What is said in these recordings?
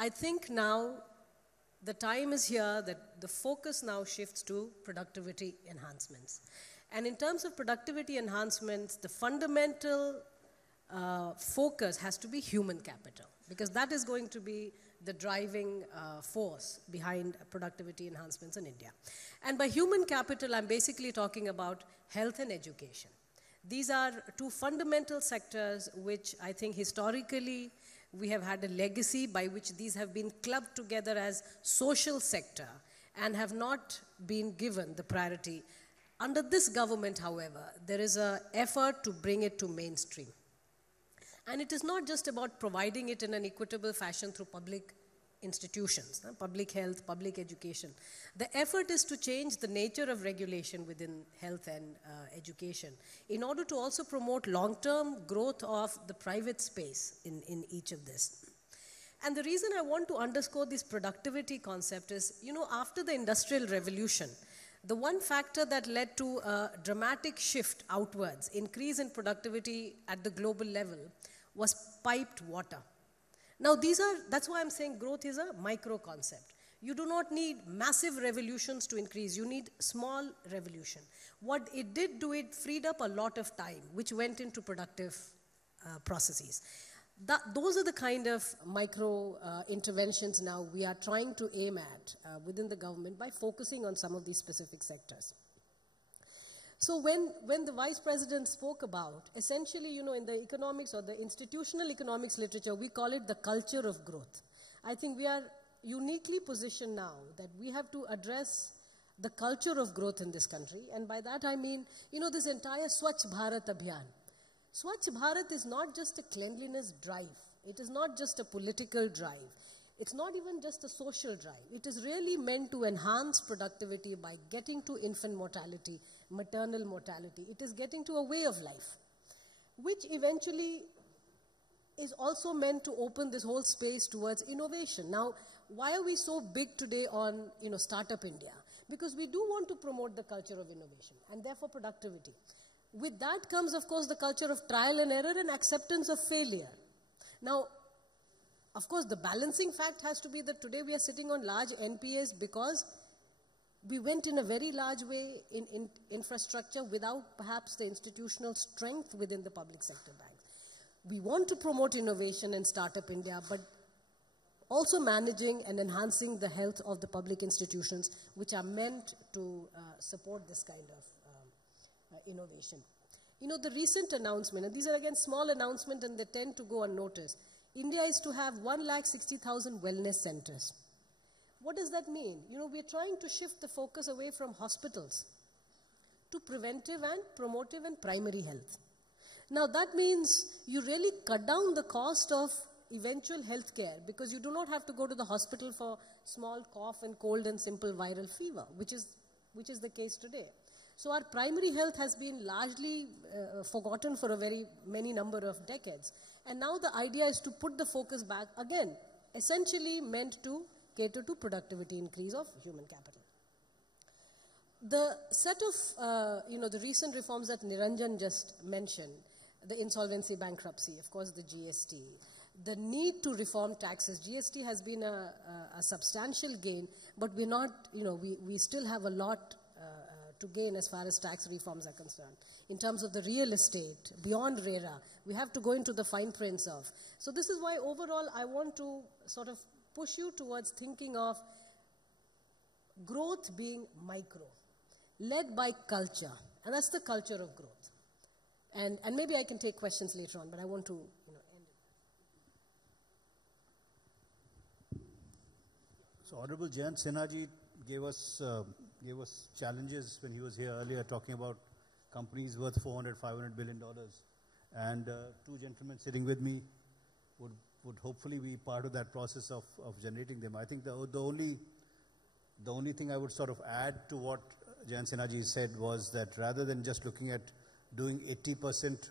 I think now the time is here that the focus now shifts to productivity enhancements. And in terms of productivity enhancements, the fundamental focus has to be human capital, because that is going to be the driving force behind productivity enhancements in India. And by human capital, I'm basically talking about health and education. These are two fundamental sectors which I think historically we have had a legacy by which these have been clubbed together as social sector and have not been given the priority. Under this government, however, there is an effort to bring it to mainstream. And it is not just about providing it in an equitable fashion through public institutions, public health, public education. The effort is to change the nature of regulation within health and education in order to also promote long-term growth of the private space in each of this. And the reason I want to underscore this productivity concept is, after the Industrial Revolution, the one factor that led to a dramatic shift outwards, increase in productivity at the global level, was piped water. Now that's why I'm saying growth is a micro concept. You do not need massive revolutions to increase, you need small revolution. What it did do, it freed up a lot of time, which went into productive processes. Those are the kind of micro interventions now we are trying to aim at within the government by focusing on some of these specific sectors. So when the Vice President spoke about, essentially, in the economics or the institutional economics literature, we call it the culture of growth. I think we are uniquely positioned now that we have to address the culture of growth in this country. And by that I mean, this entire Swachh Bharat Abhiyan. Swachh Bharat is not just a cleanliness drive. It is not just a political drive. It's not even just a social drive. It is really meant to enhance productivity by getting to infant mortality, maternal mortality. It is getting to a way of life, which eventually is also meant to open this whole space towards innovation. Now, why are we so big today on, Startup India? Because we do want to promote the culture of innovation and therefore productivity. With that comes, of course, the culture of trial and error and acceptance of failure. Now, of course, the balancing fact has to be that today we are sitting on large NPAs because we went in a very large way in infrastructure without perhaps the institutional strength within the public sector banks. We want to promote innovation and Startup India, but also managing and enhancing the health of the public institutions which are meant to support this kind of innovation. The recent announcement, and these are again small announcements and they tend to go unnoticed. India is to have 160,000 wellness centers. What does that mean? We're trying to shift the focus away from hospitals to preventive and promotive and primary health. Now that means you really cut down the cost of eventual health care because you do not have to go to the hospital for small cough and cold and simple viral fever, which is the case today. So our primary health has been largely forgotten for a many number of decades. And now the idea is to put the focus back again, essentially meant to cater to productivity increase of human capital. The set of, the recent reforms that Niranjan just mentioned, the insolvency bankruptcy, of course the GST, the need to reform taxes. GST has been a substantial gain, but we're not, we still have a lot to gain as far as tax reforms are concerned. In terms of the real estate, beyond RERA, we have to go into the fine prints of. So this is why overall I want to sort of push you towards thinking of growth being micro, led by culture, and that's the culture of growth. And maybe I can take questions later on, but I want to end it. So Honorable Jayant Sinha ji gave us challenges when he was here earlier, talking about companies worth $400, $500 billion. And two gentlemen sitting with me would hopefully be part of that process of generating them. I think the only thing I would sort of add to what Jayant Sinha ji said was that rather than just looking at doing 80%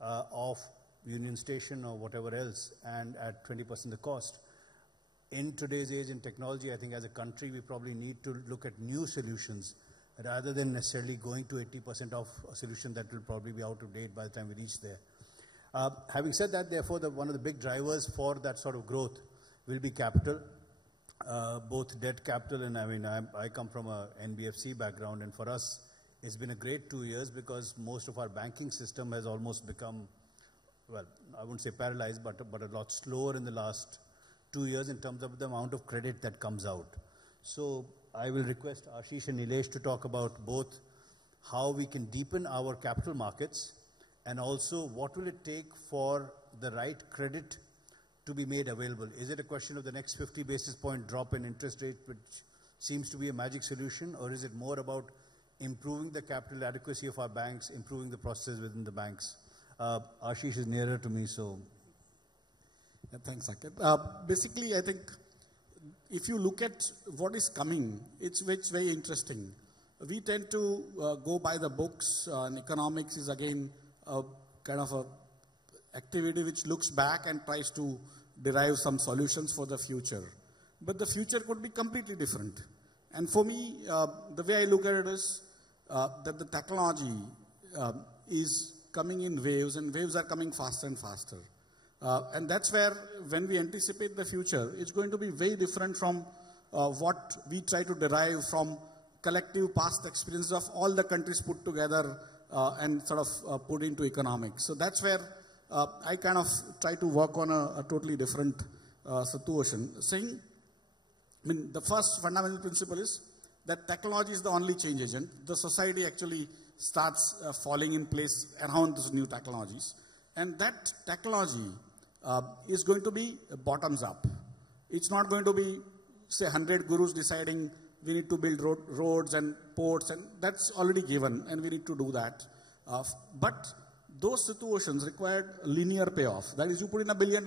of Union Station or whatever else and at 20% the cost, in today's age in technology, I think as a country we probably need to look at new solutions rather than necessarily going to 80% of a solution that will probably be out of date by the time we reach there. Having said that, therefore, one of the big drivers for that sort of growth will be capital, both debt capital, and I come from a NBFC background, and for us, it's been a great 2 years because most of our banking system has almost become, well, I wouldn't say paralyzed, but a lot slower in the last 2 years in terms of the amount of credit that comes out. So I will request Ashish and Nilesh to talk about both how we can deepen our capital markets and also what will it take for the right credit to be made available. Is it a question of the next 50 basis point drop in interest rate, which seems to be a magic solution, or is it more about improving the capital adequacy of our banks, improving the processes within the banks? Ashish is nearer to me, so. Yeah, thanks, Saket. Basically, I think if you look at what is coming, it's very interesting. We tend to go by the books, and economics is again a kind of a activity which looks back and tries to derive some solutions for the future. But the future could be completely different. And for me, the way I look at it is that the technology is coming in waves, and waves are coming faster and faster. And that's where, when we anticipate the future, it's going to be very different from what we try to derive from collective past experiences of all the countries put together and sort of put into economics. So that's where I kind of try to work on a totally different situation, saying, the first fundamental principle is that technology is the only change agent. The society actually starts falling in place around these new technologies. And that technology is going to be bottoms up. It's not going to be, say, 100 gurus deciding we need to build roads and ports, and that's already given, and we need to do that. But those situations required linear payoff. That is, you put in $1 billion,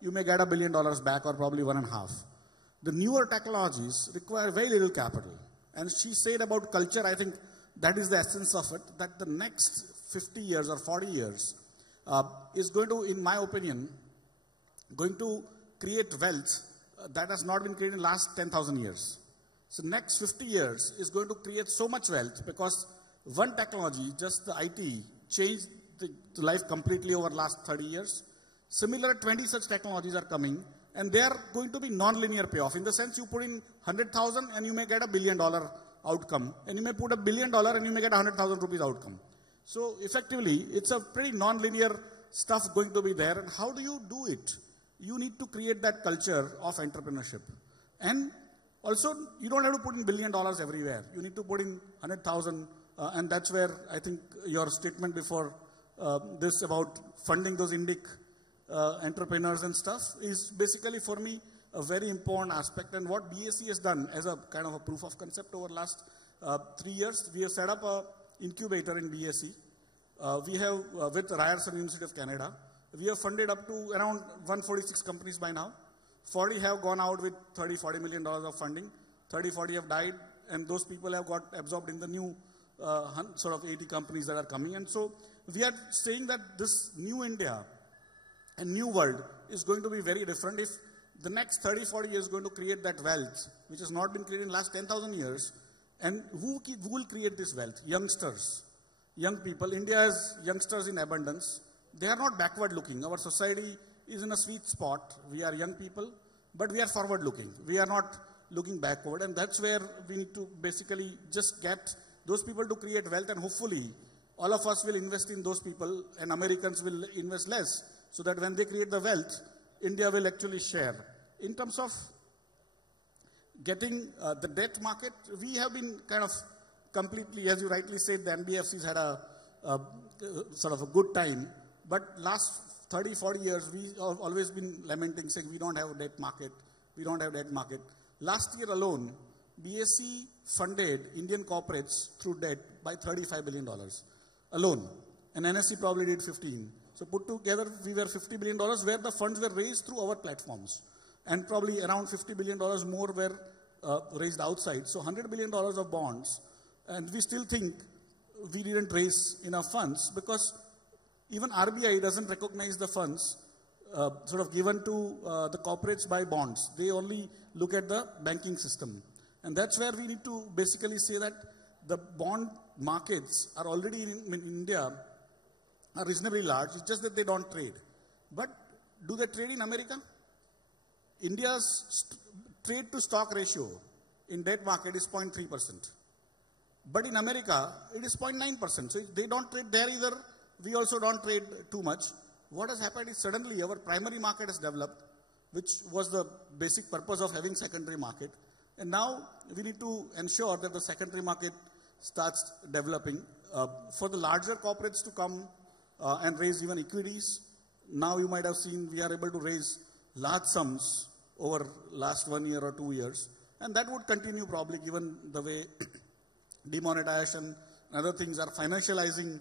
you may get $1 billion back, or probably 1.5. The newer technologies require very little capital. And she said about culture, I think that is the essence of it, that the next 50 years or 40 years is going to, in my opinion, going to create wealth that has not been created in the last 10,000 years. So next 50 years is going to create so much wealth because one technology, just the IT, changed the life completely over the last 30 years. Similar 20 such technologies are coming, and they are going to be non-linear payoff. In the sense, you put in 100,000 and you may get $1 billion outcome, and you may put $1 billion and you may get 100,000 rupees outcome. So effectively, it's a pretty non-linear stuff going to be there. And how do you do it? You need to create that culture of entrepreneurship. And also, you don't have to put in $1 billion everywhere. You need to put in 100,000, and that's where I think your statement before this about funding those Indic entrepreneurs and stuff is basically, for me, a very important aspect. And what BSE has done as a kind of a proof of concept over the last 3 years, we have set up an incubator in BSE. We have, with Ryerson University of Canada, we have funded up to around 146 companies by now. 40 have gone out with $30–40 million of funding. 30–40 have died, and those people have got absorbed in the new sort of 80 companies that are coming. And so we are saying that this new India and new world is going to be very different if the next 30–40 years is going to create that wealth, which has not been created in the last 10,000 years. And who will create this wealth? Youngsters, young people. India has youngsters in abundance. They are not backward looking. Our society is in a sweet spot. We are young people, but we are forward looking. We are not looking backward, and that's where we need to basically just get those people to create wealth, and hopefully all of us will invest in those people, and Americans will invest less, so that when they create the wealth, India will actually share. In terms of getting the debt market, we have been kind of completely, as you rightly said, the NBFCs had a sort of a good time, but last 30–40 years, we have always been lamenting, saying we don't have a debt market, we don't have a debt market. Last year alone, BSE funded Indian corporates through debt by $35 billion alone, and NSE probably did 15. So put together, we were $50 billion where the funds were raised through our platforms, and probably around $50 billion more were raised outside. So $100 billion of bonds, and we still think we didn't raise enough funds because even RBI doesn't recognize the funds sort of given to the corporates by bonds. They only look at the banking system. And that's where we need to basically say that the bond markets are already in India are reasonably large. It's just that they don't trade. But do they trade in America? India's trade to stock ratio in debt market is 0.3%. But in America, it is 0.9%. So if they don't trade there either, we also don't trade too much. What has happened is suddenly our primary market has developed, which was the basic purpose of having secondary market. And now we need to ensure that the secondary market starts developing. For the larger corporates to come and raise even equities, now you might have seen we are able to raise large sums over last 1 year or 2 years. And that would continue probably given the way demonetization and other things are financializing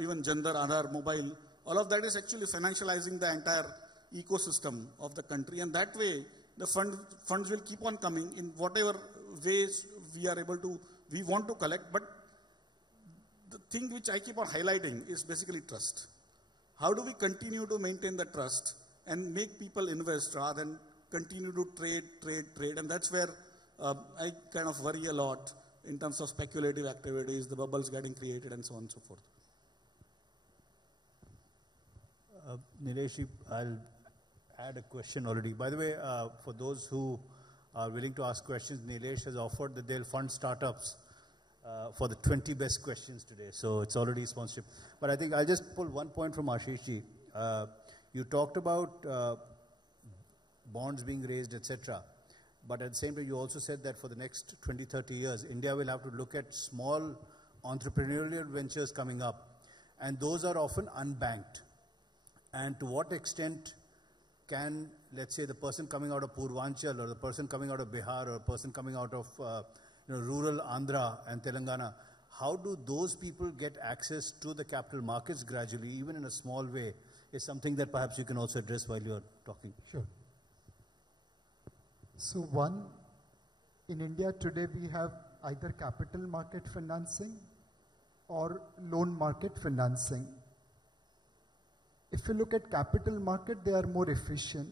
even gender, Aadhaar, mobile. All of that is actually financializing the entire ecosystem of the country. And that way, the funds will keep on coming in whatever ways we are able to, we want to collect. But the thing which I keep on highlighting is basically trust. How do we continue to maintain the trust and make people invest rather than continue to trade? And that's where I kind of worry a lot in terms of speculative activities, the bubbles getting created and so on and so forth. Nilesh, I'll add a question already. By the way, for those who are willing to ask questions, Nilesh has offered that they'll fund startups for the 20 best questions today. So it's already sponsorship. But I think I'll just pull one point from Ashishji. You talked about bonds being raised, etc. But at the same time, you also said that for the next 20, 30 years, India will have to look at small entrepreneurial ventures coming up. And those are often unbanked. And to what extent can, let's say, the person coming out of Purvanchal or the person coming out of Bihar or a person coming out of rural Andhra and Telangana, how do those people get access to the capital markets gradually, even in a small way, is something that perhaps you can also address while you're talking. Sure. So one, in India today we have either capital market financing or loan market financing. If you look at capital market, they are more efficient.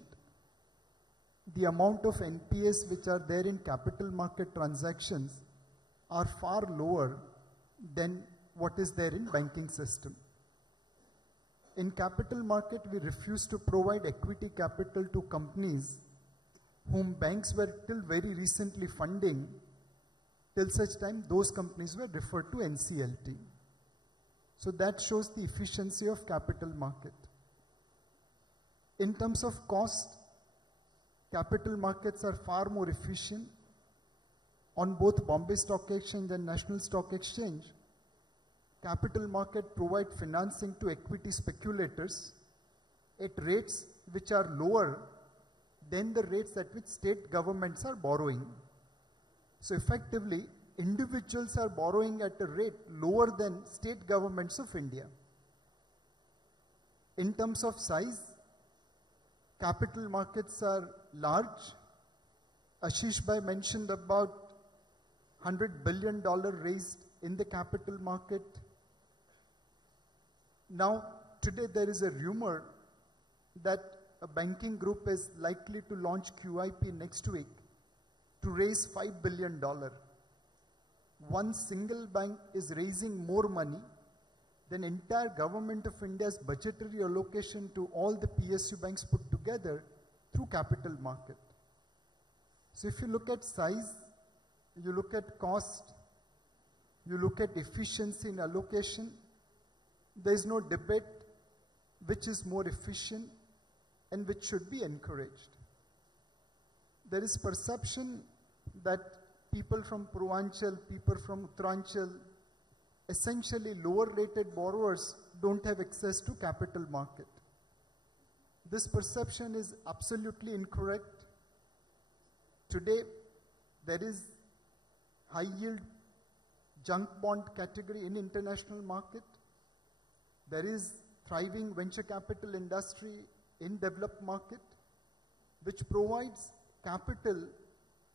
The amount of NPAs which are there in capital market transactions are far lower than what is there in banking system. In capital market, we refuse to provide equity capital to companies whom banks were till very recently funding. Till such time, those companies were referred to NCLT. So that shows the efficiency of capital market. In terms of cost, capital markets are far more efficient. On both Bombay Stock Exchange and National Stock Exchange, capital market provide financing to equity speculators at rates which are lower than the rates at which state governments are borrowing. So effectively, individuals are borrowing at a rate lower than state governments of India. In terms of size, capital markets are large. Ashish Bhai mentioned about $100 billion raised in the capital market. Now, today there is a rumor that a banking group is likely to launch QIP next week to raise $5 billion. One single bank is raising more money than entire government of India's budgetary allocation to all the PSU banks put together through capital market. So if you look at size, you look at cost, you look at efficiency in allocation, there is no debate which is more efficient and which should be encouraged. There is perception that people from Purvanchal, people from Uttaranchal, essentially lower rated borrowers don't have access to capital market. This perception is absolutely incorrect. Today, there is high yield junk bond category in international market. There is thriving venture capital industry in developed market, which provides capital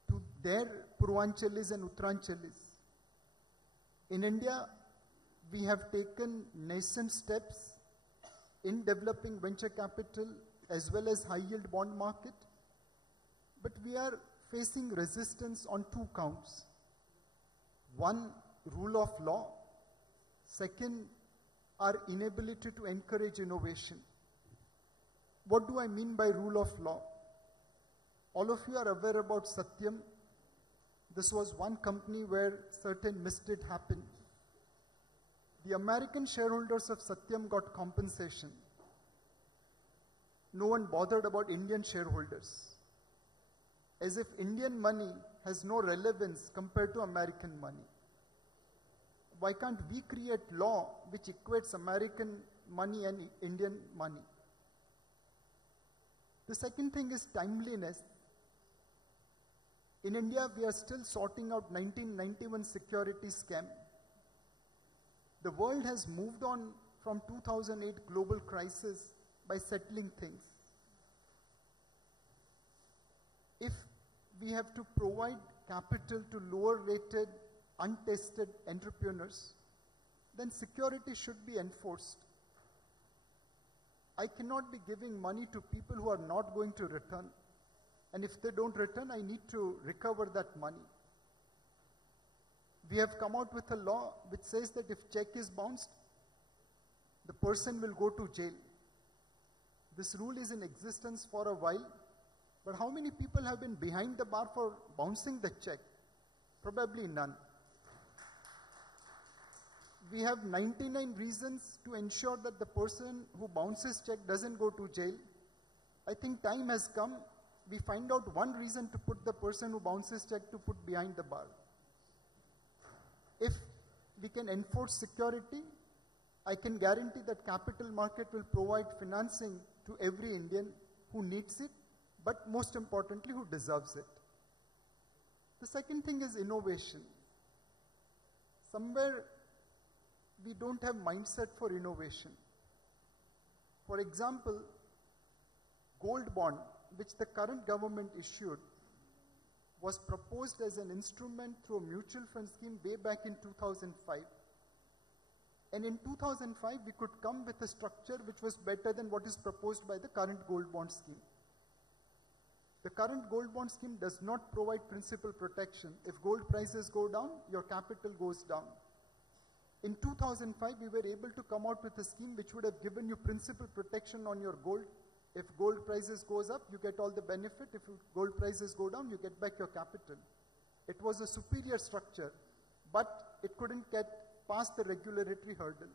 to their Purvanchalis and Uttaranchalis. In India, we have taken nascent steps in developing venture capital as well as high yield bond market, but we are facing resistance on two counts. One, rule of law. Second, our inability to encourage innovation. What do I mean by rule of law? All of you are aware about Satyam. This was one company where certain misdeed happened. The American shareholders of Satyam got compensation. No one bothered about Indian shareholders. As if Indian money has no relevance compared to American money. Why can't we create law which equates American money and Indian money? The second thing is timeliness. In India, we are still sorting out 1991 security scam. The world has moved on from 2008 global crisis by settling things. If we have to provide capital to lower rated, untested entrepreneurs, then security should be enforced. I cannot be giving money to people who are not going to return. And if they don't return, I need to recover that money. We have come out with a law which says that if check is bounced, the person will go to jail. This rule is in existence for a while, but how many people have been behind the bar for bouncing the check? Probably none. We have 99 reasons to ensure that the person who bounces check doesn't go to jail. I think time has come. We find out one reason to put the person who bounces check to put behind the bar. If we can enforce security, I can guarantee that capital market will provide financing to every Indian who needs it, but most importantly, who deserves it. The second thing is innovation. Somewhere we don't have mindset for innovation. For example, gold bond, which the current government issued, was proposed as an instrument through a mutual fund scheme way back in 2005. And in 2005, we could come with a structure which was better than what is proposed by the current gold bond scheme. The current gold bond scheme does not provide principal protection. If gold prices go down, your capital goes down. In 2005, we were able to come out with a scheme which would have given you principal protection on your gold. If gold prices goes up, you get all the benefit. If gold prices go down, you get back your capital. It was a superior structure, but it couldn't get past the regulatory hurdle.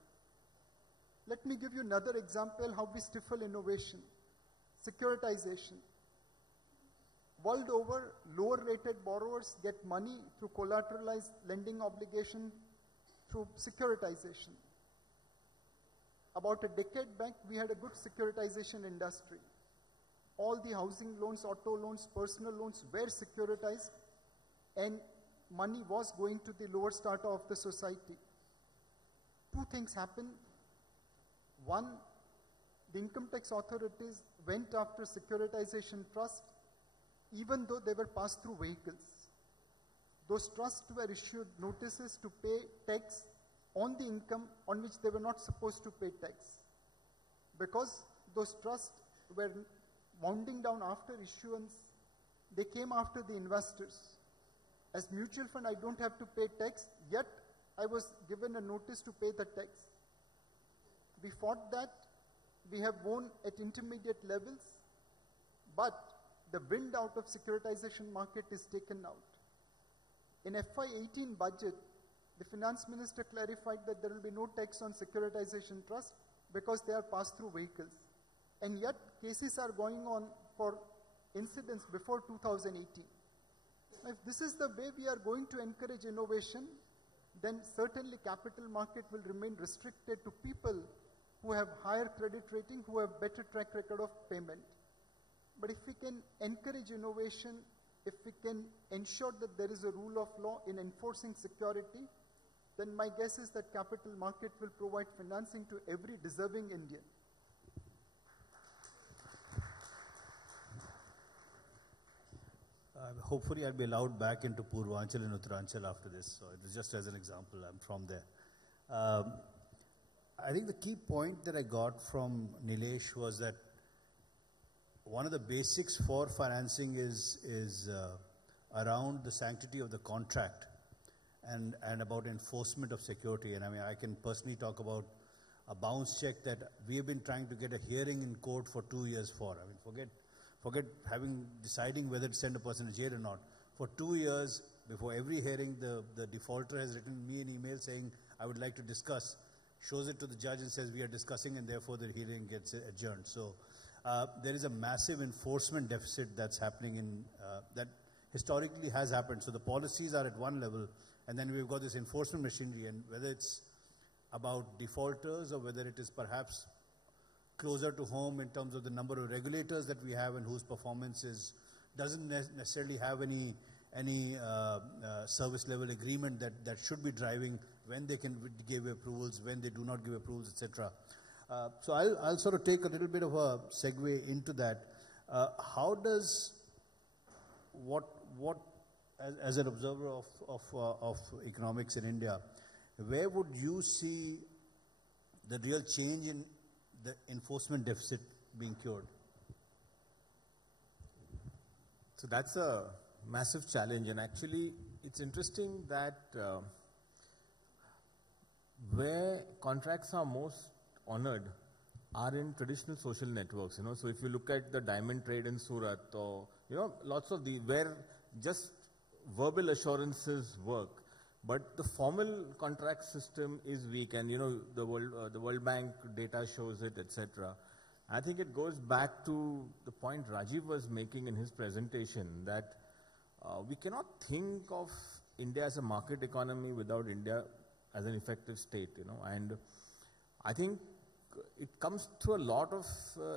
Let me give you another example how we stifle innovation. Securitization. World over, lower rated borrowers get money through collateralized lending obligation through securitization. About a decade back, we had a good securitization industry. All the housing loans, auto loans, personal loans were securitized, and money was going to the lower strata of the society. Two things happened. One, the income tax authorities went after securitization trust, even though they were pass-through vehicles. Those trusts were issued notices to pay tax on the income on which they were not supposed to pay tax. Because those trusts were winding down after issuance, they came after the investors. As mutual fund, I don't have to pay tax, yet I was given a notice to pay the tax. We fought that. We have won at intermediate levels, but the wind out of securitization market is taken out. In FY18 budget, the finance minister clarified that there will be no tax on securitization trust because they are pass-through vehicles. And yet, cases are going on for incidents before 2018. If this is the way we are going to encourage innovation, then certainly capital market will remain restricted to people who have higher credit rating, who have better track record of payment. But if we can encourage innovation, if we can ensure that there is a rule of law in enforcing security, then my guess is that capital market will provide financing to every deserving Indian. Hopefully I'll be allowed back into Purvanchal and Uttaranchal after this. So it is just as an example, I'm from there. I think the key point that I got from Nilesh was that one of the basics for financing is around the sanctity of the contract and about enforcement of security. And I mean, I can personally talk about a bounce check that we have been trying to get a hearing in court for 2 years for. I mean, forget deciding whether to send a person to jail or not. For 2 years, before every hearing, the defaulter has written me an email saying, I would like to discuss, shows it to the judge and says, we are discussing, and therefore the hearing gets adjourned. So there is a massive enforcement deficit that's happening that historically has happened. So the policies are at one level, and then we've got this enforcement machinery, and whether it's about defaulters or whether it is perhaps closer to home in terms of the number of regulators that we have and whose performance doesn't necessarily have any service level agreement that should be driving when they can give approvals, when they do not give approvals, etc. So I'll sort of take a little bit of a segue into that. How does as an observer of economics in India, where would you see the real change in the enforcement deficit being cured? So that's a massive challenge, and actually it's interesting that where contracts are most honored are in traditional social networks, So if you look at the diamond trade in Surat, or, lots of where just verbal assurances work, but the formal contract system is weak, and, the World Bank data shows it, etc. I think it goes back to the point Rajiv was making in his presentation, that we cannot think of India as a market economy without India as an effective state, and I think it comes to a lot of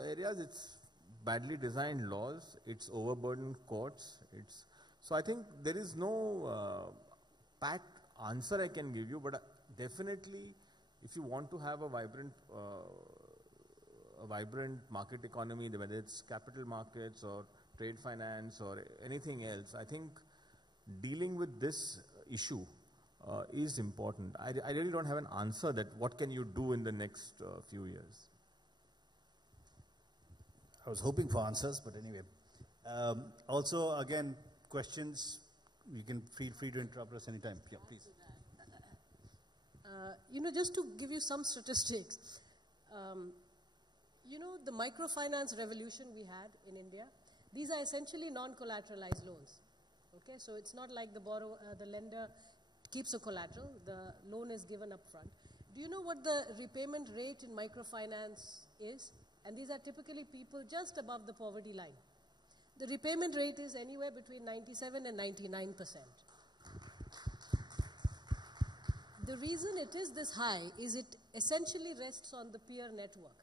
areas. It's badly designed laws, it's overburdened courts, so I think there is no pat answer I can give you, but definitely if you want to have a vibrant market economy, whether it's capital markets or trade finance or anything else, I think dealing with this issue is important. I really don't have an answer that what can you do in the next few years. I was hoping for answers, but anyway. Also, again, questions, you can feel free to interrupt us anytime. Yeah, please. Just to give you some statistics, the microfinance revolution we had in India, these are essentially non-collateralized loans. Okay, so it's not like the lender keeps a collateral, the loan is given up front. Do you know what the repayment rate in microfinance is? And these are typically people just above the poverty line. The repayment rate is anywhere between 97 and 99%. The reason it is this high is it essentially rests on the peer network.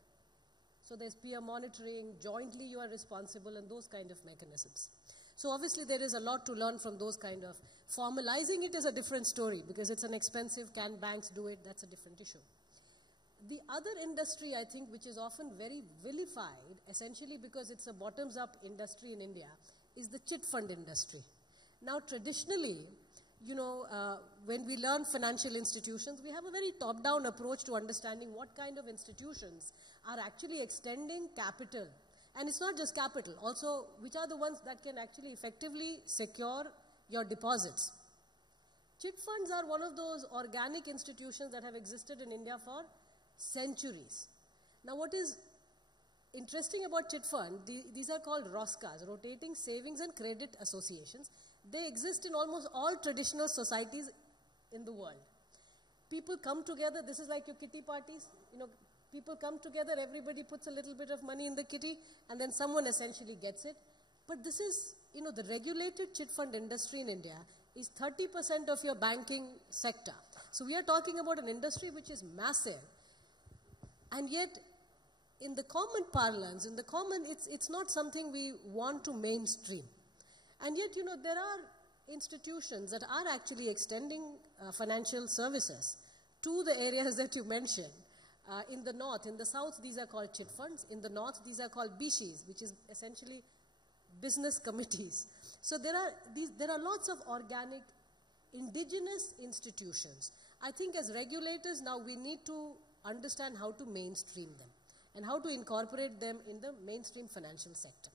So there's peer monitoring, jointly you are responsible, and those kind of mechanisms. So obviously there is a lot to learn from those kind of. Formalizing it is a different story because it's an expensive, can banks do it? That's a different issue. The other industry, I think, which is often very vilified, essentially because it's a bottoms-up industry in India, is the chit fund industry. Now traditionally, when we learn financial institutions, we have a very top-down approach to understanding what kind of institutions are actually extending capital. And it's not just capital, also which are the ones that can actually effectively secure your deposits. Chit funds are one of those organic institutions that have existed in India for centuries. Now what is interesting about chit fund, these are called ROSCAs, Rotating Savings and Credit Associations. They exist in almost all traditional societies in the world. People come together, this is like your kitty parties, people come together, everybody puts a little bit of money in the kitty, and then someone essentially gets it. But this is, the regulated chit fund industry in India is 30% of your banking sector. So we are talking about an industry which is massive. And yet, in the common parlance, it's not something we want to mainstream. And yet, there are institutions that are actually extending financial services to the areas that you mentioned. In the north, in the south, these are called chit funds. In the north, these are called BSHIs, which is essentially business committees. So there are lots of organic, indigenous institutions. I think as regulators now we need to understand how to mainstream them and how to incorporate them in the mainstream financial sector.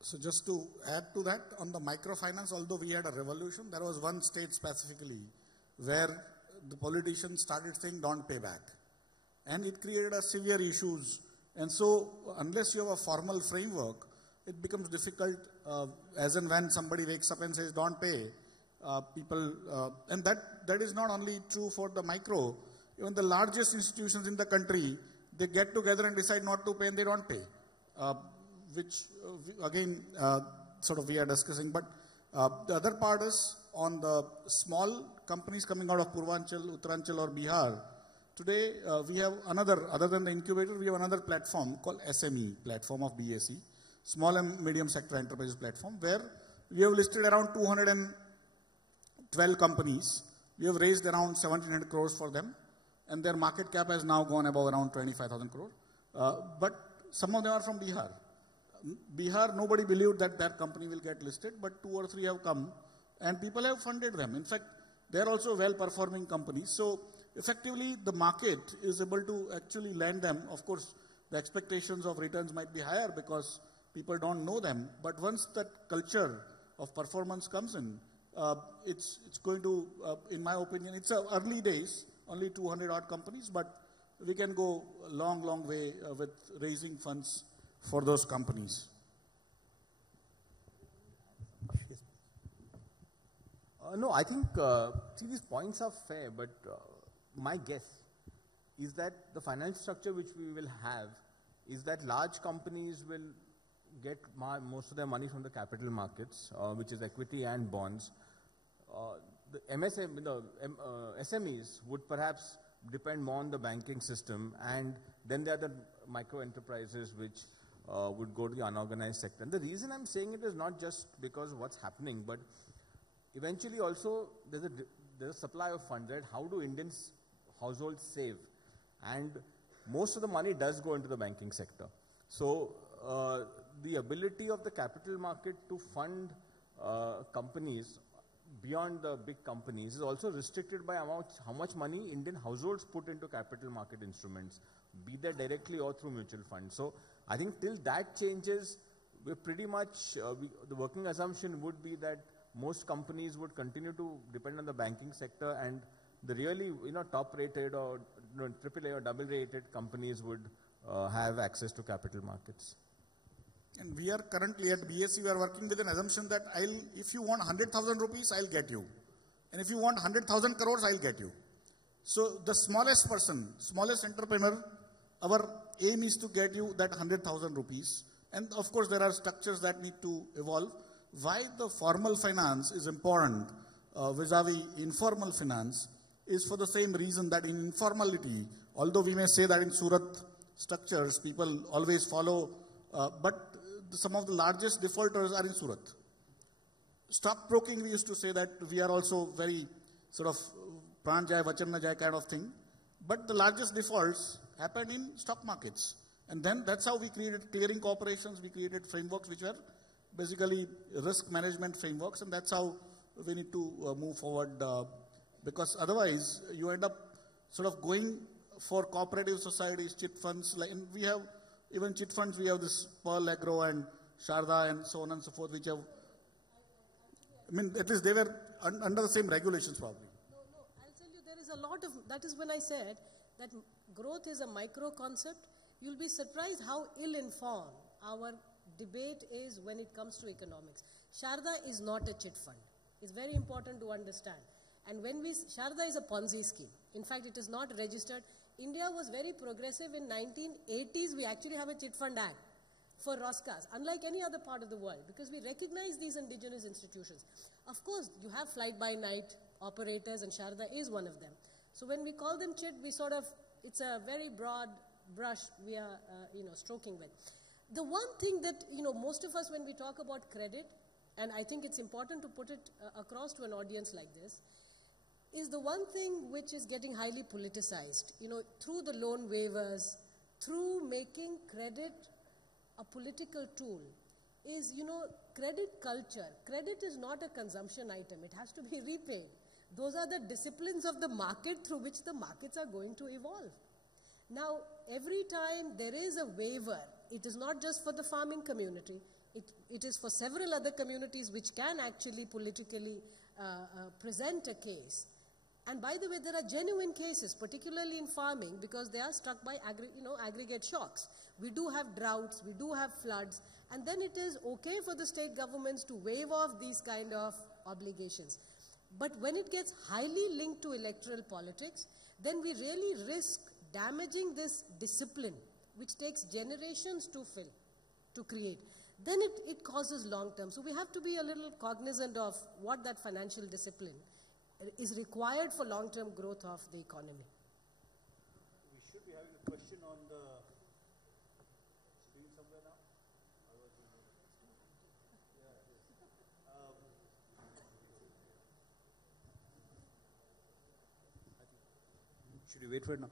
So just to add to that, on the microfinance, although we had a revolution, there was one state specifically where the politicians started saying don't pay back. And it created a severe issues And so, unless you have a formal framework, it becomes difficult as and when somebody wakes up and says, don't pay, and that is not only true for the micro, even the largest institutions in the country, they get together and decide not to pay and they don't pay, which again, sort of we are discussing. But the other part is on the small companies coming out of Purvanchal, Uttaranchal or Bihar. Today, we have other than the incubator, we have another platform called SME, platform of BAC, Small and Medium Sector Enterprises platform, where we have listed around 212 companies. We have raised around 1,700 crores for them, and their market cap has now gone above around 25,000 crores. But some of them are from Bihar. Bihar, nobody believed that their company will get listed, but 2 or 3 have come, and people have funded them. In fact, they are also well-performing companies. So, effectively, the market is able to actually lend them. Of course, the expectations of returns might be higher because people don't know them. But once that culture of performance comes in, it's going to, in my opinion, it's early days, only 200 odd companies, but we can go a long, long way with raising funds for those companies. No, I think, see, these points are fair, but my guess is that the financial structure which we will have is that large companies will get most of their money from the capital markets, which is equity and bonds. The SMEs would perhaps depend more on the banking system, and then there are the micro enterprises which would go to the unorganized sector. And the reason I'm saying it is not just because of what's happening, but eventually also there's a supply of funds, right? How do Indians households save? And most of the money does go into the banking sector. So the ability of the capital market to fund companies beyond the big companies is also restricted by how much money Indian households put into capital market instruments, be they directly or through mutual funds. So I think till that changes, we're pretty much, the working assumption would be that most companies would continue to depend on the banking sector, and the really top rated or AAA or double rated companies would have access to capital markets. And we are currently at BSc, we are working with an assumption that if you want 100,000 rupees, I'll get you. And if you want 100,000 crores, I'll get you. So the smallest person, smallest entrepreneur, our aim is to get you that 100,000 rupees. And of course, there are structures that need to evolve. Why the formal finance is important vis-a-vis informal finance is for the same reason that in informality, although we may say that in Surat structures, people always follow, but some of the largest defaulters are in Surat. Stockbroking, we used to say that we are also very sort of pran jai, vachan na jai kind of thing. But the largest defaults happen in stock markets. And then that's how we created clearing corporations, we created frameworks which were basically risk management frameworks, and that's how we need to move forward, because otherwise you end up sort of going for cooperative societies, chit funds, and we have even chit funds, we have this Pearl Agro and Sharda and so on and so forth, which have, I mean, at least they were under the same regulations probably. No, I'll tell you, there is a lot of, that is when I said that growth is a micro concept. You'll be surprised how ill-informed our debate is when it comes to economics. Sharda is not a chit fund. It's very important to understand. And when Sharda is a Ponzi scheme. In fact, it is not registered. India was very progressive in 1980s. We actually have a chit fund act for Roscas, unlike any other part of the world, because we recognize these indigenous institutions. Of course, you have flight-by-night operators, and Sharda is one of them. So when we call them chit, we sort of, it's a very broad brush we are, stroking with. The one thing that, most of us when we talk about credit, and I think it's important to put it across to an audience like this, is the one thing which is getting highly politicized, through the loan waivers, through making credit a political tool, is, credit culture. Credit is not a consumption item. It has to be repaid. Those are the disciplines of the market through which the markets are going to evolve. Now, every time there is a waiver, it is not just for the farming community, it is for several other communities which can actually politically present a case. And by the way, there are genuine cases, particularly in farming, because they are struck by aggregate shocks. We do have droughts, we do have floods, and then it is okay for the state governments to waive off these kind of obligations. But when it gets highly linked to electoral politics, then we really risk damaging this discipline, which takes generations to create. Then it causes long term. So we have to be a little cognizant of what that financial discipline is required for long-term growth of the economy. We should be having a question on the screen somewhere now. Should we wait for it now?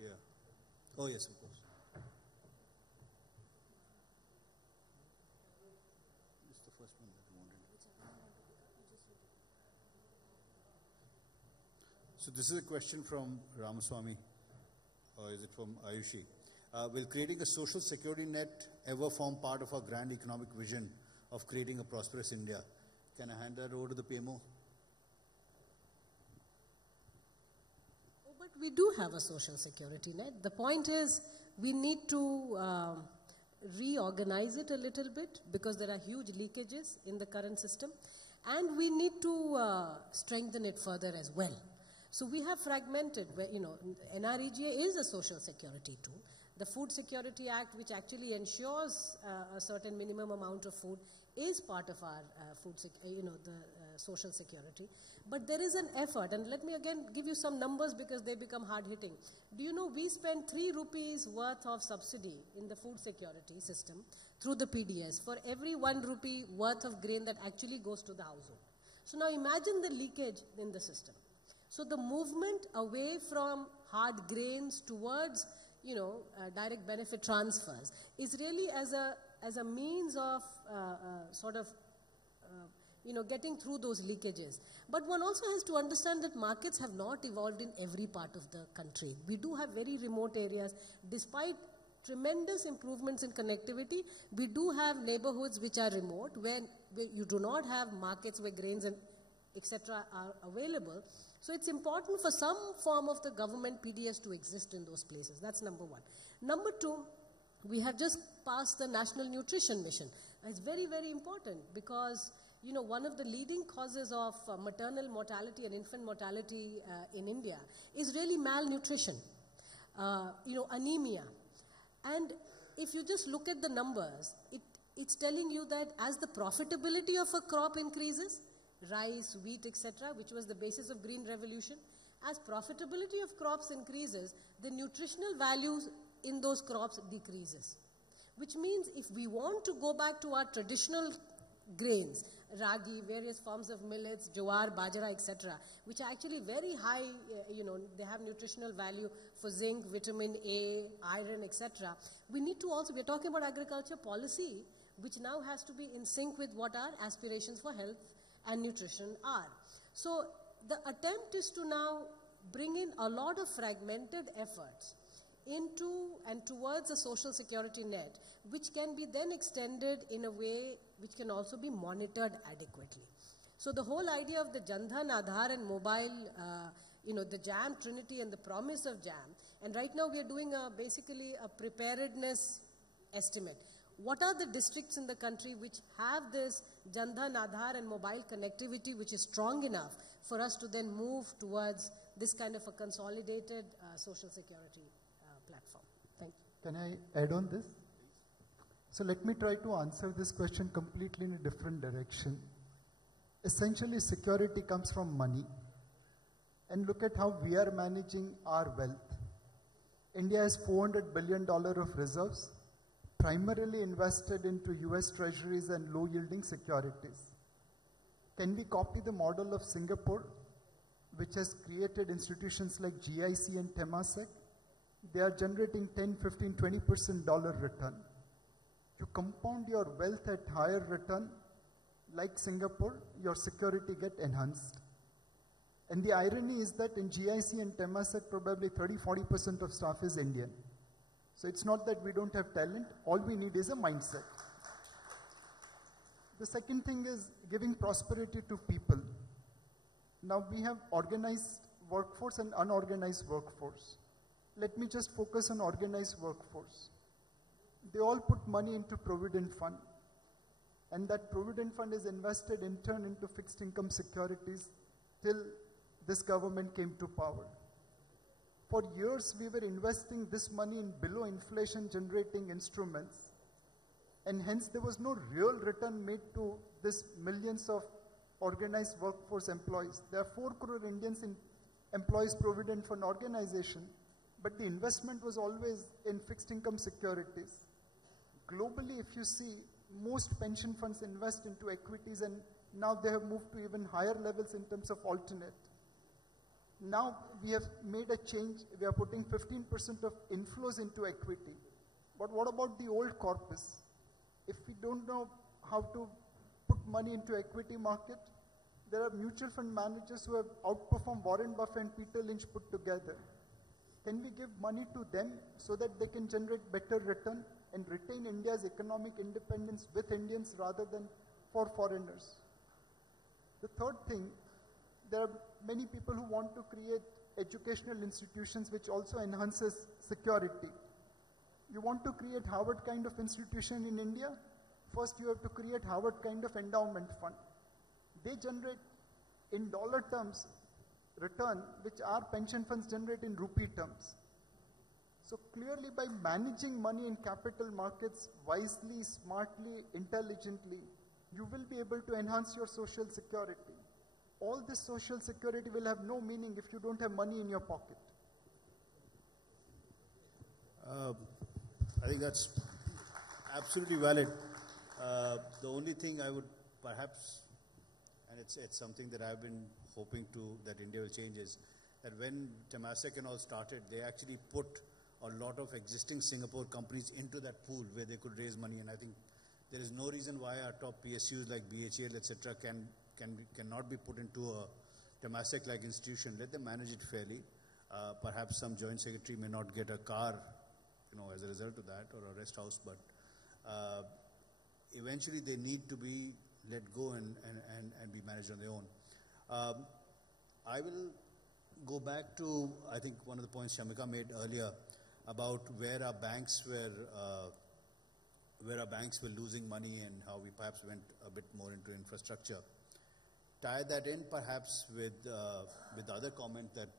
Yeah. Oh yes, of course. So this is a question from Ramaswamy, or is it from Ayushi? Will creating a social security net ever form part of our grand economic vision of creating a prosperous India? Can I hand that over to the PMO? Oh, but we do have a social security net. The point is we need to reorganize it a little bit because there are huge leakages in the current system, and we need to strengthen it further as well. So we have fragmented where, NREGA is a social security tool. The Food Security Act, which actually ensures a certain minimum amount of food, is part of our social security. But there is an effort, and let me again give you some numbers because they become hard-hitting. Do you know we spend 3 rupees worth of subsidy in the food security system through the PDS for every 1 rupee worth of grain that actually goes to the household? So now imagine the leakage in the system. So the movement away from hard grains towards, direct benefit transfers is really as a means of getting through those leakages. But one also has to understand that markets have not evolved in every part of the country. We do have very remote areas. Despite tremendous improvements in connectivity, we do have neighborhoods which are remote, where you do not have markets where grains and etc. are available. So it's important for some form of the government PDS to exist in those places. That's number one. Number two, we have just passed the National Nutrition Mission. It's very, very important because, one of the leading causes of maternal mortality and infant mortality in India is really malnutrition, anemia. And if you just look at the numbers, it's telling you that as the profitability of a crop increases, rice, wheat, etc., which was the basis of Green Revolution, as profitability of crops increases, the nutritional values in those crops decreases. Which means if we want to go back to our traditional grains, ragi, various forms of millets, jowar, bajra, etc., which are actually very high, they have nutritional value for zinc, vitamin A, iron, etc. We need to also, we're talking about agriculture policy, which now has to be in sync with what our aspirations for health and nutrition are. So the attempt is to now bring in a lot of fragmented efforts into and towards a social security net, which can be then extended in a way which can also be monitored adequately. So the whole idea of the Jan Dhan, Aadhaar and mobile, the JAM Trinity and the promise of JAM, and right now we are doing basically a preparedness estimate. What are the districts in the country which have this Jan Dhan, Aadhaar and mobile connectivity which is strong enough for us to then move towards this kind of a consolidated social security platform? Thank you. Can I add on this? So let me try to answer this question completely in a different direction. Essentially, security comes from money. And look at how we are managing our wealth. India has $400 billion of reserves, primarily invested into US treasuries and low-yielding securities. Can we copy the model of Singapore, which has created institutions like GIC and Temasek? They are generating 10, 15, 20% dollar return. You compound your wealth at higher return, like Singapore, your security get enhanced. And the irony is that in GIC and Temasek, probably 30, 40% of staff is Indian. So it's not that we don't have talent, all we need is a mindset. The second thing is giving prosperity to people. Now we have organized workforce and unorganized workforce. Let me just focus on organized workforce. They all put money into Provident Fund. And that Provident Fund is invested in turn into fixed income securities till this government came to power. For years, we were investing this money in below inflation generating instruments. And hence, there was no real return made to this millions of organized workforce employees. There are 4 crore Indians in employees Provident Fund organization, but the investment was always in fixed income securities. Globally, if you see, most pension funds invest into equities, and now they have moved to even higher levels in terms of alternate. Now we have made a change. We are putting 15% of inflows into equity. But what about the old corpus? If we don't know how to put money into equity market, there are mutual fund managers who have outperformed Warren Buffett and Peter Lynch put together. Can we give money to them so that they can generate better return and retain India's economic independence with Indians rather than for foreigners? The third thing, there are many people who want to create educational institutions which also enhances security. You want to create Harvard kind of institution in India? First you have to create Harvard kind of endowment fund. They generate in dollar terms return which our pension funds generate in rupee terms. So clearly by managing money in capital markets wisely, smartly, intelligently, you will be able to enhance your social security. All this social security will have no meaning if you don't have money in your pocket. I think that's absolutely valid. The only thing I would perhaps, and it's something that I've been hoping that India will change, is that when Temasek and all started, they actually put a lot of existing Singapore companies into that pool where they could raise money. And I think there is no reason why our top PSUs like BHEL, etc., cannot be put into a Temasek-like institution. Let them manage it fairly. Perhaps some joint secretary may not get a car, as a result of that, or a rest house, but eventually they need to be let go and be managed on their own. I will go back to, I think, one of the points Shamika made earlier about where our banks were losing money and how we perhaps went a bit more into infrastructure. Tie that in perhaps with the other comment that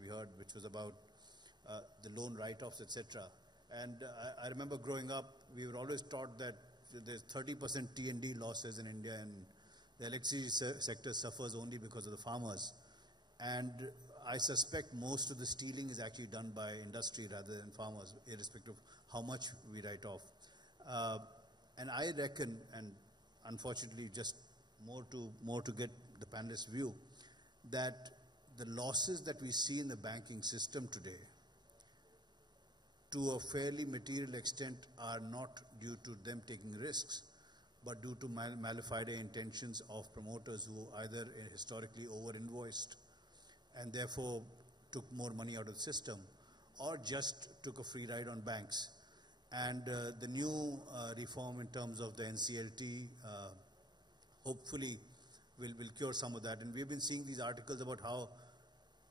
we heard, which was about the loan write-offs, etc. And I remember growing up, we were always taught that there's 30% T&D losses in India, and the electricity sector suffers only because of the farmers. And I suspect most of the stealing is actually done by industry rather than farmers, irrespective of how much we write off. And I reckon, and unfortunately just more to get the panelist's view, that the losses that we see in the banking system today, to a fairly material extent, are not due to them taking risks, but due to malafide intentions of promoters who either historically over-invoiced and therefore took more money out of the system, or just took a free ride on banks. And the new reform in terms of the NCLT hopefully will cure some of that. And we've been seeing these articles about how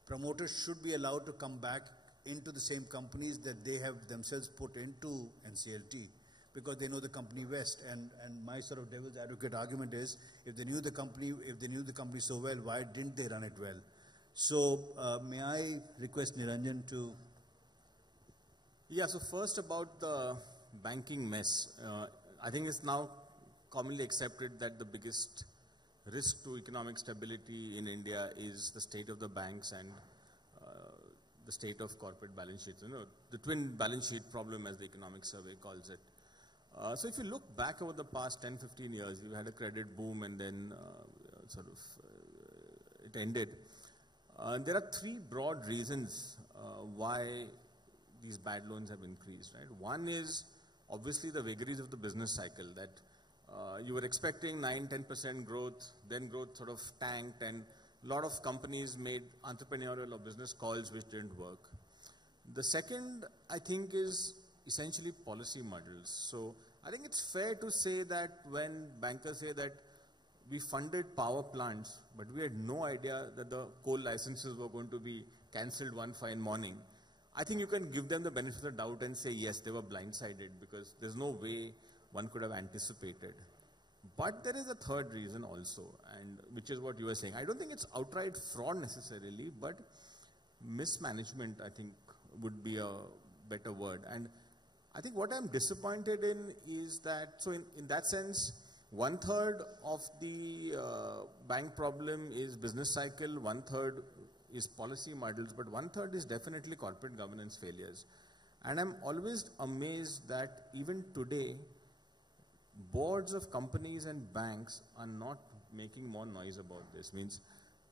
promoters should be allowed to come back into the same companies that they have themselves put into NCLT, because they know the company best. And my sort of devil's advocate argument is, if they knew the company so well, why didn't they run it well? So may I request Niranjan to... Yeah, so first about the banking mess. I think it's now commonly accepted that the biggest risk to economic stability in India is the state of the banks and the state of corporate balance sheets. The twin balance sheet problem, as the economic survey calls it. So if you look back over the past 10, 15 years, we've had a credit boom and then it ended. There are three broad reasons why these bad loans have increased, right? One is obviously the vagaries of the business cycle, that you were expecting 9-10% growth, then growth sort of tanked, and a lot of companies made entrepreneurial or business calls which didn't work. The second, I think, is essentially policy models. So I think it's fair to say that when bankers say that we funded power plants, but we had no idea that the coal licenses were going to be cancelled one fine morning, I think you can give them the benefit of the doubt and say, yes, they were blindsided because there's no way one could have anticipated. But there is a third reason also, and which is what you were saying. I don't think it's outright fraud necessarily, but mismanagement, I think, would be a better word. And I think what I'm disappointed in is that, so in that sense, 1/3 of the bank problem is business cycle, 1/3 is policy models, but 1/3 is definitely corporate governance failures. And I'm always amazed that even today, boards of companies and banks are not making more noise about this. Means,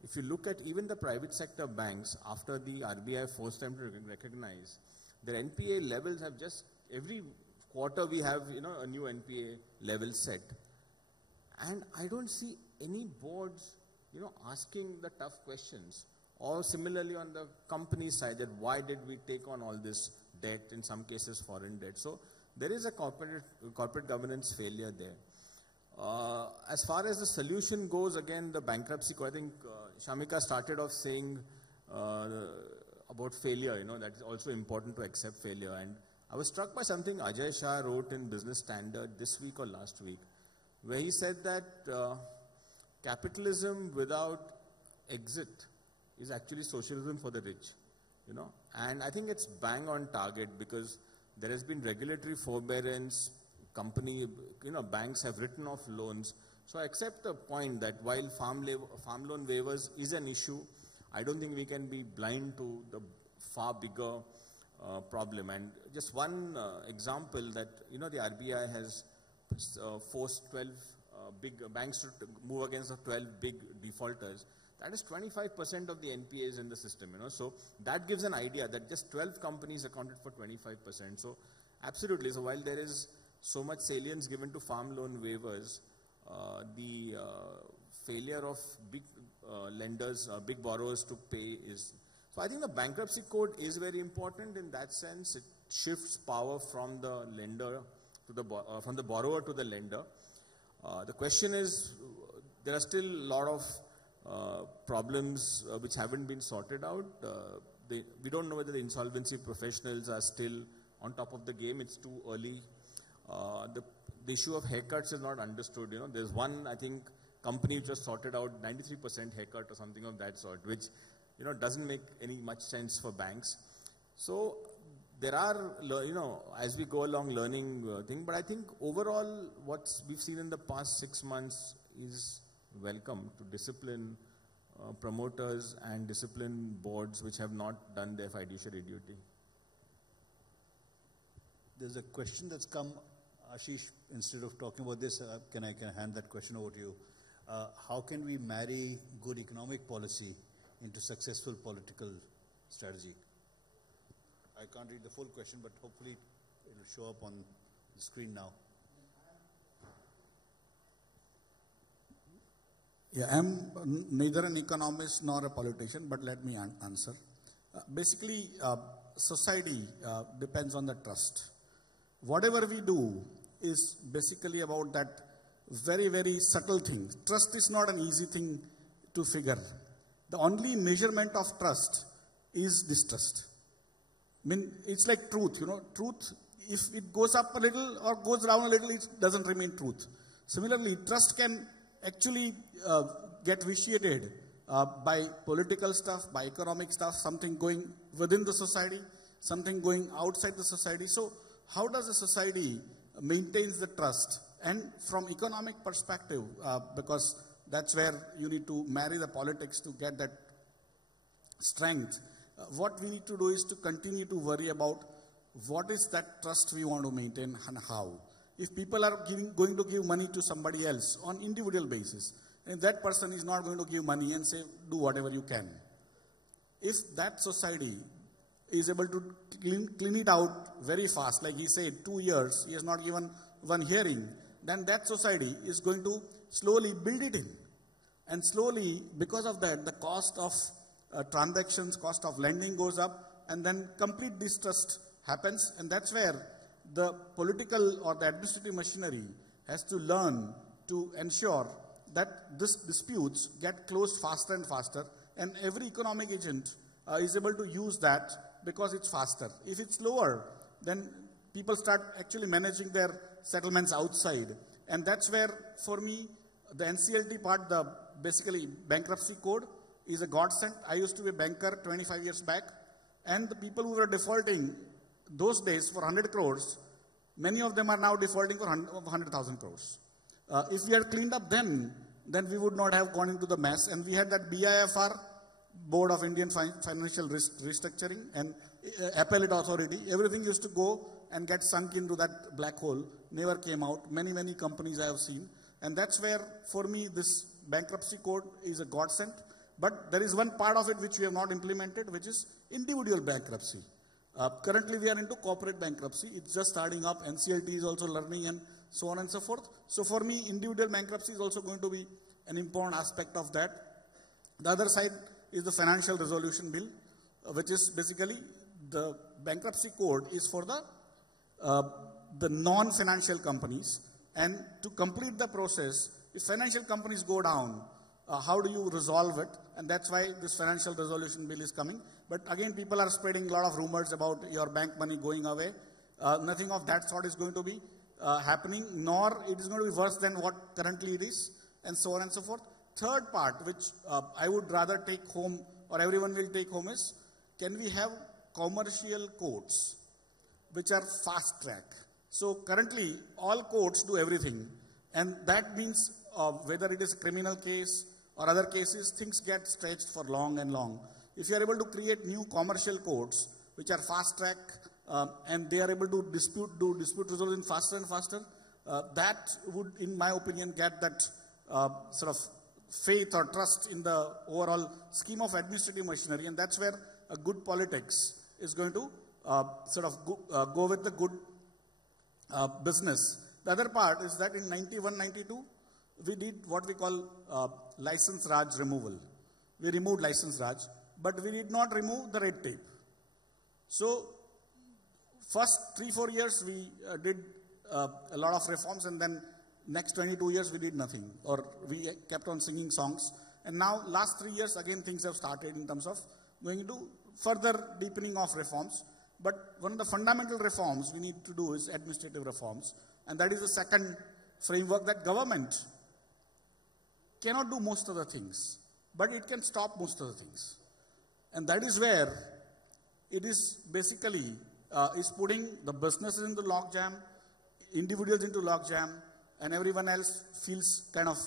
if you look at even the private sector banks, after the RBI forced them to recognize, their NPA levels have just, every quarter we have, a new NPA level set. And I don't see any boards, asking the tough questions. Or similarly on the company side, that why did we take on all this debt, in some cases foreign debt. So there is a corporate governance failure there. As far as the solution goes, again, the bankruptcy code, I think Shamika started off saying about failure, that is also important to accept failure. And I was struck by something Ajay Shah wrote in Business Standard this week or last week, where he said that capitalism without exit is actually socialism for the rich, And I think it's bang on target because there has been regulatory forbearance, banks have written off loans. So I accept the point that while farm loan waivers is an issue, I don't think we can be blind to the far bigger problem. And just one example that, the RBI has forced 12 big banks to move against the 12 big defaulters. That is 25% of the NPAs in the system, So that gives an idea that just 12 companies accounted for 25%. So absolutely. So while there is so much salience given to farm loan waivers, the failure of big lenders, big borrowers to pay is. So I think the bankruptcy code is very important in that sense. It shifts power from the lender to from the borrower to the lender. The question is, there are still a lot of problems which haven't been sorted out. We don't know whether the insolvency professionals are still on top of the game. It's too early. The issue of haircuts is not understood. There's one, I think, company which just sorted out 93% haircut or something of that sort, which doesn't make any much sense for banks. So there are, as we go along, learning thing. But I think overall, what we've seen in the past 6 months is welcome to discipline promoters and discipline boards which have not done their fiduciary duty. There's a question that's come, Ashish, instead of talking about this, can I hand that question over to you? How can we marry good economic policy into successful political strategy? I can't read the full question, but hopefully it will show up on the screen now. Yeah, I'm neither an economist nor a politician, but let me answer. Basically, society depends on the trust. Whatever we do is basically about that very, very subtle thing. Trust is not an easy thing to figure. The only measurement of trust is distrust. I mean, it's like truth, Truth, if it goes up a little or goes down a little, it doesn't remain truth. Similarly, trust can actually get vitiated by political stuff, by economic stuff, something going within the society, something going outside the society. So how does a society maintain the trust? And from economic perspective, because that's where you need to marry the politics to get that strength, what we need to do is to continue to worry about what is that trust we want to maintain and how. If people are going to give money to somebody else on individual basis, and that person is not going to give money and say, do whatever you can. If that society is able to clean it out very fast, like he said, 2 years, he has not given one hearing, then that society is going to slowly build it in. And slowly, because of that, the cost of transactions, cost of lending goes up, and then complete distrust happens, and that's where the political or the administrative machinery has to learn to ensure that these disputes get closed faster and faster, and every economic agent is able to use that because it's faster. If it's slower, then people start actually managing their settlements outside. And that's where, for me, the NCLT part, the basically bankruptcy code, is a godsend. I used to be a banker 25 years back, and the people who were defaulting those days for 100 crores, many of them are now defaulting for 100,000 crores. If we had cleaned up then we would not have gone into the mess. And we had that BIFR, Board of Indian Financial Restructuring, and Appellate Authority. Everything used to go and get sunk into that black hole, never came out. Many, many companies I have seen. And that's where, for me, this bankruptcy code is a godsend. But there is one part of it which we have not implemented, which is individual bankruptcy. Currently, we are into corporate bankruptcy. It's just starting up. NCLT is also learning, and so on and so forth. So for me, individual bankruptcy is also going to be an important aspect of that. The other side is the financial resolution bill, which is basically the bankruptcy code is for the non-financial companies. And to complete the process, if financial companies go down, how do you resolve it? And that's why this financial resolution bill is coming. But again, people are spreading a lot of rumors about your bank money going away. Nothing of that sort is going to be happening, nor it is going to be worse than what currently it is, and so on and so forth. Third part, which I would rather take home, or everyone will take home, is can we have commercial courts which are fast track? So currently, all courts do everything, and that means whether it is a criminal case or other cases, things get stretched for long and long. If you are able to create new commercial courts which are fast track and they are able to do dispute resolution faster and faster, that would, in my opinion, get that sort of faith or trust in the overall scheme of administrative machinery, and that's where a good politics is going to sort of go with the good business. The other part is that in 91, 92, we did what we call license Raj removal. We removed license Raj, but we did not remove the red tape. So, first 3-4 years we did a lot of reforms, and then next 22 years we did nothing, or we kept on singing songs. And now, last 3 years, again things have started in terms of going into further deepening of reforms. But one of the fundamental reforms we need to do is administrative reforms, and that is the second framework, that government cannot do most of the things, but it can stop most of the things. And that is where it is basically is putting the businesses into logjam, individuals into logjam, and everyone else feels kind of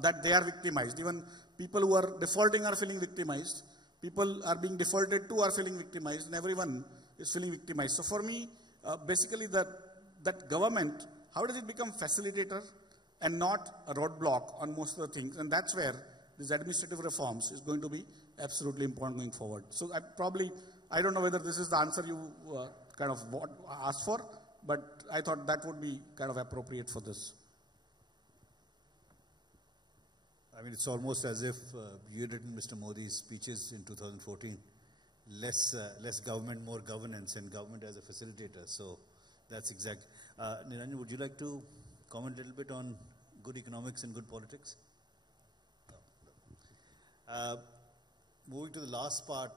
that they are victimized. Even people who are defaulting are feeling victimized. People are being defaulted to are feeling victimized, and everyone is feeling victimized. So for me, basically that government, how does it become facilitator and not a roadblock on most of the things? And that's where these administrative reforms is going to be absolutely important going forward. So I don't know whether this is the answer you kind of asked for, but I thought that would be kind of appropriate for this. I mean, it's almost as if you had written Mr. Modi's speeches in 2014. Less government, more governance, and government as a facilitator. So that's exact. Niranjan, would you like to comment a little bit on good economics and good politics? Moving to the last part,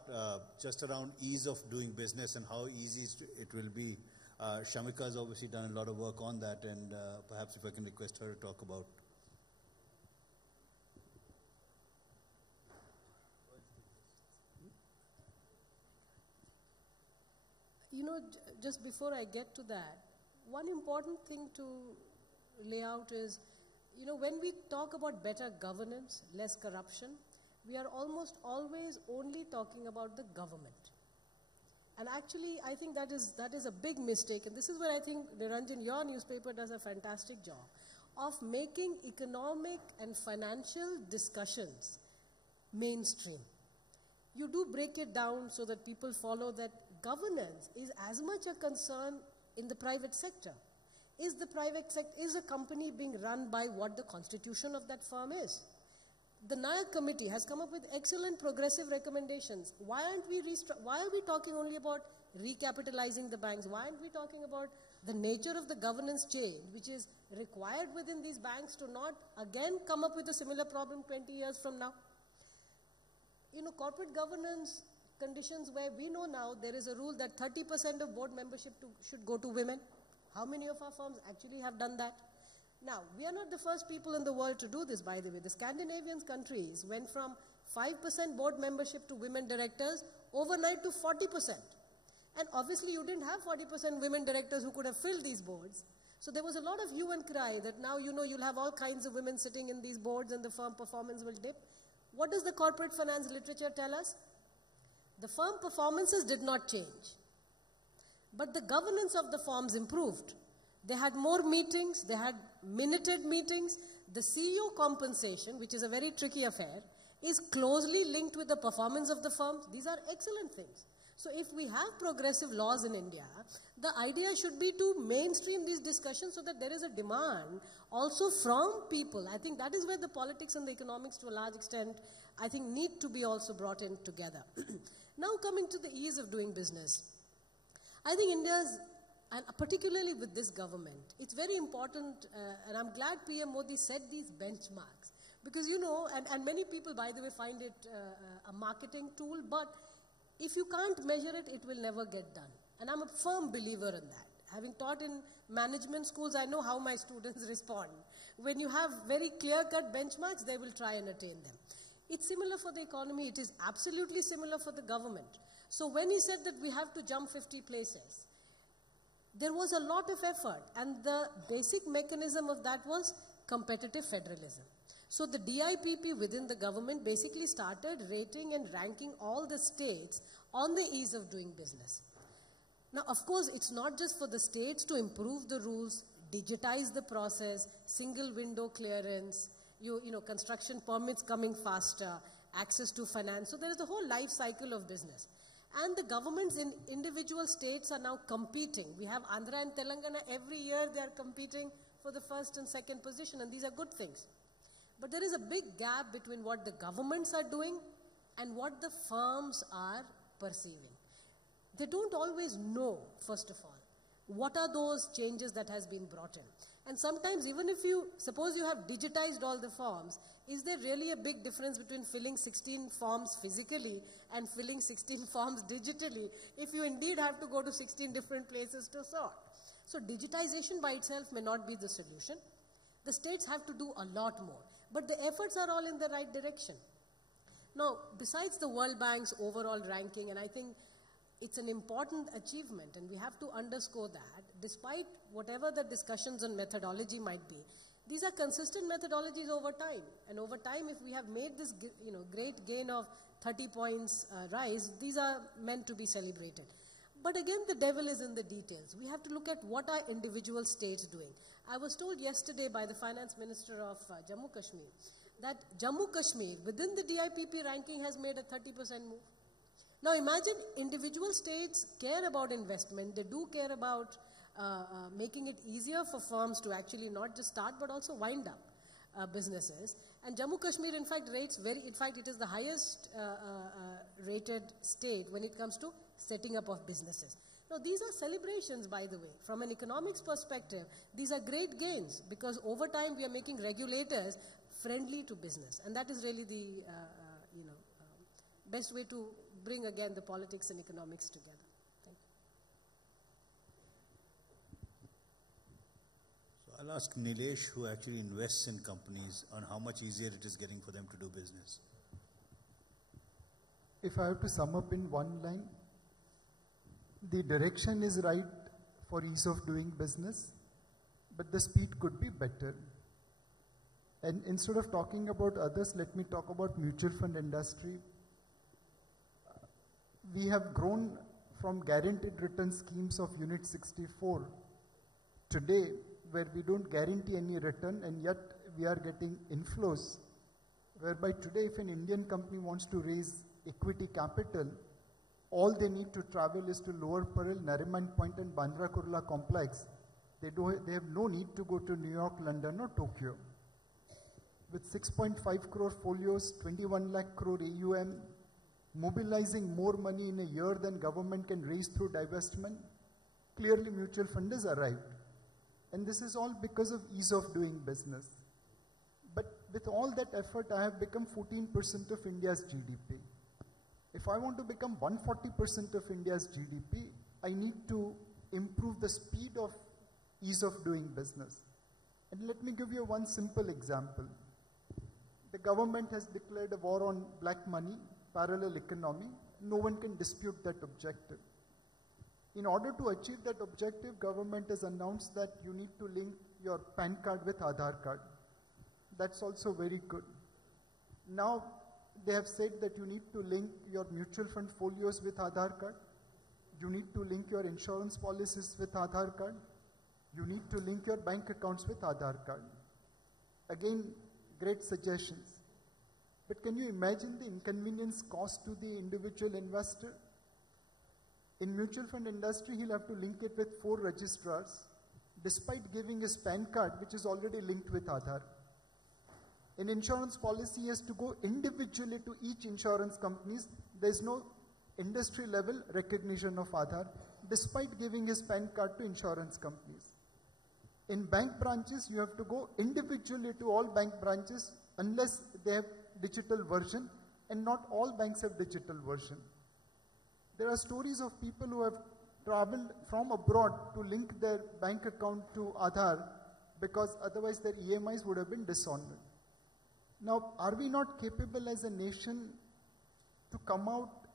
just around ease of doing business and how easy it will be. Shamika has obviously done a lot of work on that, and perhaps if I can request her to talk about. You know, just before I get to that, one important thing to lay out is, you know, when we talk about better governance, less corruption, we are almost always only talking about the government. And actually, I think that is a big mistake. And this is where I think, Niranjan, your newspaper does a fantastic job of making economic and financial discussions mainstream. You do break it down so that people follow that governance is as much a concern in the private sector. Is a company being run by what the constitution of that firm is? The Nayak committee has come up with excellent progressive recommendations. Why are we talking only about recapitalizing the banks? Why aren't we talking about the nature of the governance change, which is required within these banks to not again come up with a similar problem 20 years from now? You know, corporate governance conditions where we know now there is a rule that 30% of board membership should go to women. How many of our firms actually have done that? Now, we are not the first people in the world to do this, by the way. The Scandinavian countries went from 5% board membership to women directors overnight to 40%. And obviously, you didn't have 40% women directors who could have filled these boards. So there was a lot of hue and cry that now, you know, you'll have all kinds of women sitting in these boards and the firm performance will dip. What does the corporate finance literature tell us? The firm performances did not change. But the governance of the firms improved. They had more meetings, they had minuted meetings. The CEO compensation, which is a very tricky affair, is closely linked with the performance of the firms. These are excellent things. So if we have progressive laws in India, the idea should be to mainstream these discussions so that there is a demand also from people. I think that is where the politics and the economics to a large extent, I think, need to be also brought in together. Now coming to the ease of doing business. I think India's, and particularly with this government, it's very important, and I'm glad PM Modi set these benchmarks. Because, you know, and many people, by the way, find it a marketing tool, but if you can't measure it, it will never get done. And I'm a firm believer in that. Having taught in management schools, I know how my students respond. When you have very clear-cut benchmarks, they will try and attain them. It's similar for the economy. It is absolutely similar for the government. So when he said that we have to jump 50 places, there was a lot of effort. And the basic mechanism of that was competitive federalism. So the DIPP within the government basically started rating and ranking all the states on the ease of doing business. Now, of course, it's not just for the states to improve the rules, digitize the process, single window clearance, you know, construction permits coming faster, access to finance. So there is the whole life cycle of business. And the governments in individual states are now competing. We have Andhra and Telangana. Every year they are competing for the first and second position, and these are good things. But there is a big gap between what the governments are doing and what the firms are perceiving. They don't always know, first of all, what are those changes that has been brought in. And sometimes even if you, suppose you have digitized all the forms, is there really a big difference between filling 16 forms physically and filling 16 forms digitally if you indeed have to go to 16 different places to sort? So digitization by itself may not be the solution. The states have to do a lot more. But the efforts are all in the right direction. Now, besides the World Bank's overall ranking, and I think it's an important achievement, and we have to underscore that, despite whatever the discussions on methodology might be, these are consistent methodologies over time. And over time, if we have made this great gain of 30 points rise, these are meant to be celebrated. But again, the devil is in the details. We have to look at what are individual states doing. I was told yesterday by the finance minister of Jammu Kashmir that Jammu Kashmir, within the DIPP ranking, has made a 30% move. Now imagine individual states care about investment. They do care about making it easier for firms to actually not just start but also wind up businesses. And Jammu Kashmir, in fact, it is the highest rated state when it comes to setting up of businesses. Now, these are celebrations, by the way. From an economics perspective, these are great gains because over time we are making regulators friendly to business. And that is really the best way to bring again the politics and economics together. Thank you. So I'll ask Nilesh, who actually invests in companies, on how much easier it is getting for them to do business. If I have to sum up in one line, the direction is right for ease of doing business, but the speed could be better. And instead of talking about others, let me talk about mutual fund industry. We have grown from guaranteed return schemes of Unit 64 today, where we don't guarantee any return, and yet we are getting inflows, whereby today if an Indian company wants to raise equity capital, all they need to travel is to Lower Parel, Nariman Point and Bandra Kurla complex. They have no need to go to New York, London or Tokyo. With 6.5 crore folios, 21 lakh crore AUM, mobilizing more money in a year than government can raise through divestment, clearly mutual fund has arrived. And this is all because of ease of doing business. But with all that effort, I have become 14% of India's GDP. If I want to become 140% of India's GDP, I need to improve the speed of ease of doing business. And let me give you one simple example. The government has declared a war on black money, parallel economy. No one can dispute that objective. In order to achieve that objective, government has announced that you need to link your PAN card with Aadhaar card. That's also very good. Now, they have said that you need to link your mutual fund folios with Aadhaar card. You need to link your insurance policies with Aadhaar card. You need to link your bank accounts with Aadhaar card. Again, great suggestions. But can you imagine the inconvenience cost to the individual investor? In mutual fund industry, he'll have to link it with 4 registrars, despite giving his PAN card, which is already linked with Aadhaar. In insurance policy, he has to go individually to each insurance companies. There's no industry level recognition of Aadhaar, despite giving his PAN card to insurance companies. In bank branches, you have to go individually to all bank branches unless they have digital version, and not all banks have digital version. There are stories of people who have traveled from abroad to link their bank account to Aadhaar because otherwise their EMIs would have been dishonored. Now, are we not capable as a nation to come out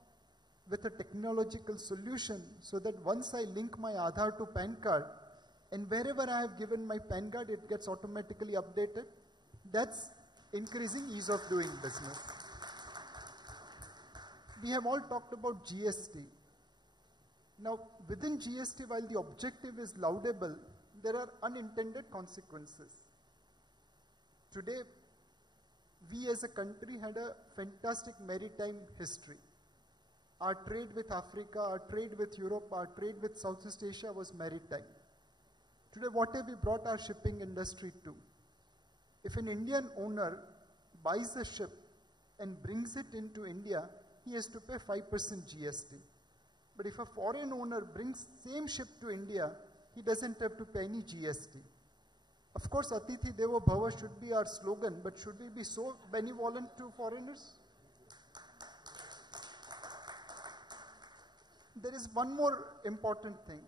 with a technological solution so that once I link my Aadhaar to PAN card, and wherever I have given my PAN card, it gets automatically updated? That's increasing ease of doing business. We have all talked about GST. Now, within GST, while the objective is laudable, there are unintended consequences. Today, we as a country had a fantastic maritime history. Our trade with Africa, our trade with Europe, our trade with Southeast Asia was maritime. Today, what have we brought our shipping industry to? If an Indian owner buys a ship and brings it into India, he has to pay 5% GST. But if a foreign owner brings same ship to India, he doesn't have to pay any GST. Of course, Atithi Devo Bhava should be our slogan, but should we be so benevolent to foreigners? There is one more important thing.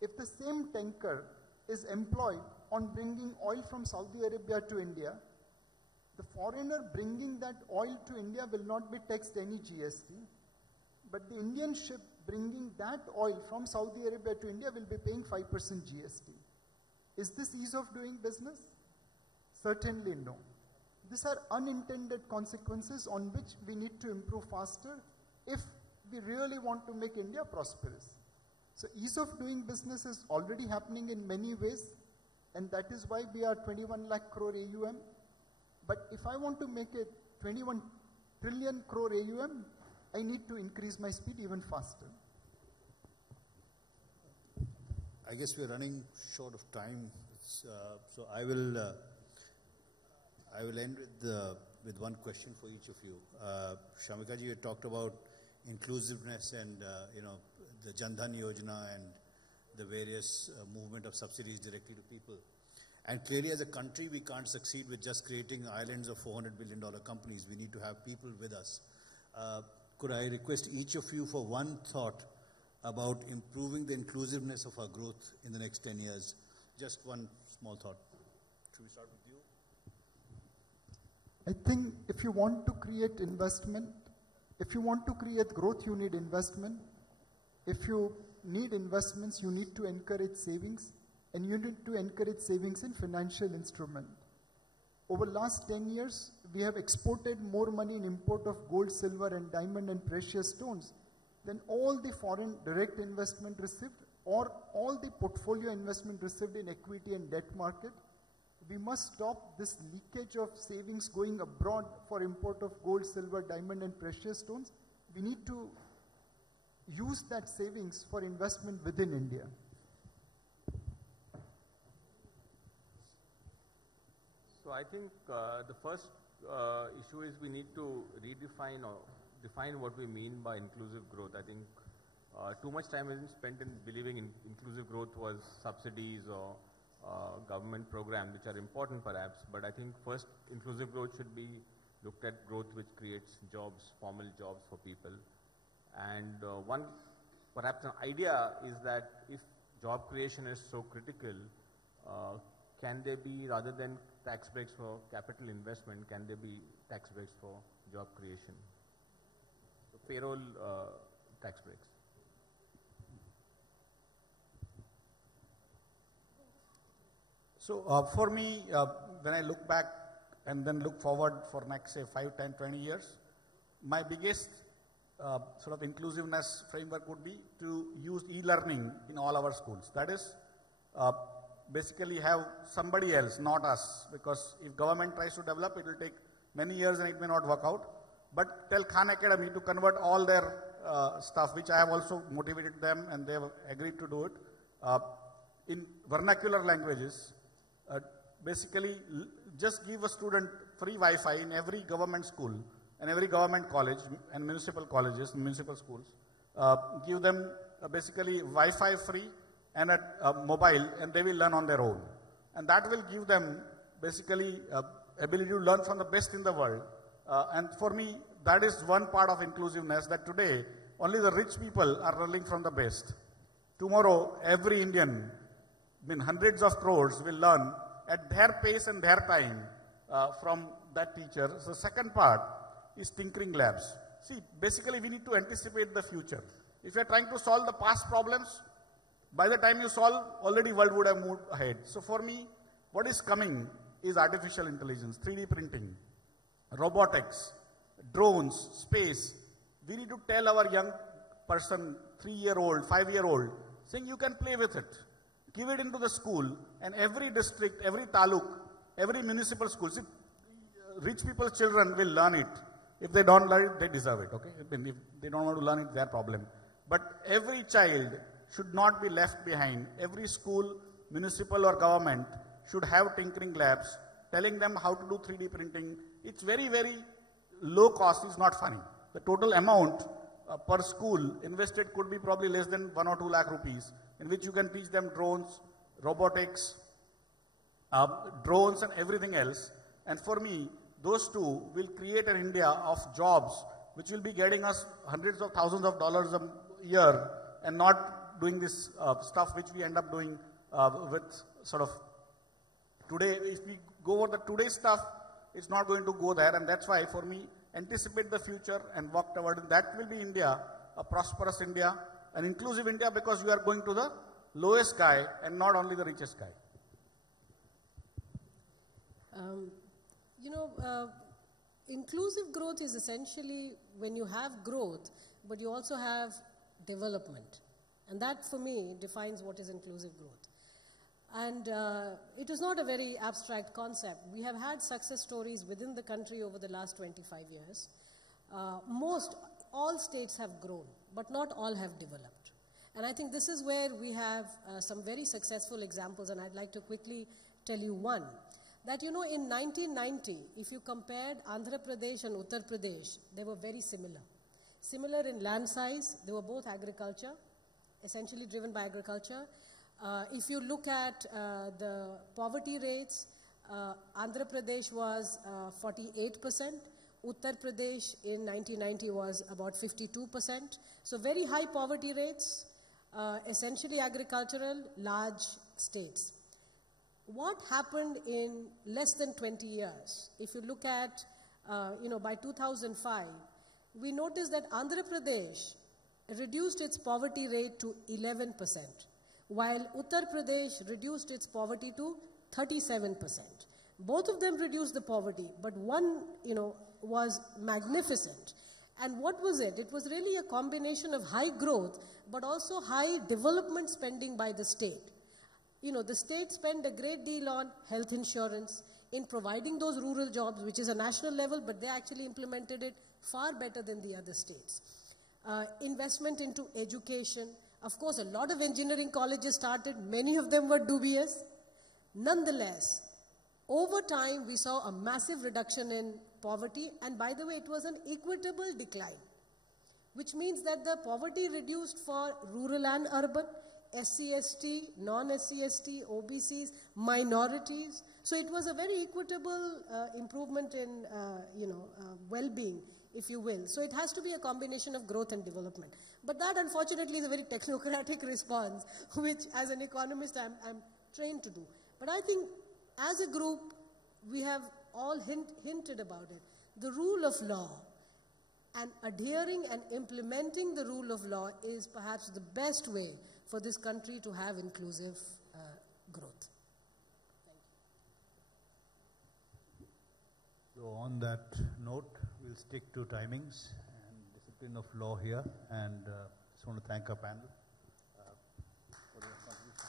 If the same tanker is employed on bringing oil from Saudi Arabia to India, the foreigner bringing that oil to India will not be taxed any GST, but the Indian ship bringing that oil from Saudi Arabia to India will be paying 5% GST. Is this ease of doing business? Certainly no. These are unintended consequences on which we need to improve faster if we really want to make India prosperous. So ease of doing business is already happening in many ways, and that is why we are 21 lakh crore AUM. But if I want to make it 21 trillion crore AUM, I need to increase my speed even faster. I guess we're running short of time, so I will end with one question for each of you. Shamika ji, you talked about inclusiveness and the Jan Dhan Yojana and the various movement of subsidies directly to people. And clearly, as a country, we can't succeed with just creating islands of $400 billion companies. We need to have people with us. Could I request each of you for one thought about improving the inclusiveness of our growth in the next 10 years? Just one small thought. Should we start with you? I think if you want to create investment, if you want to create growth, you need investment. If you need investments, you need to encourage savings, and you need to encourage savings in financial instrument. Over last 10 years, we have exported more money in import of gold, silver, and diamond and precious stones than all the foreign direct investment received or all the portfolio investment received in equity and debt market. We must stop this leakage of savings going abroad for import of gold, silver, diamond, and precious stones. We need to use that savings for investment within India. So I think the first issue is we need to redefine define what we mean by inclusive growth. I think too much time has been spent in believing inclusive growth was subsidies or government programs, which are important perhaps, but I think first inclusive growth should be looked at growth which creates jobs, formal jobs for people. And one perhaps an idea is that if job creation is so critical, can there be, rather than tax breaks for capital investment, can there be tax breaks for job creation? So payroll tax breaks. So for me, when I look back and then look forward for next, say, 5, 10, 20 years, my biggest sort of inclusiveness framework would be to use e-learning in all our schools. That is, basically have somebody else, not us, because if government tries to develop, it will take many years and it may not work out. But tell Khan Academy to convert all their stuff, which I have also motivated them and they have agreed to do it, in vernacular languages. Basically, just give a student free Wi-Fi in every government school and every government college and municipal colleges, municipal schools. Give them basically Wi-Fi free and a mobile, and they will learn on their own. And that will give them basically ability to learn from the best in the world. And for me, that is one part of inclusiveness, that today only the rich people are learning from the best. Tomorrow, every Indian, hundreds of crores, will learn at their pace and their time from that teacher. So the second part is tinkering labs. See, basically we need to anticipate the future. If you are trying to solve the past problems, by the time you solve, already world would have moved ahead. So for me, what is coming is artificial intelligence, 3D printing, robotics, drones, space. We need to tell our young person, 3-year-old, 5-year-old, saying you can play with it. Give it into the school, and every district, every taluk, every municipal school, see, rich people's children will learn it. If they don't learn it, they deserve it, okay? If they don't want to learn it, their problem. But every child should not be left behind. Every school, municipal or government, should have tinkering labs, telling them how to do 3D printing. It's very, very low cost. It's not funny. The total amount per school invested could be probably less than 1 or 2 lakh rupees, in which you can teach them drones, robotics, drones and everything else. And for me, those two will create an India of jobs, which will be getting us hundreds of thousands of dollars a year, and not doing this stuff which we end up doing with sort of today. If we go over the today stuff, it's not going to go there. And that's why, for me, anticipate the future and work toward it. That will be India, a prosperous India, an inclusive India, because you are going to the lowest guy and not only the richest guy. Inclusive growth is essentially when you have growth, but you also have development. And that, for me, defines what is inclusive growth. And it is not a very abstract concept. We have had success stories within the country over the last 25 years. All states have grown, but not all have developed. And I think this is where we have some very successful examples, and I'd like to quickly tell you one. That, in 1990, if you compared Andhra Pradesh and Uttar Pradesh, they were very similar. Similar in land size, they were both agriculture, essentially driven by agriculture. If you look at the poverty rates, Andhra Pradesh was 48%, Uttar Pradesh in 1990 was about 52%. So very high poverty rates, essentially agricultural, large states. What happened in less than 20 years? If you look at, by 2005, we noticed that Andhra Pradesh reduced its poverty rate to 11%, while Uttar Pradesh reduced its poverty to 37%. Both of them reduced the poverty, but one, was magnificent. And what was it? It was really a combination of high growth, but also high development spending by the state. The state spent a great deal on health insurance, in providing those rural jobs, which is a national level, but they actually implemented it far better than the other states. Investment into education. Of course, a lot of engineering colleges started. Many of them were dubious. Nonetheless, over time, we saw a massive reduction in poverty. And by the way, it was an equitable decline. which means that the poverty reduced for rural and urban, SC/ST, non-SC/ST, OBCs, minorities. So it was a very equitable improvement in, well-being, if you will. So it has to be a combination of growth and development. But that, unfortunately, is a very technocratic response, which, as an economist, I'm trained to do. But I think, as a group, we have all hinted about it. The rule of law and adhering and implementing the rule of law is perhaps the best way for this country to have inclusive growth. So on that note, we'll stick to timings and discipline of law here, and just want to thank our panel for their contribution.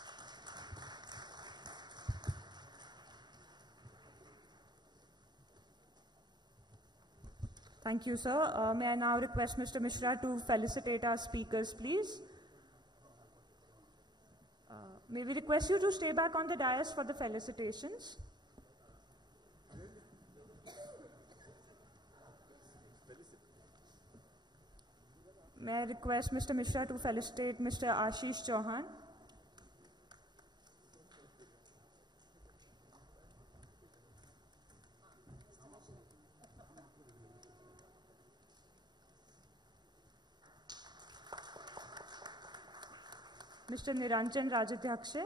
Thank you, sir. May I now request Mr. Mishra to felicitate our speakers, please? May we request you to stay back on the dais for the felicitations? May I request Mr. Mishra to felicitate Mr. Ashish Chauhan? Mr. Niranjan Rajadhyakshe?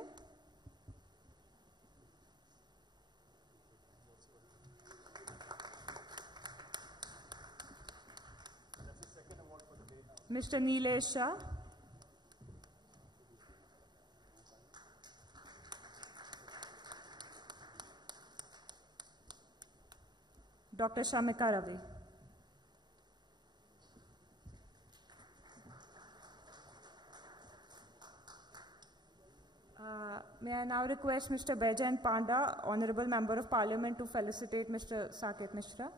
Mr. Nilesh Shah? Dr. Shamika Ravi? May I now request Mr. Baijan Panda, Honorable Member of Parliament, to felicitate Mr. Saket Mishra?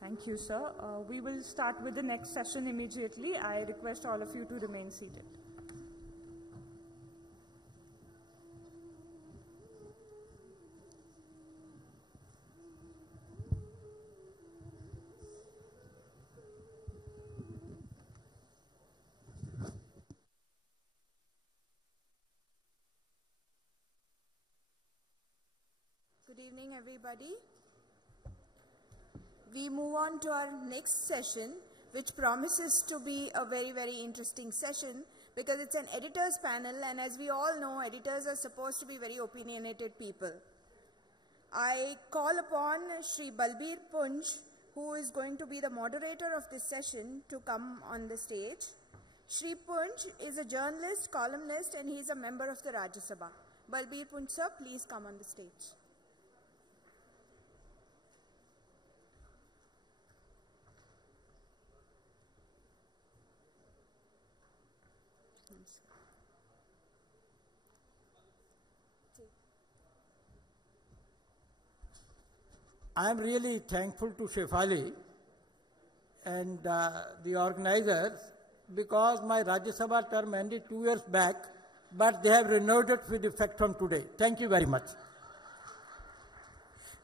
Thank you, sir. We will start with the next session immediately. I request all of you to remain seated. Good evening, everybody. We move on to our next session, which promises to be a very, very interesting session because it's an editors panel, and as we all know, editors are supposed to be very opinionated people. I call upon Shri Balbir Punj, who is going to be the moderator of this session, to come on the stage. Shri Punj is a journalist, columnist, and he is a member of the Rajya Sabha. Balbir Punj, sir, please come on the stage. I am really thankful to Shefali and the organizers because my Rajya Sabha term ended 2 years back, but they have renewed it with effect from today. Thank you very much.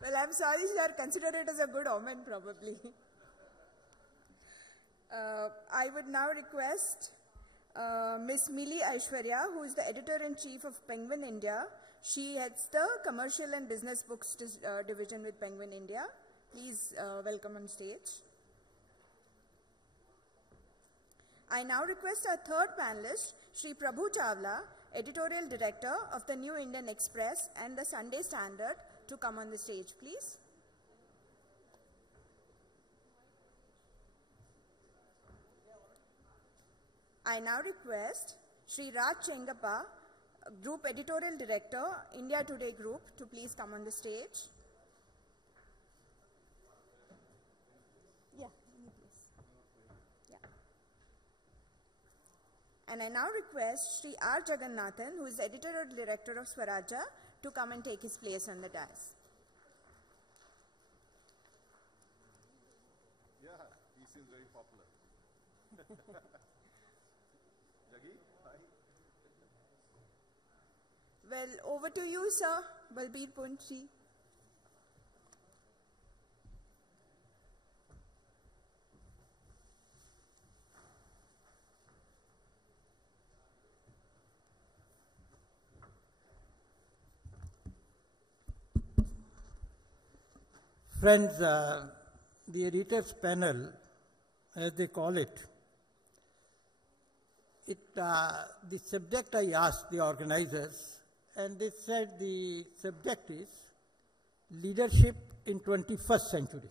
Well, I'm sorry, sir. Consider it as a good omen, probably. I would now request Ms. Mili Aishwarya, who is the editor-in-chief of Penguin India. She heads the commercial and business books division with Penguin India. Please welcome on stage. I now request our third panelist, Shri Prabhu Chawla, editorial director of the New Indian Express and the Sunday Standard, to come on the stage, please. I now request Shri Raj Chengappa, Group Editorial Director, India Today Group, to please come on the stage. Yeah, please. Yeah. And I now request Shri R. Jagannathan, who is Editorial Director of Swaraja, to come and take his place on the dais. Well, over to you, sir, Balbir Punchi. Friends, the editors panel, as they call it, the subject I asked the organizers, and they said the subject is leadership in 21st century.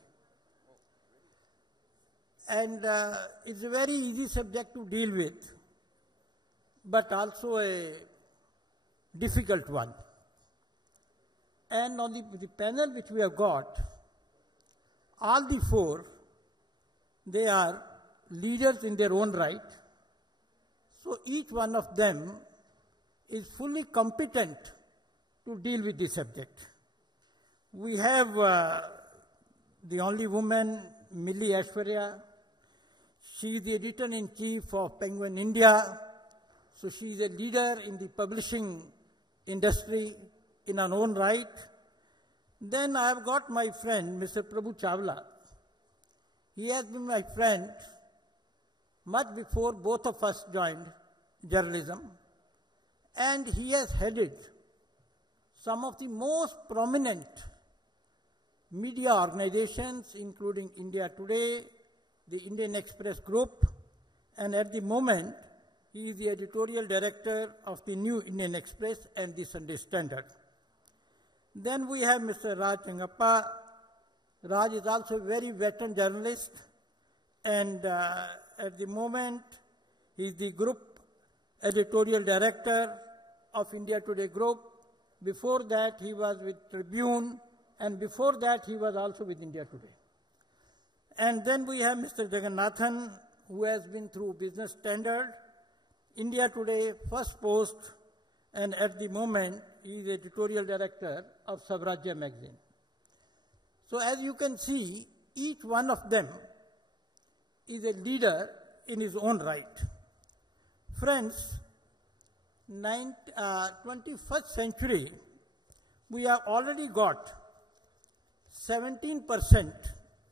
And it's a very easy subject to deal with, but also a difficult one. And on the panel which we have got, all the four, they are leaders in their own right. So each one of them is fully competent to deal with this subject. We have the only woman, Milli Aishwarya. She is the editor-in-chief of Penguin India. So she is a leader in the publishing industry in her own right. Then I have got my friend, Mr. Prabhu Chawla. He has been my friend much before both of us joined journalism. And he has headed some of the most prominent media organizations, including India Today, the Indian Express Group, and at the moment, he is the editorial director of the New Indian Express and the Sunday Standard. Then we have Mr. Raj Changappa. Raj is also a very veteran journalist, and at the moment, he is the group editorial director of India Today Group. Before that, he was with Tribune, and before that, he was also with India Today. And then we have Mr. Jagannathan, who has been through Business Standard, India Today, First Post, and at the moment, he is editorial director of Swarajya magazine. So as you can see, each one of them is a leader in his own right. Friends, 21st century, we have already got 17%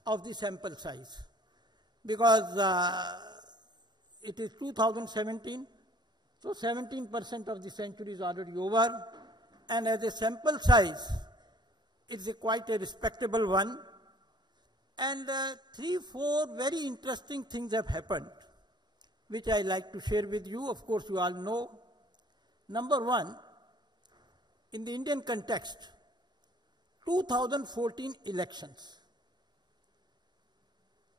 of the sample size, because it is 2017, so 17% of the century is already over, and as a sample size, it's quite a respectable one. And 3-4 very interesting things have happened, which I like to share with you. Of course, you all know. Number one, in the Indian context, 2014 elections.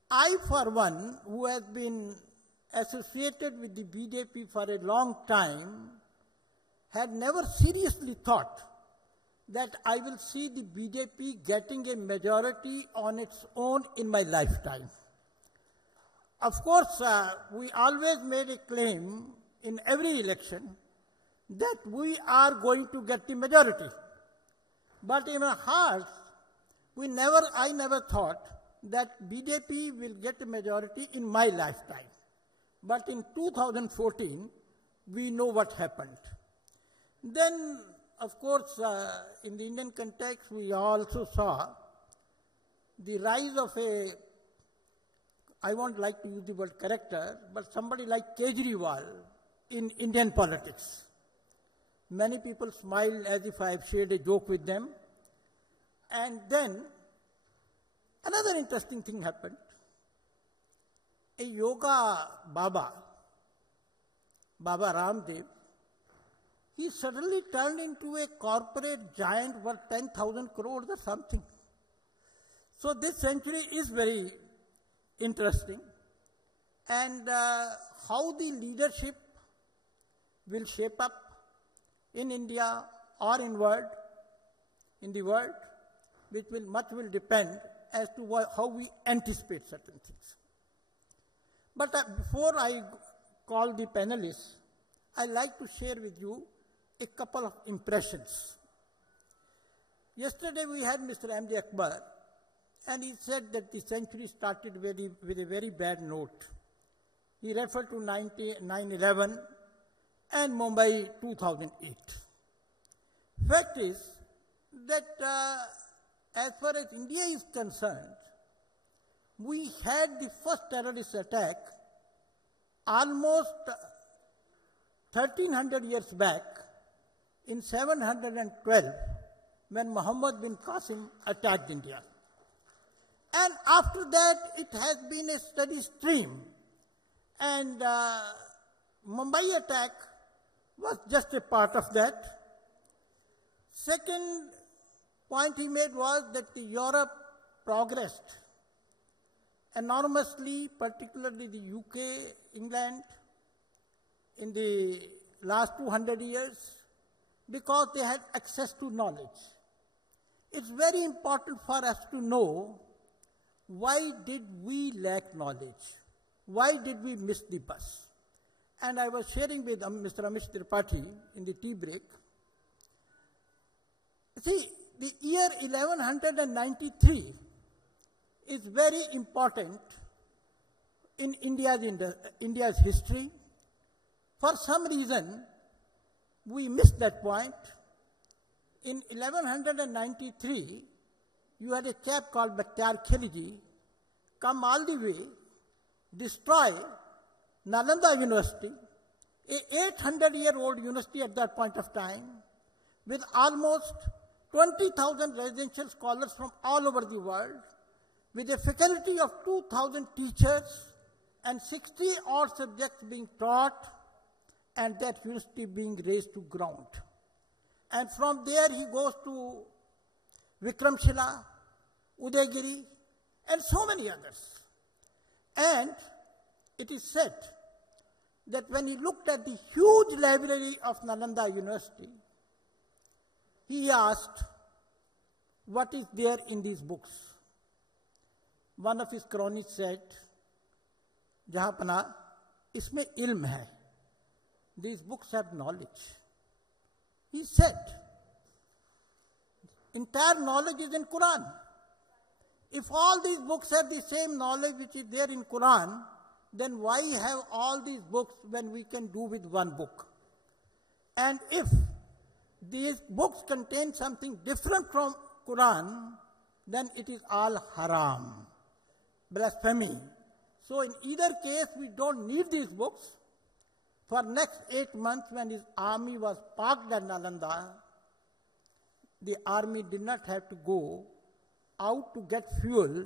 I, for one, who has been associated with the BJP for a long time, had never seriously thought that I will see the BJP getting a majority on its own in my lifetime. Of course, we always made a claim in every election that we are going to get the majority. But in our hearts, I never thought that BJP will get a majority in my lifetime. But in 2014, we know what happened. Then, of course, in the Indian context, we also saw the rise of I won't like to use the word character, but somebody like Kejriwal in Indian politics. Many people smile as if I have shared a joke with them. And then, another interesting thing happened. A yoga Baba, Baba Ramdev, he suddenly turned into a corporate giant worth 10,000 crores or something. So this century is very interesting. And how the leadership will shape up in India or in the world, much will depend as to how we anticipate certain things. But before I call the panelists, I'd like to share with you a couple of impressions. Yesterday we had Mr. M.D. Akbar, and he said that the century started with a very bad note. He referred to 9/11 and Mumbai 2008. Fact is that as far as India is concerned, we had the first terrorist attack almost 1300 years back in 712 when Muhammad bin Qasim attacked India. And after that, it has been a steady stream. And Mumbai attack was just a part of that. Second point he made was that the Europe progressed enormously, particularly the UK, England, in the last 200 years, because they had access to knowledge. It's very important for us to know why did we lack knowledge? Why did we miss the bus? And I was sharing with Mr. Amish Tripathi in the tea break. See, the year 1193 is very important in India's history. For some reason, we missed that point. In 1193, you had a chap called Bakhtiar Khilji come all the way, destroy Nalanda University, a 800-year-old university at that point of time, with almost 20,000 residential scholars from all over the world, with a faculty of 2,000 teachers and 60 odd subjects being taught, and that university being raised to ground. And from there he goes to Vikramshila, Udayagiri, and so many others. And it is said that when he looked at the huge library of Nalanda University, he asked, what is there in these books? One of his cronies said, Jahapana, isme ilm hai. These books have knowledge. He said, entire knowledge is in Quran. If all these books have the same knowledge which is there in Quran, then why have all these books when we can do with one book? And if these books contain something different from Quran, then it is all haram, blasphemy. So in either case, we don't need these books. For next 8 months, when his army was parked at Nalanda, the army did not have to go out to get fuel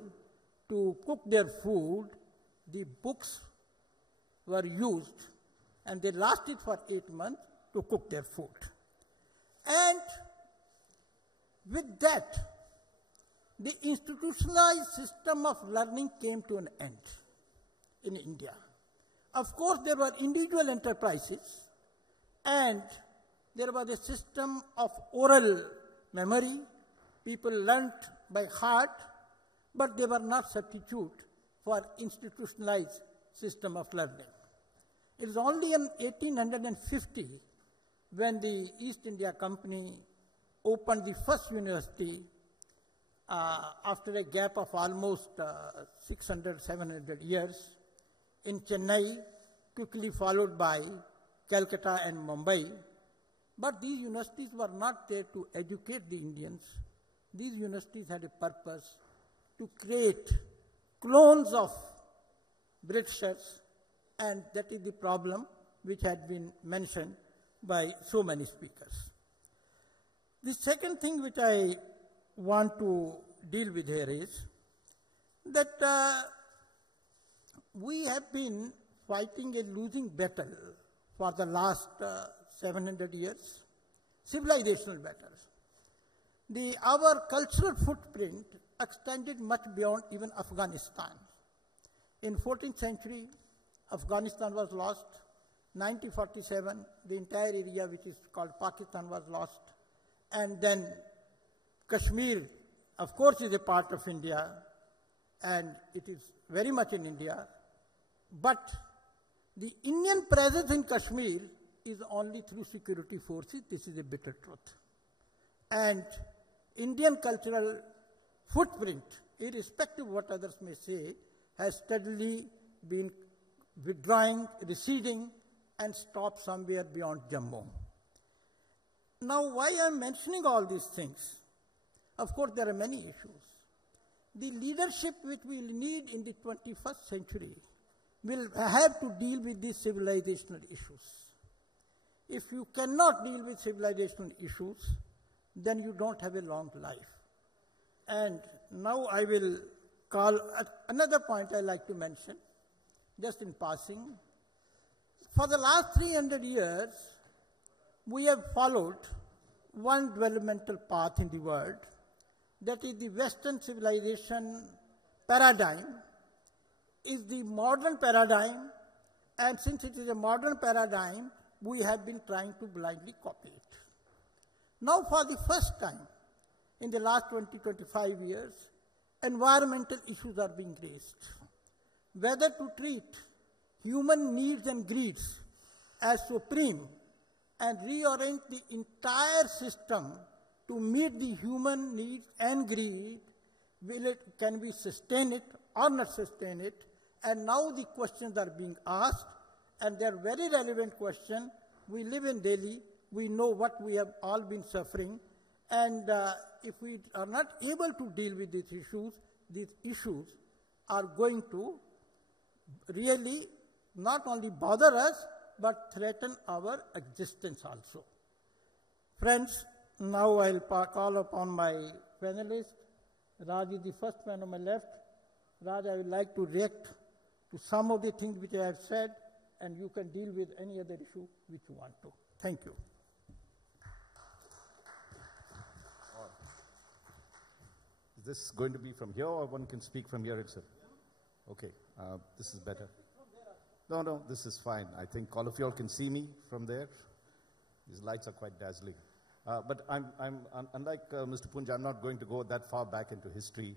to cook their food. The books were used, and they lasted for 8 months to cook their food. And with that, the institutionalized system of learning came to an end in India. Of course, there were individual enterprises, and there was a system of oral memory. People learnt by heart, but they were not substitute for institutionalized system of learning. It is only in 1850 when the East India Company opened the first university after a gap of almost 600, 700 years in Chennai, quickly followed by Calcutta and Mumbai. But these universities were not there to educate the Indians. These universities had a purpose to create clones of Britishers, and that is the problem which had been mentioned by so many speakers. The second thing which I want to deal with here is that we have been fighting a losing battle for the last 700 years, civilizational battles. Our cultural footprint extended much beyond even Afghanistan. In 14th century, Afghanistan was lost. 1947, the entire area which is called Pakistan was lost. And then Kashmir, of course, is a part of India, and it is very much in India. But the Indian presence in Kashmir is only through security forces. This is a bitter truth. And Indian cultural footprint, irrespective of what others may say, has steadily been withdrawing, receding, and stop somewhere beyond Jammu. Now, why I am mentioning all these things? Of course, there are many issues. The leadership which we will need in the 21st century will have to deal with these civilizational issues. If you cannot deal with civilizational issues, then you don't have a long life. And now I will call another point I like to mention, just in passing. For the last 300 years, we have followed one developmental path in the world, that is the Western civilization paradigm, is the modern paradigm, and since it is a modern paradigm, we have been trying to blindly copy it. Now, for the first time in the last 20-25 years, environmental issues are being raised. Whether to treat human needs and greeds as supreme and reorient the entire system to meet the human needs and greed, can we sustain it or not sustain it? And now the questions are being asked, and they are very relevant questions. We live in Delhi, we know what we have all been suffering, and if we are not able to deal with these issues are going to really not only bother us, but threaten our existence also. Friends, now I'll call upon my panelists. Raj is the first man on my left. Raj, I would like to react to some of the things which I have said, and you can deal with any other issue which you want to. Thank you. Is this going to be from here, or one can speak from here itself? Okay, this is better. No, this is fine. I think all of you all can see me from there. These lights are quite dazzling. But I'm unlike Mr. Punj, I'm not going to go that far back into history.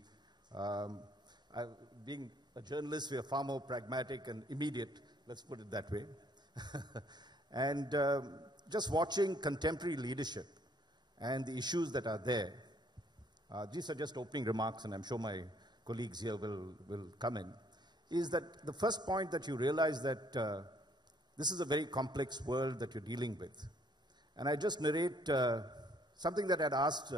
Being a journalist, we are far more pragmatic and immediate, let's put it that way. And just watching contemporary leadership and the issues that are there, these are just opening remarks, and I'm sure my colleagues here will come in, is that the first point that you realize that this is a very complex world that you're dealing with. And I just narrate something that I'd asked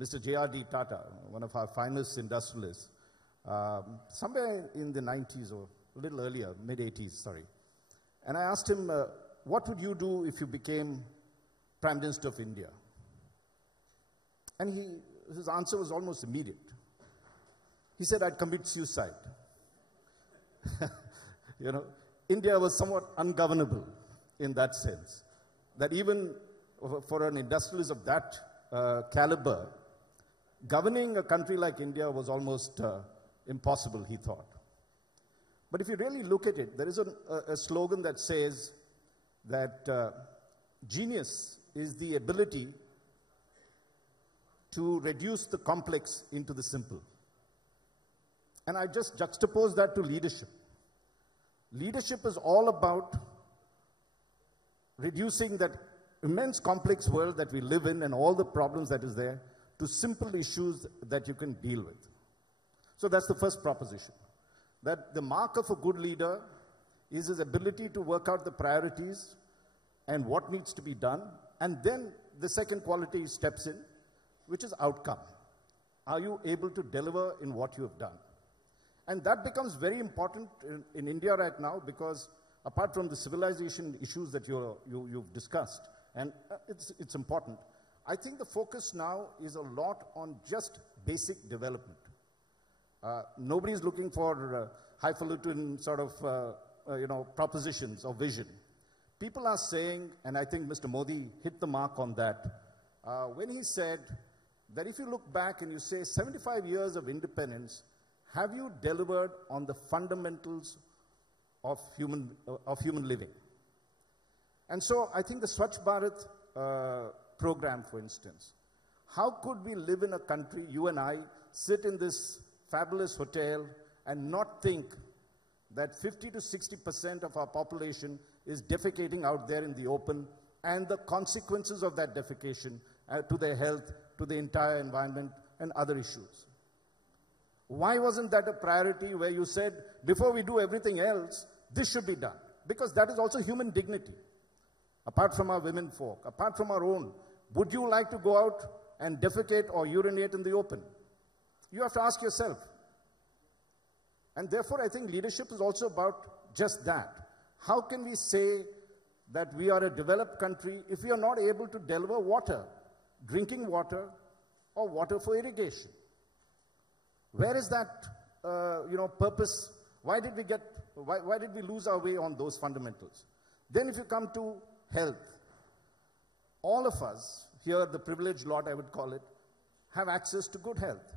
Mr. J.R.D. Tata, one of our finest industrialists, somewhere in the 90s or a little earlier, mid-80s, sorry. And I asked him, what would you do if you became Prime Minister of India? And his answer was almost immediate. He said, I'd commit suicide. You know, India was somewhat ungovernable in that sense, that even for an industrialist of that caliber, governing a country like India was almost impossible, he thought. But if you really look at it, there is a slogan that says that genius is the ability to reduce the complex into the simple. And I just juxtapose that to leadership. Leadership is all about reducing that immense complex world that we live in and all the problems that is there to simple issues that you can deal with. So that's the first proposition. That the mark of a good leader is his ability to work out the priorities and what needs to be done. And then the second quality steps in, which is outcome. Are you able to deliver in what you have done? And that becomes very important in India right now, because apart from the civilization issues that you've discussed, and it's important, I think the focus now is a lot on just basic development. Nobody's looking for highfalutin sort of propositions or vision. People are saying, and I think Mr. Modi hit the mark on that, when he said that if you look back and you say 75 years of independence, have you delivered on the fundamentals of human living? And so I think the Swachh Bharat program, for instance, how could we live in a country, you and I, sit in this fabulous hotel and not think that 50 to 60% of our population is defecating out there in the open, and the consequences of that defecation to their health, to the entire environment, and other issues? Why wasn't that a priority where you said, before we do everything else, this should be done. Because that is also human dignity. Apart from our women folk, apart from our own, would you like to go out and defecate or urinate in the open? You have to ask yourself. And therefore, I think leadership is also about just that. How can we say that we are a developed country if we are not able to deliver water, drinking water, or water for irrigation? Where is that, purpose? Why did we lose our way on those fundamentals? Then if you come to health, all of us, here the privileged lot I would call it, have access to good health.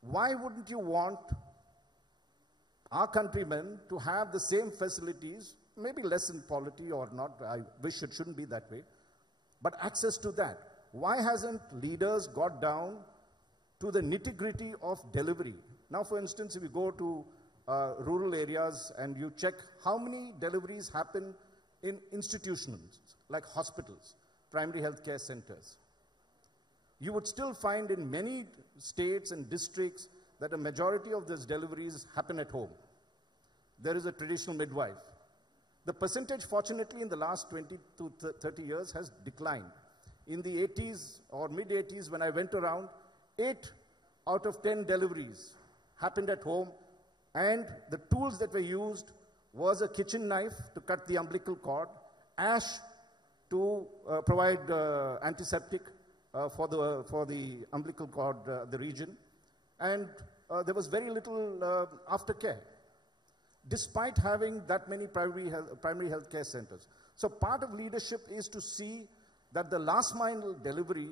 Why wouldn't you want our countrymen to have the same facilities, maybe less in quality or not, I wish it shouldn't be that way, but access to that? Why hasn't leaders got down to the nitty-gritty of delivery? Now, for instance, if you go to rural areas and you check how many deliveries happen in institutions like hospitals, primary health care centers, you would still find in many states and districts that a majority of those deliveries happen at home. There is a traditional midwife. The percentage, fortunately, in the last 20 to 30 years has declined. In the 80s or mid-80s, when I went around, 8 out of 10 deliveries happened at home, and the tools that were used was a kitchen knife to cut the umbilical cord, ash to provide antiseptic for the umbilical cord, the region, and there was very little aftercare, despite having that many primary health care centers. So part of leadership is to see that the last mile delivery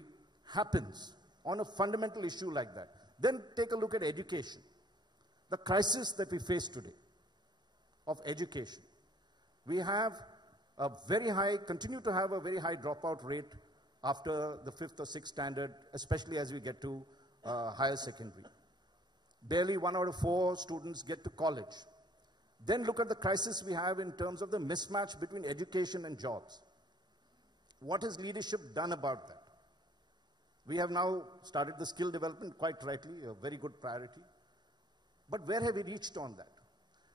happens on a fundamental issue like that. Then take a look at education. The crisis that we face today of education. We have a very high, continue to have a very high dropout rate after the 5th or 6th standard, especially as we get to higher secondary. Barely 1 out of 4 students get to college. Then look at the crisis we have in terms of the mismatch between education and jobs. What has leadership done about that? We have now started the skill development, quite rightly, a very good priority. But where have we reached on that?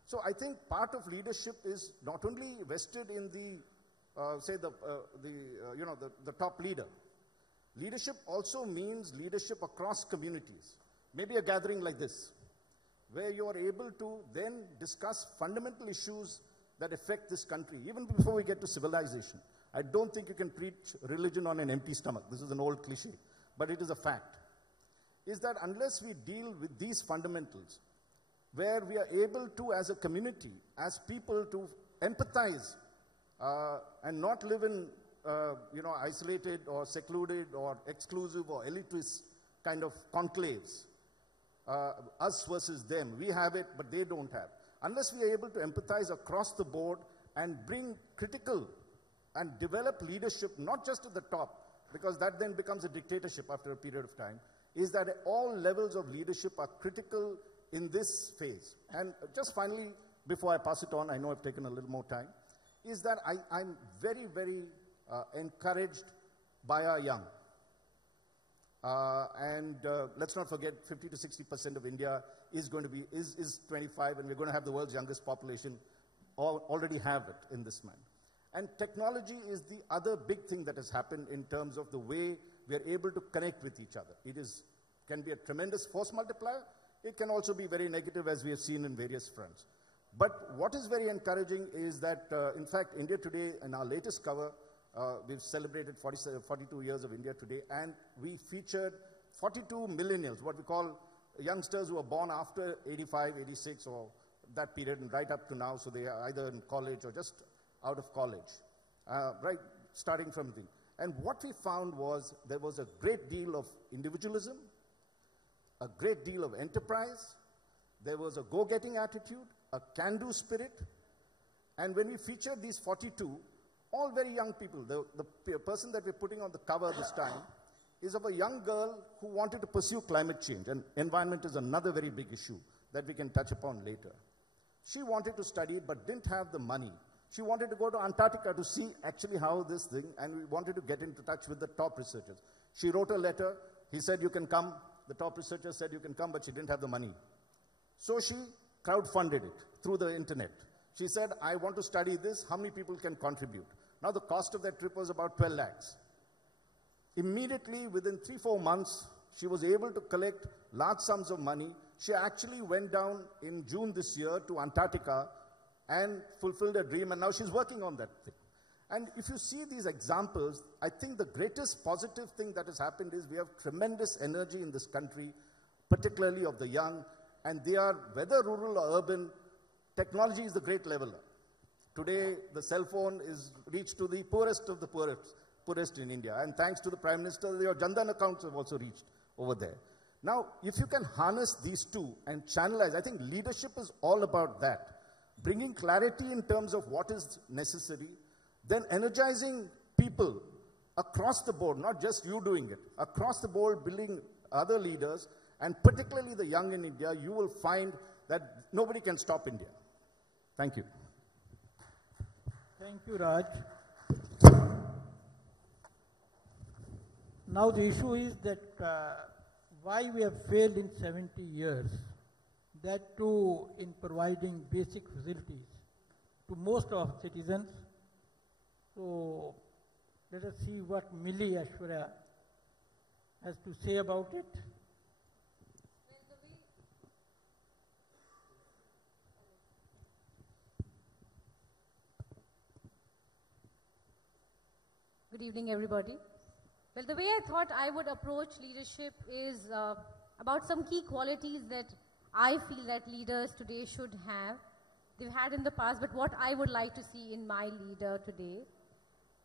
So I think part of leadership is not only vested in the, the top leader. Leadership also means leadership across communities. Maybe a gathering like this, where you are able to then discuss fundamental issues that affect this country, even before we get to civilization. I don't think you can preach religion on an empty stomach. This is an old cliche, but it is a fact. Is that unless we deal with these fundamentals, where we are able to, as a community, as people, to empathize and not live in, isolated or secluded or exclusive or elitist kind of conclaves, us versus them. We have it, but they don't have. Unless we are able to empathize across the board and bring critical and develop leadership, not just at the top, because that then becomes a dictatorship after a period of time, is that all levels of leadership are critical in this phase. And just finally, before I pass it on, I know I've taken a little more time, is that I'm very, very encouraged by our young. Let's not forget, 50 to 60% of India is going to be, is 25, and we're going to have the world's youngest population, already have it in this man. And technology is the other big thing that has happened in terms of the way we are able to connect with each other. It can be a tremendous force multiplier. It can also be very negative, as we have seen in various fronts. But what is very encouraging is that, in fact, India Today, in our latest cover, we've celebrated 42 years of India Today, and we featured 42 millennials, what we call youngsters who are born after 85, 86, or that period, and right up to now, so they are either in college or just out of college, right, starting from the. And what we found was there was a great deal of individualism, a great deal of enterprise, there was a go-getting attitude, a can-do spirit, and when we featured these 42, all very young people, the person that we're putting on the cover this time is of a young girl who wanted to pursue climate change, and environment is another very big issue that we can touch upon later. She wanted to study but didn't have the money. She wanted to go to Antarctica to see actually how this thing, and we wanted to get into touch with the top researchers. She wrote a letter. He said, you can come. The top researcher said, you can come, but she didn't have the money. So she crowdfunded it through the internet. She said, I want to study this. How many people can contribute? Now the cost of that trip was about 12 lakhs. Immediately, within 3-4 months, she was able to collect large sums of money. She actually went down in June this year to Antarctica and fulfilled her dream, and now she's working on that thing. And if you see these examples, I think the greatest positive thing that has happened is we have tremendous energy in this country, particularly of the young, and they are, whether rural or urban, technology is the great leveler. Today, the cell phone is reached to the poorest of the poorest in India, and thanks to the Prime Minister, your Jandan accounts have also reached over there. Now, if you can harness these two and channelize, I think leadership is all about that. Bringing clarity in terms of what is necessary, then energizing people across the board, not just you doing it, across the board, building other leaders, and particularly the young in India, you will find that nobody can stop India. Thank you. Thank you, Raj. Now the issue is that why we have failed in 70 years, that too in providing basic facilities to most of citizens. So let us see what Milli Ashwarya has to say about it. Good evening, everybody. Well, the way I thought I would approach leadership is about some key qualities that I feel that leaders today should have. They've had in the past, but what I would like to see in my leader today.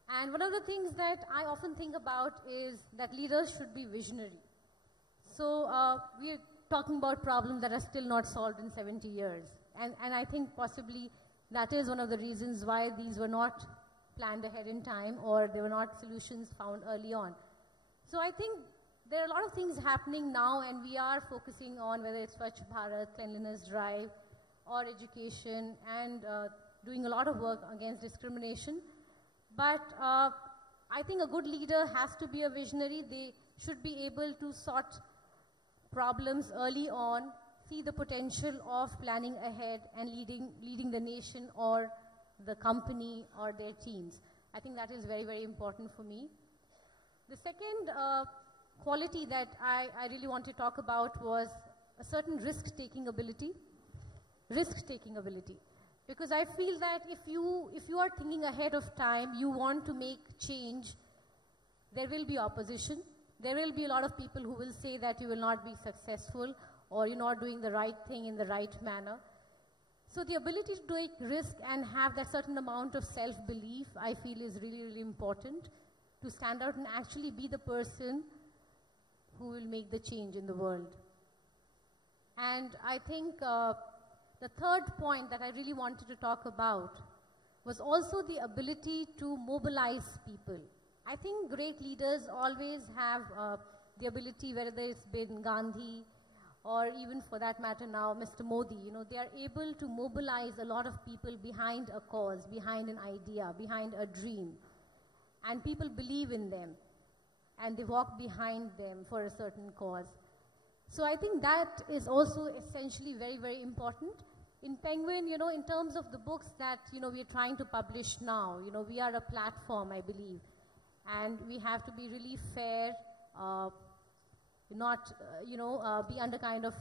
And one of the things that I often think about is that leaders should be visionary. So we're talking about problems that are still not solved in 70 years. And I think possibly that is one of the reasons why these were not planned ahead in time, or there were not solutions found early on. So I think there are a lot of things happening now, and we are focusing on whether it's Swachh Bharat, cleanliness drive, or education, and doing a lot of work against discrimination. But I think a good leader has to be a visionary. They should be able to sort problems early on, see the potential of planning ahead and leading the nation or the company or their teams. I think that is very, very important for me. The second quality that I really want to talk about was a certain risk-taking ability. Risk-taking ability. Because I feel that if you are thinking ahead of time, you want to make change, there will be opposition. There will be a lot of people who will say that you will not be successful or you're not doing the right thing in the right manner. So the ability to take risk and have that certain amount of self-belief, I feel is really, really important to stand out and actually be the person who will make the change in the world. And I think the third point that I really wanted to talk about was also the ability to mobilize people. I think great leaders always have the ability, whether it's been Gandhi, or even for that matter now, Mr. Modi, they are able to mobilize a lot of people behind a cause, behind an idea, behind a dream. And people believe in them, and they walk behind them for a certain cause. So I think that is also essentially very, very important. In Penguin, in terms of the books that, we are trying to publish now, we are a platform, I believe. And we have to be really fair, not, be under kind of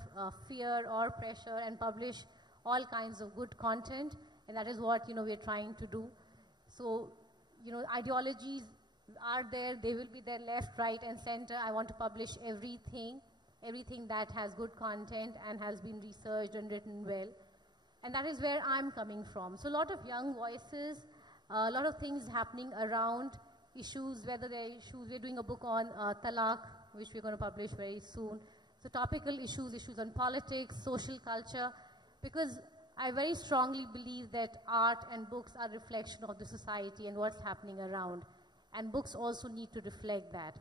fear or pressure and publish all kinds of good content. And that is what, we are trying to do. So, ideologies are there. They will be there left, right, and center. I want to publish everything that has good content and has been researched and written well. And that is where I'm coming from. So a lot of young voices, a lot of things happening around issues, whether they're issues. We're doing a book on talaq, which we're going to publish very soon. So topical issues on politics, social culture, because I very strongly believe that art and books are a reflection of the society and what's happening around. And books also need to reflect that.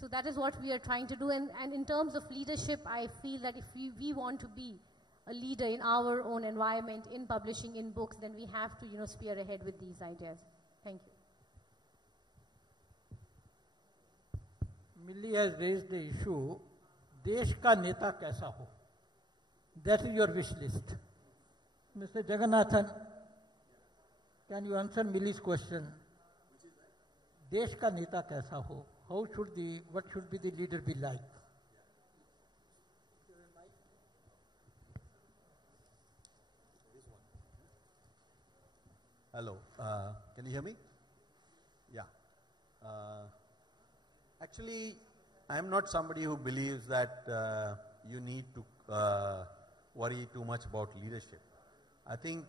So that is what we are trying to do. And in terms of leadership, I feel that if we want to be a leader in our own environment, in publishing, in books, then we have to, spear ahead with these ideas. Thank you. Milli has raised the issue, Desh ka neta kaisa ho? That is your wish list. Mr. Jagannathan, Can you answer Millie's question? देश का नेता कैसा हो? What should be the leader be like? Hello, can you hear me? Yeah. Actually, I'm not somebody who believes that you need to worry too much about leadership. I think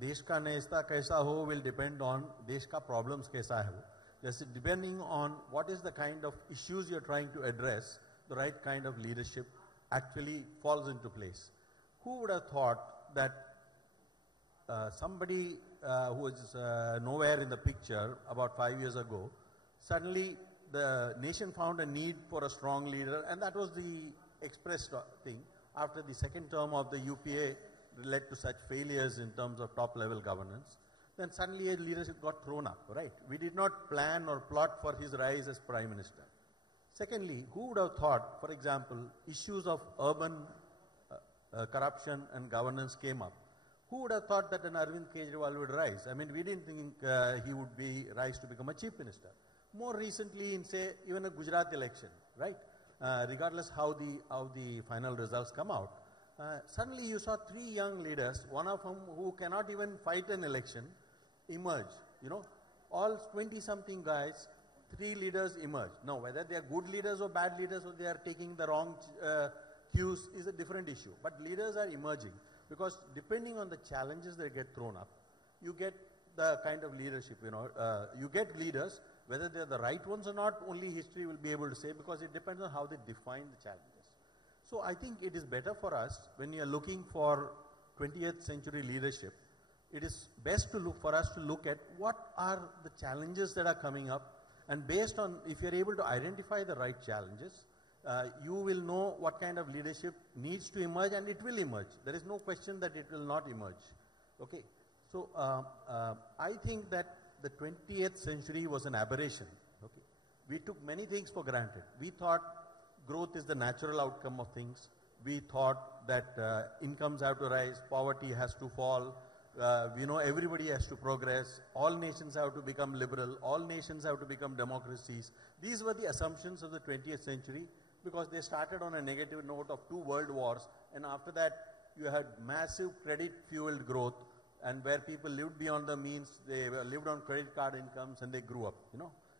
देश का नेता कैसा हो will depend on देश का problems कैसा है वो. Just depending on what is the kind of issues you're trying to address, the right kind of leadership actually falls into place. Who would have thought that somebody who was nowhere in the picture about 5 years ago, suddenly the nation found a need for a strong leader, and that was the expressed thing. After the second term of the UPA led to such failures in terms of top-level governance, then suddenly a leadership got thrown up, right? We did not plan or plot for his rise as Prime Minister. Secondly, who would have thought, for example, issues of urban corruption and governance came up? Who would have thought that an Arvind Kejriwal would rise? I mean, we didn't think he would rise to become a Chief Minister. More recently, in say, even a Gujarat election, right? Regardless how the final results come out, suddenly you saw 3 young leaders, one of whom who cannot even fight an election, emerge. You know, all 20-something guys, 3 leaders emerge. Now, whether they are good leaders or bad leaders, or they are taking the wrong cues is a different issue. But leaders are emerging because depending on the challenges that get thrown up, you get the kind of leadership. You get leaders. Whether they are the right ones or not, only history will be able to say, because it depends on how they define the challenges. So I think it is better for us, when you are looking for 20th century leadership, it is best for us to look at what are the challenges that are coming up, and based on, if you are able to identify the right challenges, you will know what kind of leadership needs to emerge, and it will emerge. There is no question that it will not emerge. Okay. So I think that the 20th century was an aberration. Okay. We took many things for granted. We thought growth is the natural outcome of things. We thought that incomes have to rise, poverty has to fall, everybody has to progress, all nations have to become liberal, all nations have to become democracies. These were the assumptions of the 20th century, because they started on a negative note of 2 world wars, and after that you had massive credit-fueled growth, and where people lived beyond the means, they lived on credit card incomes, and they grew up,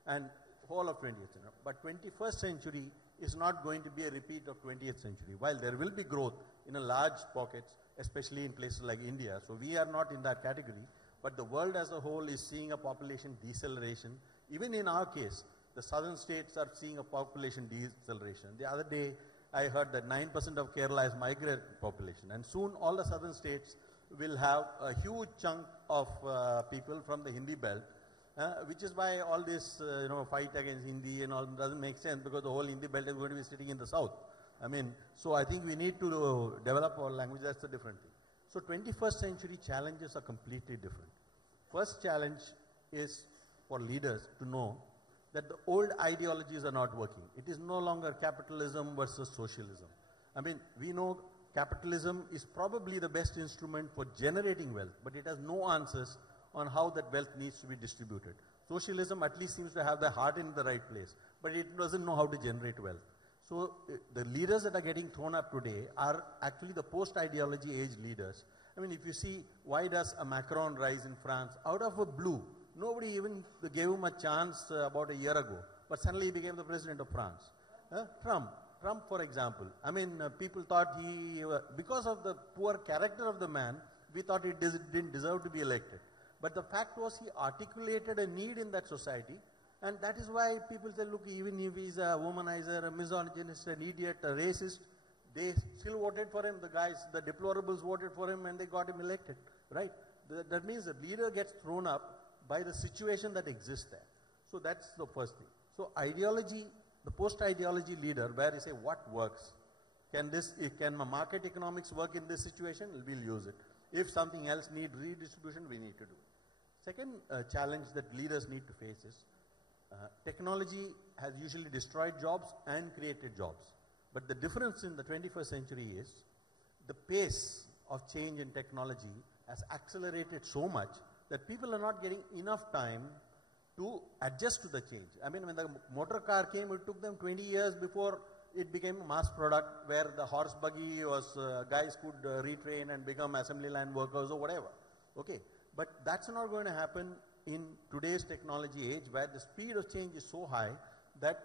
and whole of 20th century. But 21st century is not going to be a repeat of 20th century. While there will be growth in a large pockets, especially in places like India, so we are not in that category, but the world as a whole is seeing a population deceleration. Even in our case, the southern states are seeing a population deceleration. The other day, I heard that 9% of Kerala is migrant population, and soon all the southern states will have a huge chunk of people from the Hindi belt, which is why all this fight against Hindi and all doesn't make sense, because the whole Hindi belt is going to be sitting in the south. I mean, so I think we need to develop our language. That's a different thing. So 21st century challenges are completely different. First challenge is for leaders to know that the old ideologies are not working. It is no longer capitalism versus socialism. I mean, we know capitalism is probably the best instrument for generating wealth, but it has no answers on how that wealth needs to be distributed. Socialism at least seems to have the heart in the right place, but it doesn't know how to generate wealth. So the leaders that are getting thrown up today are actually the post-ideology age leaders. I mean, if you see, why does a Macron rise in France? Out of a blue, nobody even gave him a chance about a year ago, but suddenly he became the president of France. Trump, for example, I mean, people thought because of the poor character of the man, we thought he didn't deserve to be elected. But the fact was, he articulated a need in that society, and that is why people say, look, even if he's a womanizer, a misogynist, an idiot, a racist, they still voted for him. The guys, the deplorables voted for him, and they got him elected, right? That means the leader gets thrown up by the situation that exists there. So that's the first thing. So ideology, the post-ideology leader, where you say, what works? Can market economics work in this situation? We'll use it. If something else needs redistribution, we need to do it. Second challenge that leaders need to face is, technology has usually destroyed jobs and created jobs. But the difference in the 21st century is, the pace of change in technology has accelerated so much that people are not getting enough time to adjust to the change. I mean, when the motor car came, it took them 20 years before it became a mass product where the horse buggy was, guys could retrain and become assembly line workers or whatever. Okay, but that's not going to happen in today's technology age where the speed of change is so high that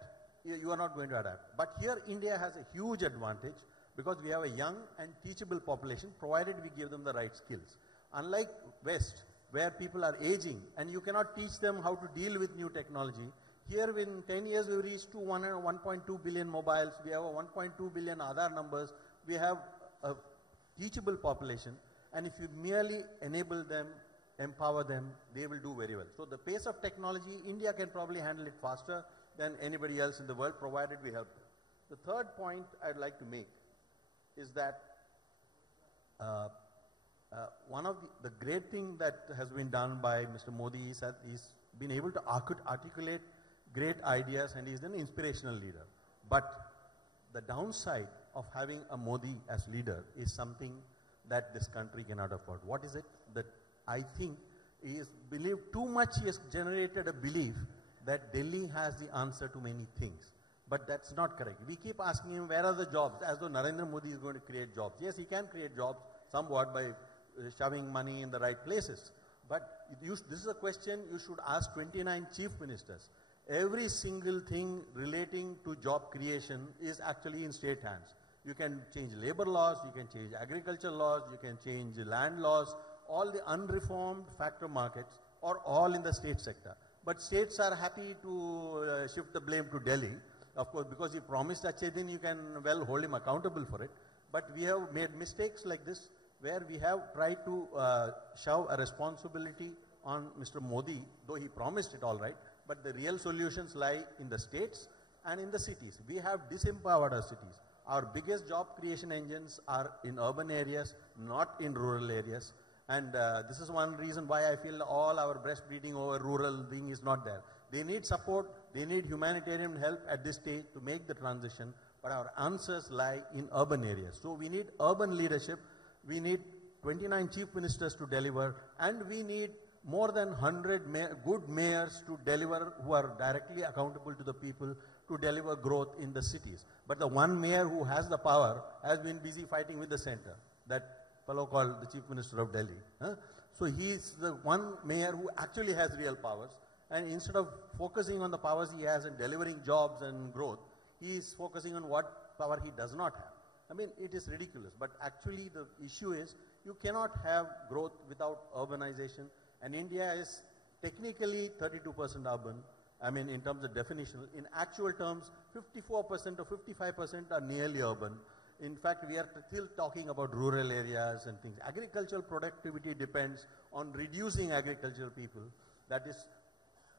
you are not going to adapt. But here India has a huge advantage because we have a young and teachable population provided we give them the right skills. Unlike West, where people are aging and you cannot teach them how to deal with new technology, here in 10 years we reached to 1.2 billion mobiles, we have a 1.2 billion Aadhaar numbers, we have a teachable population, and if you merely enable them, empower them, they will do very well. So the pace of technology, India can probably handle it faster than anybody else in the world, provided we help them. The third point I'd like to make is that one of the great thing that has been done by Mr. Modi is that he's been able to articulate great ideas and he's an inspirational leader. But the downside of having a Modi as leader is something that this country cannot afford. What is it? That I think he is believed too much, he has generated a belief that Delhi has the answer to many things. But that's not correct. We keep asking him, where are the jobs? As though Narendra Modi is going to create jobs. Yes, he can create jobs somewhat by shoving money in the right places. But this is a question you should ask 29 chief ministers. Every single thing relating to job creation is actually in state hands. You can change labor laws, you can change agriculture laws, you can change land laws. All the unreformed factor markets are all in the state sector. But states are happy to shift the blame to Delhi. Of course, because he promised Achedin, you can well hold him accountable for it. But we have made mistakes like this, where we have tried to shove a responsibility on Mr. Modi, though he promised it all right, but the real solutions lie in the states and in the cities. We have disempowered our cities. Our biggest job creation engines are in urban areas, not in rural areas. And this is one reason why I feel all our breastfeeding over rural thing is not there. They need support, they need humanitarian help at this stage to make the transition, but our answers lie in urban areas. So we need urban leadership, we need 29 chief ministers to deliver, and we need more than 100 good mayors to deliver who are directly accountable to the people to deliver growth in the cities. But the one mayor who has the power has been busy fighting with the center, that fellow called the Chief Minister of Delhi. So he is the one mayor who actually has real powers, and instead of focusing on the powers he has and delivering jobs and growth, he is focusing on what power he does not have. I mean, it is ridiculous, but actually the issue is you cannot have growth without urbanization, and India is technically 32% urban. I mean, in terms of definition, in actual terms, 54% or 55% are nearly urban. In fact, we are still talking about rural areas and things. Agricultural productivity depends on reducing agricultural people. That is,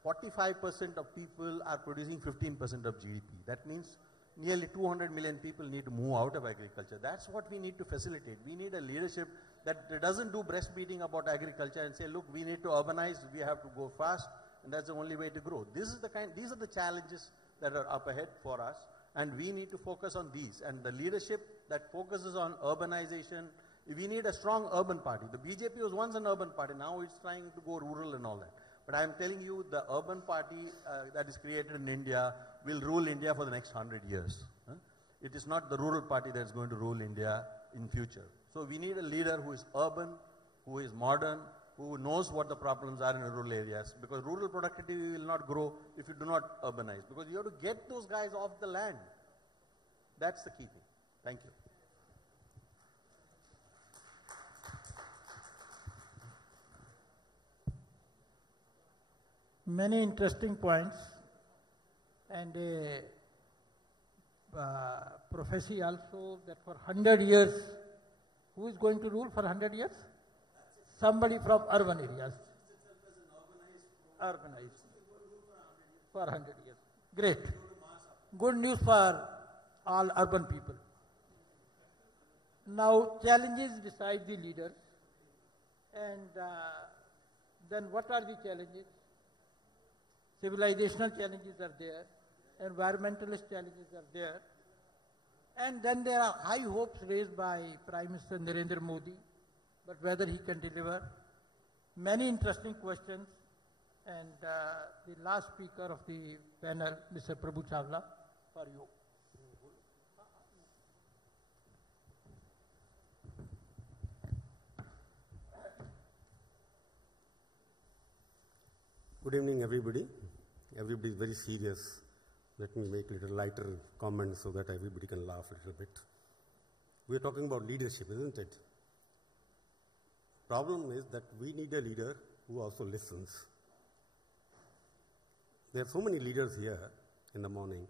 45% of people are producing 15% of GDP. That means nearly 200 million people need to move out of agriculture. That's what we need to facilitate. We need a leadership that doesn't do breastfeeding about agriculture and say, look, we need to urbanize, we have to go fast, and that's the only way to grow. These are the challenges that are up ahead for us. And we need to focus on these. And the leadership that focuses on urbanization, we need a strong urban party. The BJP was once an urban party. Now it's trying to go rural and all that. But I'm telling you, the urban party that is created in India will rule India for the next 100 years. It is not the rural party that's going to rule India in future. So we need a leader who is urban, who is modern, who knows what the problems are in the rural areas, because rural productivity will not grow if you do not urbanize, because you have to get those guys off the land. That's the key thing. Thank you. Many interesting points, and a prophecy also that for 100 years, who is going to rule for 100 years? Somebody from urban areas. Urbanized. For 100 years. Great. Good news for all urban people. Now, challenges beside the leaders. And then what are the challenges? Civilizational challenges are there. Environmentalist challenges are there. And then there are high hopes raised by Prime Minister Narendra Modi, but whether he can deliver. many interesting questions. And the last speaker of the panel, Mr. Prabhu Chawla, for you. Good evening, everybody. Everybody is very serious. Let me make a little lighter comments so that everybody can laugh a little bit. We are talking about leadership, isn't it? Problem is that we need a leader who also listens. There are so many leaders here in the morning.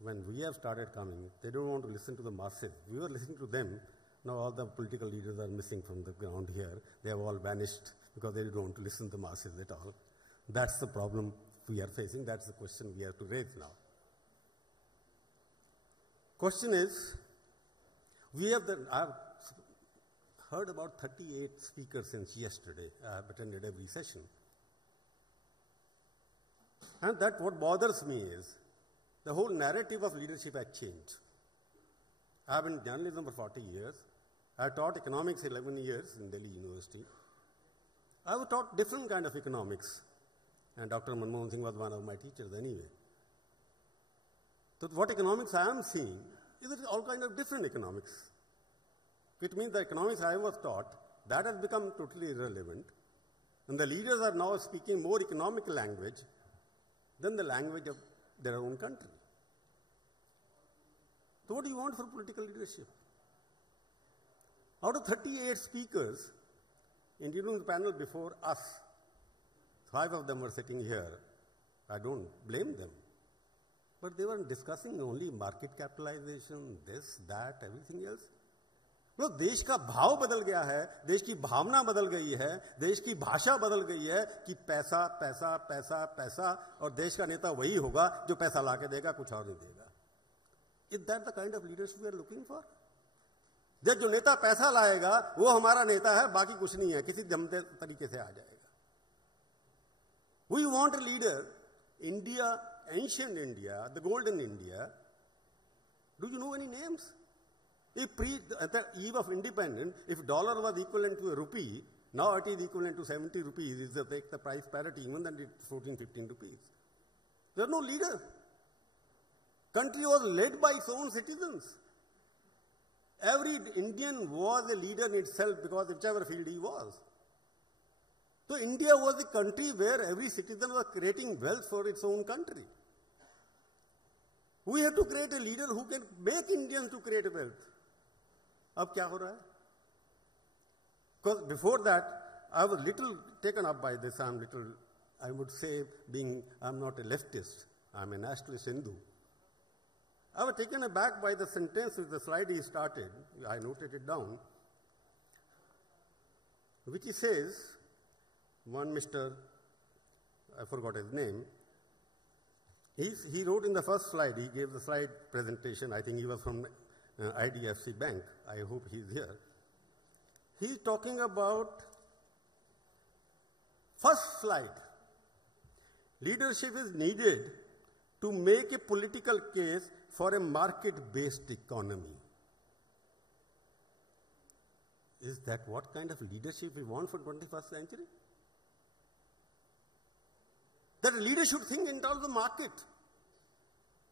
When we have started coming, they don't want to listen to the masses. We were listening to them. Now all the political leaders are missing from the ground here. They have all vanished because they don't want to listen to the masses at all. That's the problem we are facing. That's the question we have to raise now. Question is, I've heard about 38 speakers since yesterday. I have attended every session. And that what bothers me is, the whole narrative of leadership has changed. I have been in journalism for 40 years. I taught economics 11 years in Delhi University. I have taught different kind of economics. And Dr. Manmohan Singh was one of my teachers anyway. So what economics I am seeing is all kind of different economics. It means the economics I was taught, that has become totally irrelevant. And the leaders are now speaking more economic language than the language of their own country. So what do you want for political leadership? Out of 38 speakers, including the panel before us, 5 of them were sitting here. I don't blame them. But they were discussing only market capitalization, this, that, everything else. No, देश का भाव बदल गया है, देश की भावना बदल गई है, देश की भाषा बदल गई है कि पैसा, पैसा, पैसा, पैसा और देश का नेता वही होगा जो पैसा लाके देगा, कुछ और नहीं देगा. Is that the kind of leadership we are looking for? जो नेता पैसा लाएगा वो हमारा नेता है, बाकी कुछ नहीं है, किसी जमते तरीके से आ जाएगा. We want a leader, India, ancient India, the golden India. Do you know any names? If at the eve of independence, if dollar was equivalent to a rupee, now it is equivalent to 70 rupees. If they take the price parity, even then it's 14, 15 rupees. There is no leader. Country was led by its own citizens. Every Indian was a leader in itself because whichever field he was. So India was a country where every citizen was creating wealth for its own country. We have to create a leader who can make Indians to create wealth. अब क्या हो रहा है? Because before that, I was little taken up by this. I would say, I'm not a leftist. I'm a nationalist Hindu. I was taken aback by the sentence with the slide he started. I noted it down. Which he says, one Mr. I forgot his name. He wrote in the first slide, he gave the slide presentation. I think he was from IDFC Bank. I hope he's here. He's talking about first slide. Leadership is needed to make a political case for a market-based economy. Is that what kind of leadership we want for 21st century? That a leader should think in terms of market,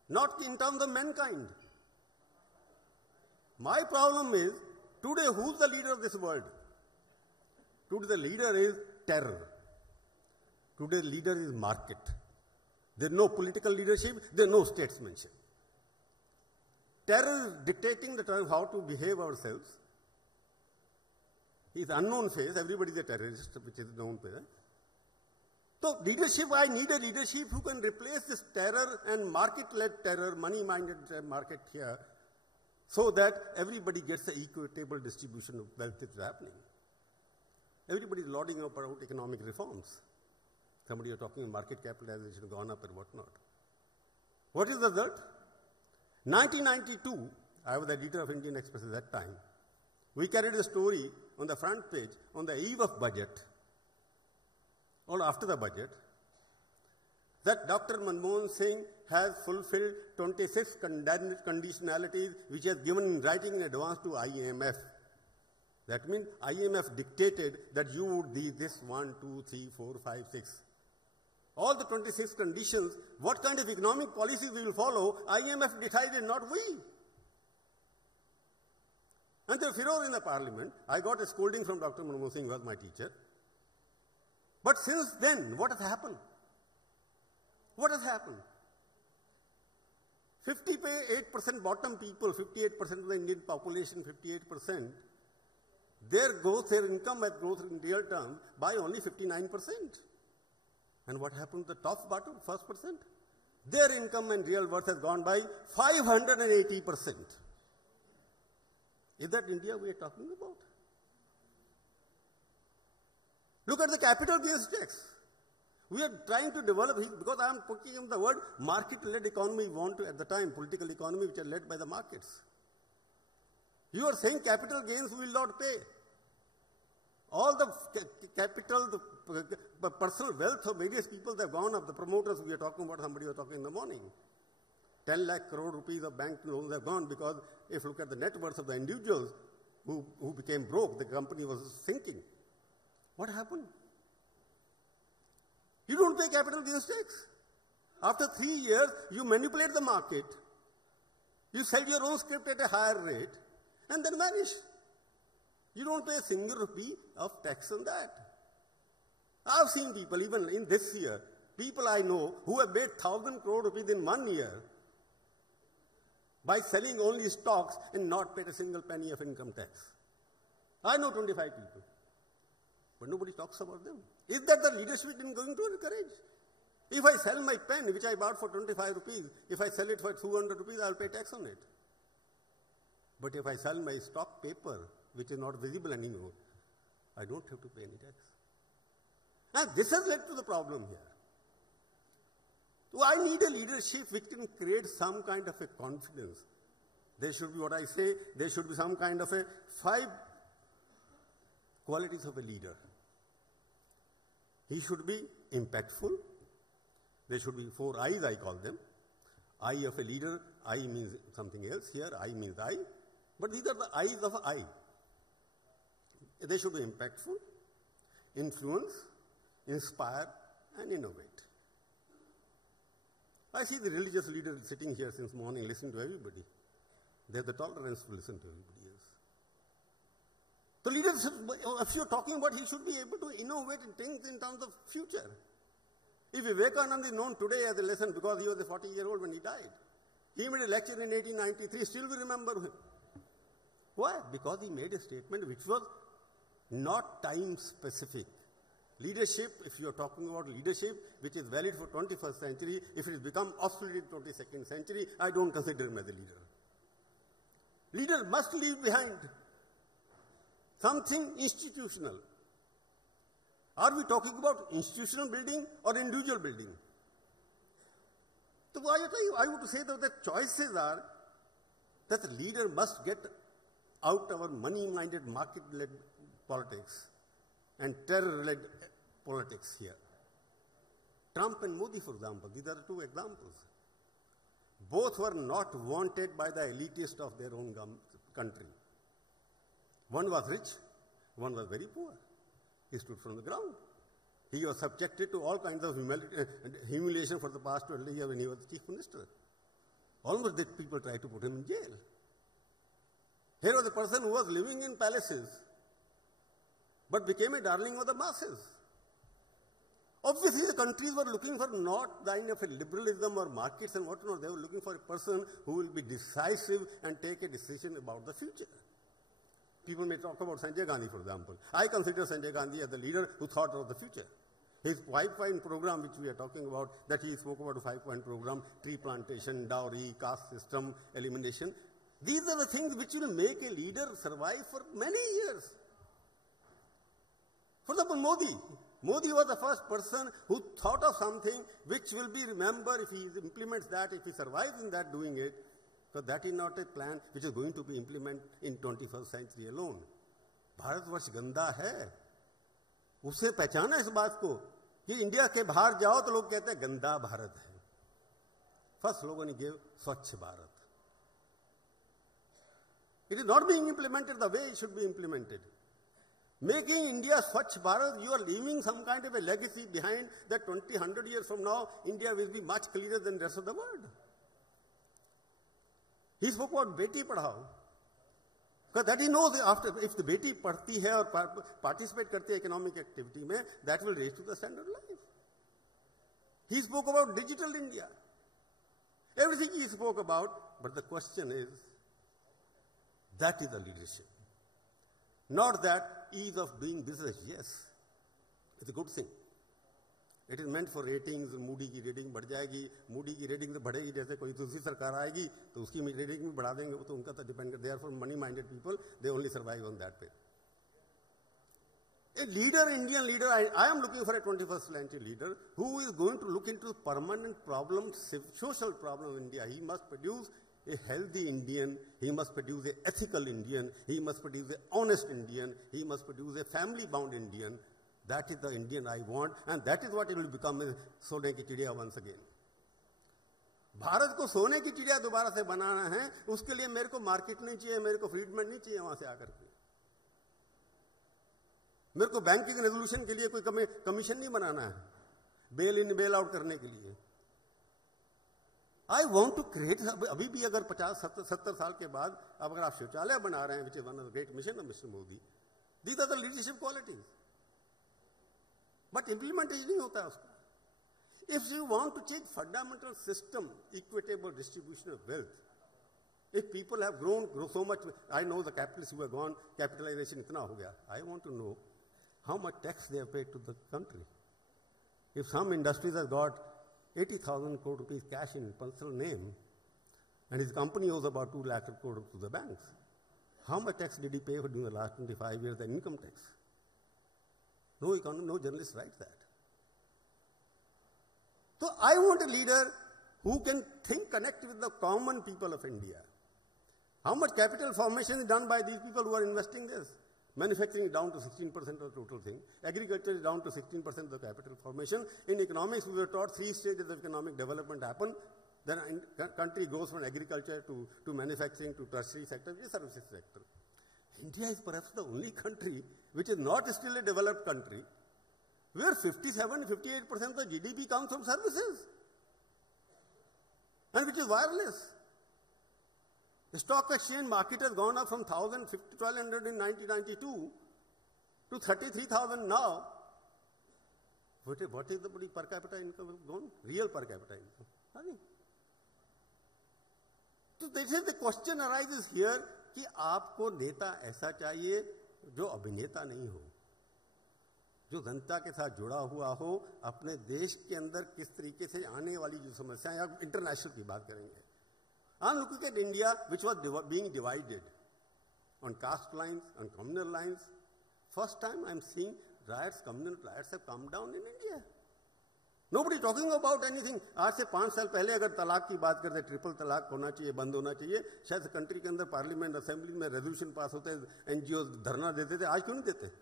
not in terms of mankind. My problem is, today who's the leader of this world? Today the leader is terror. Today the leader is market. There's no political leadership, there's no statesmanship. Terror is dictating the term how to behave ourselves. He's unknown face, everybody is a terrorist, which is known to them. So leadership, I need a leadership who can replace this terror and market-led terror, money-minded market here, so that everybody gets the equitable distribution of wealth that's happening. Everybody is lauding about economic reforms. Somebody is talking market capitalization gone up and whatnot. What is the result? 1992, I was the editor of Indian Express at that time. We carried a story on the front page on the eve of budget, or after the budget, that Dr. Manmohan Singh has fulfilled 26 conditionalities which he has given in writing in advance to IMF. That means IMF dictated that you would do this 1, 2, 3, 4, 5, 6. All the 26 conditions, what kind of economic policies we will follow, IMF decided, not we. And the furor in the parliament, I got a scolding from Dr. Manmohan Singh, who was my teacher. But since then, what has happened? What has happened? 58% bottom people, 58% of the Indian population, 58%, their growth, their income has growth in real terms by only 59%. And what happened to the top bottom, first percent? Their income and real worth has gone by 580%. Is that India we are talking about? Look at the capital gains tax. We are trying to develop, because I am putting in the word market-led economy, we want to, at the time, political economy which are led by the markets. You are saying capital gains we will not pay. All the capital, the personal wealth of various people that have gone up, the promoters we are talking about, somebody was talking in the morning. 10 lakh crore rupees of bank loans have gone because if you look at the net worth of the individuals who became broke, the company was sinking. What happened? You don't pay capital gains tax. After 3 years, you manipulate the market, you sell your own script at a higher rate, and then vanish. You don't pay a single rupee of tax on that. I've seen people, even in this year, people I know who have made 1,000 crore rupees in 1 year by selling only stocks and not paid a single penny of income tax. I know 25 people, but nobody talks about them. Is that the leadership going to encourage? If I sell my pen, which I bought for 25 rupees, if I sell it for 200 rupees, I'll pay tax on it. But if I sell my stock paper, which is not visible anymore, I don't have to pay any tax. And this has led to the problem here. So I need a leadership which can create some kind of a confidence. There should be, what I say, there should be some kind of a 5 qualities of a leader. He should be impactful. There should be 4 I's, I call them. I of a leader, I means something else here, I means I. But these are the I's of I. They should be impactful, influence, inspire, and innovate. I see the religious leaders sitting here since morning listening to everybody. They have the tolerance to listen to everybody else. The leaders, if you're talking about, he should be able to innovate things in terms of future. If Vivekananda is known today as a lesson because he was a 40-year-old when he died. He made a lecture in 1893, still we remember him. Why? Because he made a statement which was not time specific. Leadership, if you are talking about leadership, which is valid for 21st century, if it has become obsolete in 22nd century, I don't consider him as a leader. Leader must leave behind something institutional. Are we talking about institutional building or individual building? So I would say that the choices are that the leader must get out our money-minded, market-led politics and terror-led politics here. Trump and Modi, for example, these are 2 examples. Both were not wanted by the elitists of their own country. One was rich, one was very poor. He stood from the ground. He was subjected to all kinds of humiliation for the past 20 years when he was the chief minister. Almost did people try to put him in jail. Here was a person who was living in palaces, but became a darling of the masses. Obviously, the countries were looking for not kind of a liberalism or markets and whatnot. They were looking for a person who will be decisive and take a decision about the future. People may talk about Sanjay Gandhi, for example. I consider Sanjay Gandhi as the leader who thought of the future. His 5-point program, which we are talking about, that he spoke about a 5-point program, tree plantation, dowry, caste system, elimination. These are the things which will make a leader survive for many years. For example, Modi was the first person who thought of something which will be remembered if he implements that, if he survives in that doing it. So that is not a plan which is going to be implemented in 21st century alone. Bharatvarsh गंदा है. उसे पहचाना इस बात को कि India के बाहर जाओ तो लोग कहते हैं गंदा भारत है. First slogan he gave, स्वच्छ Bharat. It is not being implemented the way it should be implemented. Making India Swachh Bharat, you are leaving some kind of a legacy behind that 20, 100 years from now, India will be much cleaner than the rest of the world. He spoke about Beti Padhao. Because that he knows after, if the Beti padhti hai or participate karte economic activity mein, that will raise to the standard of life. He spoke about digital India. Everything he spoke about, but the question is, that is the leadership. Not that ease of doing business. Yes, it's a good thing. It is meant for ratings. Moody की rating बढ़ जाएगी. Moody की rating तो बढ़ेगी जैसे कोई दूसरी सरकार आएगी तो उसकी rating भी बढ़ा देंगे. वो तो उनका तो depend करता है. Therefore, money-minded people, they only survive on that way. A leader, Indian leader, I am looking for a 21st century leader who is going to look into permanent problems, social problems of India. He must produce a healthy Indian, he must produce an ethical Indian, he must produce an honest Indian, he must produce a family-bound Indian. That is the Indian I want, and that is what it will become a सोने की चिड़िया once again. Bharat को सोने की चिड़िया दोबारा से बनाना है, उसके लिए मेरे को मार्केट नहीं चाहिए, मेरे को फ्रीडमेंट नहीं चाहिए वहां से आकर के. मेरे को बैंकिंग रेजोल्यूशन के लिए कोई कमीशन नहीं बनाना है, बेल इन बेल आउट करने के लिए. I want to create, अभी भी अगर 50-70 साल के बाद अब अगर आप शौचालय बना रहे हैं, which is one of the great mission of Mr. Modi, these are the leadership qualities. But implementation नहीं होता है उसका. If you want to change fundamental system, equitable distribution of wealth, if people have grown so much, I know the capitalists who have gone, capitalization इतना हो गया. I want to know how much tax they have paid to the country. If some industries have got 80,000 crore rupees cash in personal name, and his company owes about 2 lakh crore to the banks, how much tax did he pay for during the last 25 years, the income tax? No economist, no journalist writes that. So I want a leader who can connect with the common people of India. How much capital formation is done by these people who are investing this? Manufacturing is down to 16% of the total thing. Agriculture is down to 16% of the capital formation. In economics, we were taught 3 stages of economic development happen. Then a country goes from agriculture to manufacturing to tertiary sector, which is services sector. India is perhaps the only country which is not still a developed country, where 57-58% of the GDP comes from services, and which is wireless. The stock exchange market has gone up from 1,200 in 1992 to 33,000 now. What is the per capita income gone? Real per capita income. Nothing. So this is the question arises here कि आपको नेता ऐसा चाहिए जो अभिनेता नहीं हो, जो जनता के साथ जुड़ा हुआ हो, अपने देश के अंदर किस तरीके से आने वाली जो समस्याएं, या इंटरनेशनल की बात करेंगे. I'm looking at India, which was being divided on caste lines, on communal lines. First time I'm seeing riots, communal riots have come down in India. Nobody talking about anything. आज से 5 साल पहले अगर तलाक की बात करते, ट्रिपल तलाक होना चाहिए, बंद होना चाहिए, शायद कंट्री के अंदर पार्लियामेंट असेंबली में रेजोल्यूशन पास होते, एनजीओ धरना देते थे. आज क्यों नहीं देते?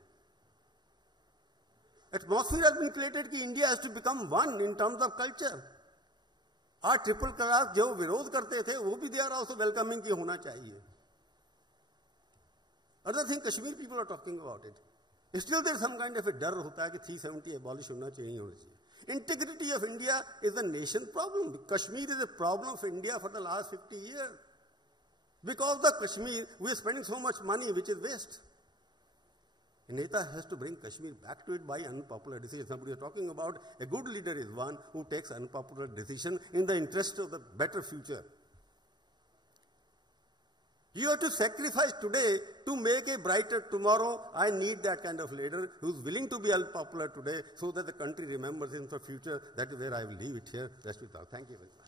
Atmosphere has been created कि India has to become one in terms of culture. आज ट्रिपल तलाक जो विरोध करते थे वो भी दे आर आल्सो वेलकमिंग की होना चाहिए. Other thing Kashmir people are talking about it. Still there some kind of a डर होता है कि 370 एबॉलिश होना चाहिए, होना चाहिए. Integrity of India is a nation problem. Kashmir is a problem for India for the last 50 years. Because of the Kashmir, we are spending so much money which is waste. A Neta has to bring Kashmir back to it by unpopular decisions. Somebody is talking about a good leader is one who takes unpopular decision in the interest of the better future. You have to sacrifice today to make a brighter tomorrow. I need that kind of leader who is willing to be unpopular today so that the country remembers him for future. That is where I will leave it here. Rest with all. Thank you very much.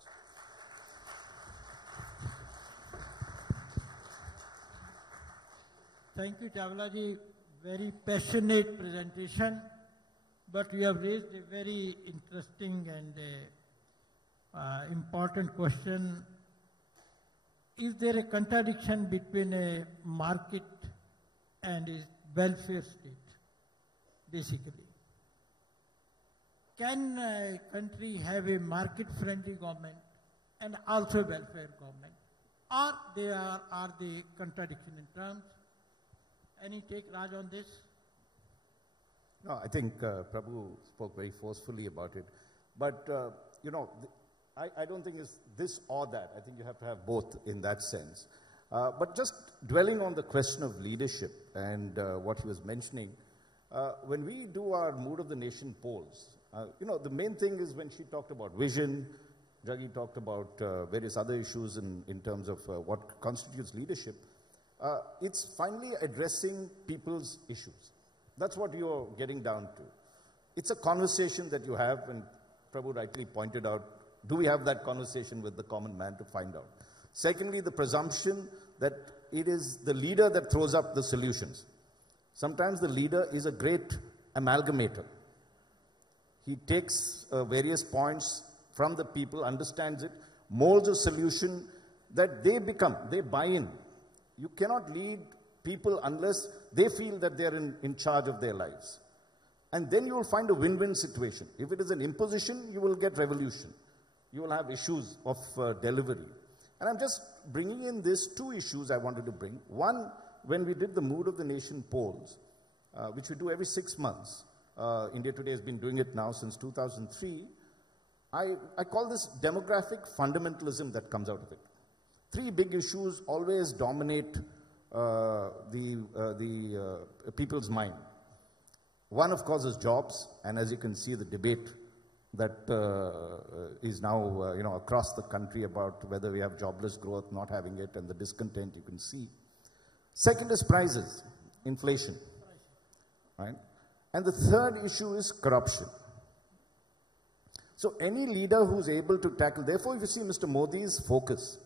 Thank you, Chawla ji. Very passionate presentation, but you have raised a very interesting and important question. Is there a contradiction between a market and a welfare state, basically? Can a country have a market-friendly government and also a welfare government? Or are they contradiction in terms? Any take, Raj, on this? No, I think Prabhu spoke very forcefully about it. But, I don't think it's this or that. I think you have to have both in that sense. But just dwelling on the question of leadership and what he was mentioning, when we do our Mood of the Nation polls, the main thing is when she talked about vision, Jaggi talked about various other issues in terms of what constitutes leadership, it's finally addressing people's issues. That's what you're getting down to. It's a conversation that you have, and Prabhu rightly pointed out, do we have that conversation with the common man to find out? Secondly, the presumption that it is the leader that throws up the solutions. Sometimes the leader is a great amalgamator. He takes various points from the people, understands it, molds a solution that they buy in. You cannot lead people unless they feel that they're in charge of their lives. And then you will find a win-win situation. If it is an imposition, you will get revolution. You will have issues of delivery. And I'm just bringing in these two issues I wanted to bring. One, when we did the Mood of the Nation polls, which we do every 6 months, India Today has been doing it now since 2003, I call this demographic fundamentalism that comes out of it. 3 big issues always dominate the people's mind. One, of course, is jobs, and as you can see, the debate that is now across the country about whether we have jobless growth, not having it, and the discontent you can see. Second is prices, inflation, right? And the third issue is corruption. So any leader who's able to tackle, therefore, if you see Mr. Modi's focus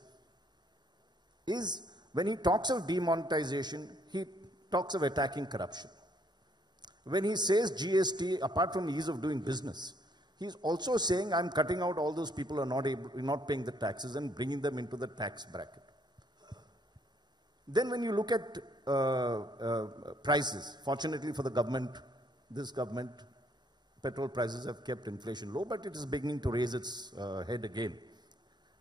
is when he talks of demonetization, he talks of attacking corruption. When he says GST, apart from ease of doing business, he's also saying, I'm cutting out all those people who are not paying the taxes and bringing them into the tax bracket. Then when you look at prices, fortunately for the government, this government, petrol prices have kept inflation low, but it is beginning to raise its head again.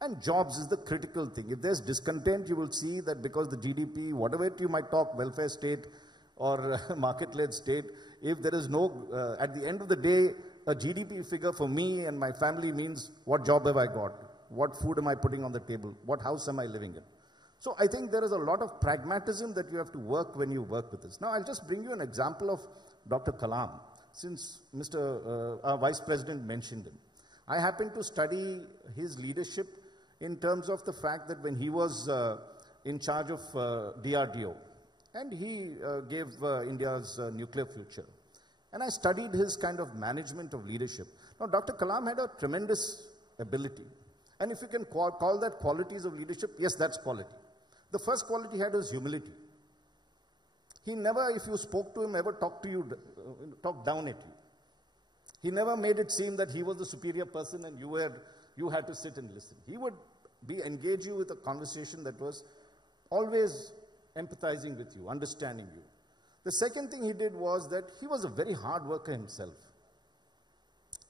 And jobs is the critical thing. If there's discontent, you will see that because the GDP, whatever you might talk, welfare state or market-led state, if there is no, at the end of the day, a GDP figure for me and my family means what job have I got? What food am I putting on the table? What house am I living in? So I think there is a lot of pragmatism that you have to work when you work with this. Now I'll just bring you an example of Dr. Kalam, since our Vice President mentioned him. I happened to study his leadership in terms of the fact that when he was in charge of DRDO, and he gave India's nuclear future. And I studied his kind of management of leadership. Now, Dr. Kalam had a tremendous ability. And if you can call that qualities of leadership, yes, that's quality. The first quality he had was humility. He never, if you spoke to him, ever talked down at you. He never made it seem that he was the superior person and you had to sit and listen. He would engage you with a conversation that was always empathizing with you, understanding you. The second thing he did was that he was a very hard worker himself.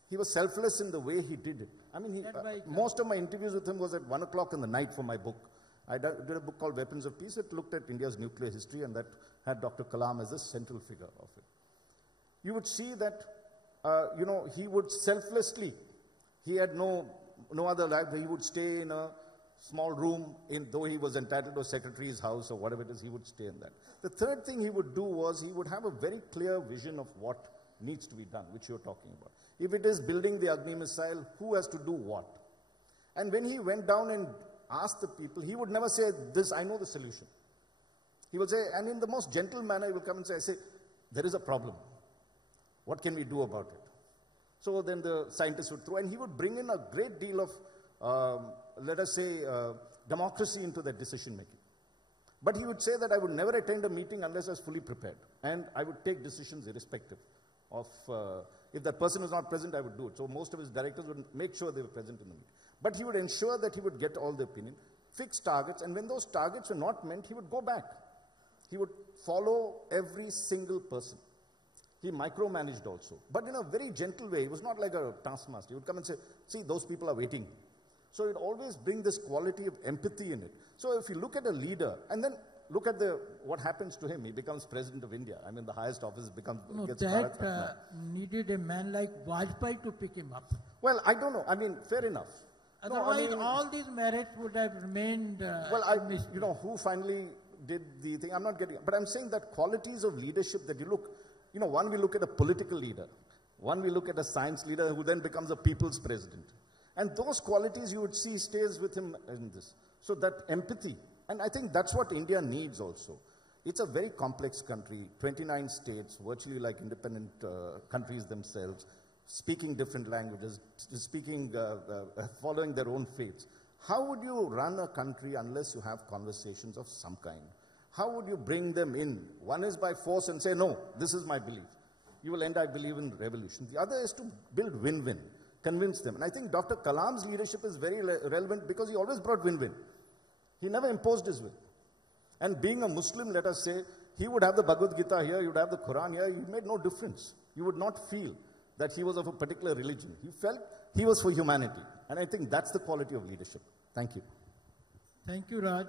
He was selfless in the way he did it. I mean, most of my interviews with him was at 1 o'clock in the night for my book. I did a book called Weapons of Peace. It looked at India's nuclear history, and that had Dr. Kalam as a central figure of it. You would see that, he would selflessly, he had no other life. He would stay in a small room, though he was entitled to a secretary's house or whatever it is, he would stay in that. The third thing he would do was he would have a very clear vision of what needs to be done, which you're talking about. If it is building the Agni missile, who has to do what? And when he went down and asked the people, he would never say, this, I know the solution. He would say, and in the most gentle manner, he would come and say, there is a problem. What can we do about it? So then the scientists would throw, and he would bring in a great deal of, let us say, democracy into that decision making. But he would say that I would never attend a meeting unless I was fully prepared. And I would take decisions irrespective of, if that person was not present, I would do it. So most of his directors would make sure they were present in the meeting. But he would ensure that he would get all the opinion, fix targets, and when those targets were not met, he would go back. He would follow every single person. He micromanaged also, but in a very gentle way. He was not like a taskmaster. He would come and say, see, those people are waiting. So it always brings this quality of empathy in it. So if you look at a leader, and then look at what happens to him. He becomes president of India. I mean, the highest office No, gets that Bharat Ratna. needed a man like Vajpayee to pick him up. Well, I don't know. I mean, fair enough. No, Otherwise, all these merits would have remained. You know, who finally did the thing? I'm not getting, but I'm saying that qualities of leadership that you look, you know, one we look at a political leader, one we look at a science leader who then becomes a people's president. And those qualities you would see stays with him in this. So that empathy, and I think that's what India needs also. It's a very complex country, 29 states, virtually like independent countries themselves, speaking different languages, following their own faiths. How would you run a country unless you have conversations of some kind? How would you bring them in? One is by force and say, no, this is my belief. You will end, I believe, in revolution. The other is to build win-win, convince them. And I think Dr. Kalam's leadership is very relevant because he always brought win-win. He never imposed his will. And being a Muslim, let us say, he would have the Bhagavad Gita here, he would have the Quran here, he made no difference. You would not feel that he was of a particular religion. He felt he was for humanity. And I think that's the quality of leadership. Thank you. Thank you, Raj.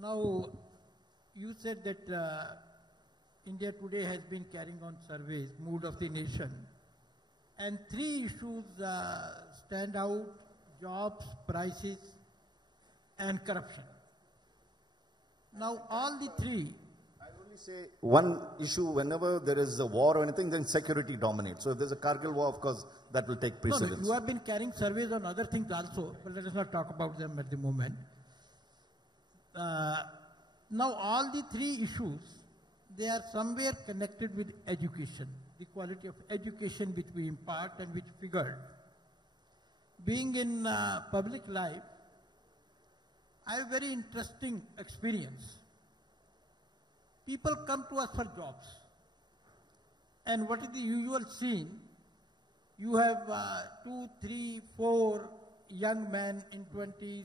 Now, you said that India today has been carrying on surveys, mood of the nation. And 3 issues stand out: jobs, prices, and corruption. Now, all the 3. I only say one issue: whenever there is a war or anything, then security dominates. So if there's a Kargil war, of course, that will take precedence. No, you have been carrying surveys on other things also, but let us not talk about them at the moment. Now, all the 3 issues, they are somewhere connected with education, the quality of education which we impart and which figured. Being in public life, I have a very interesting experience. People come to us for jobs. And what is the usual scene? You have 2, 3, 4 young men in 20s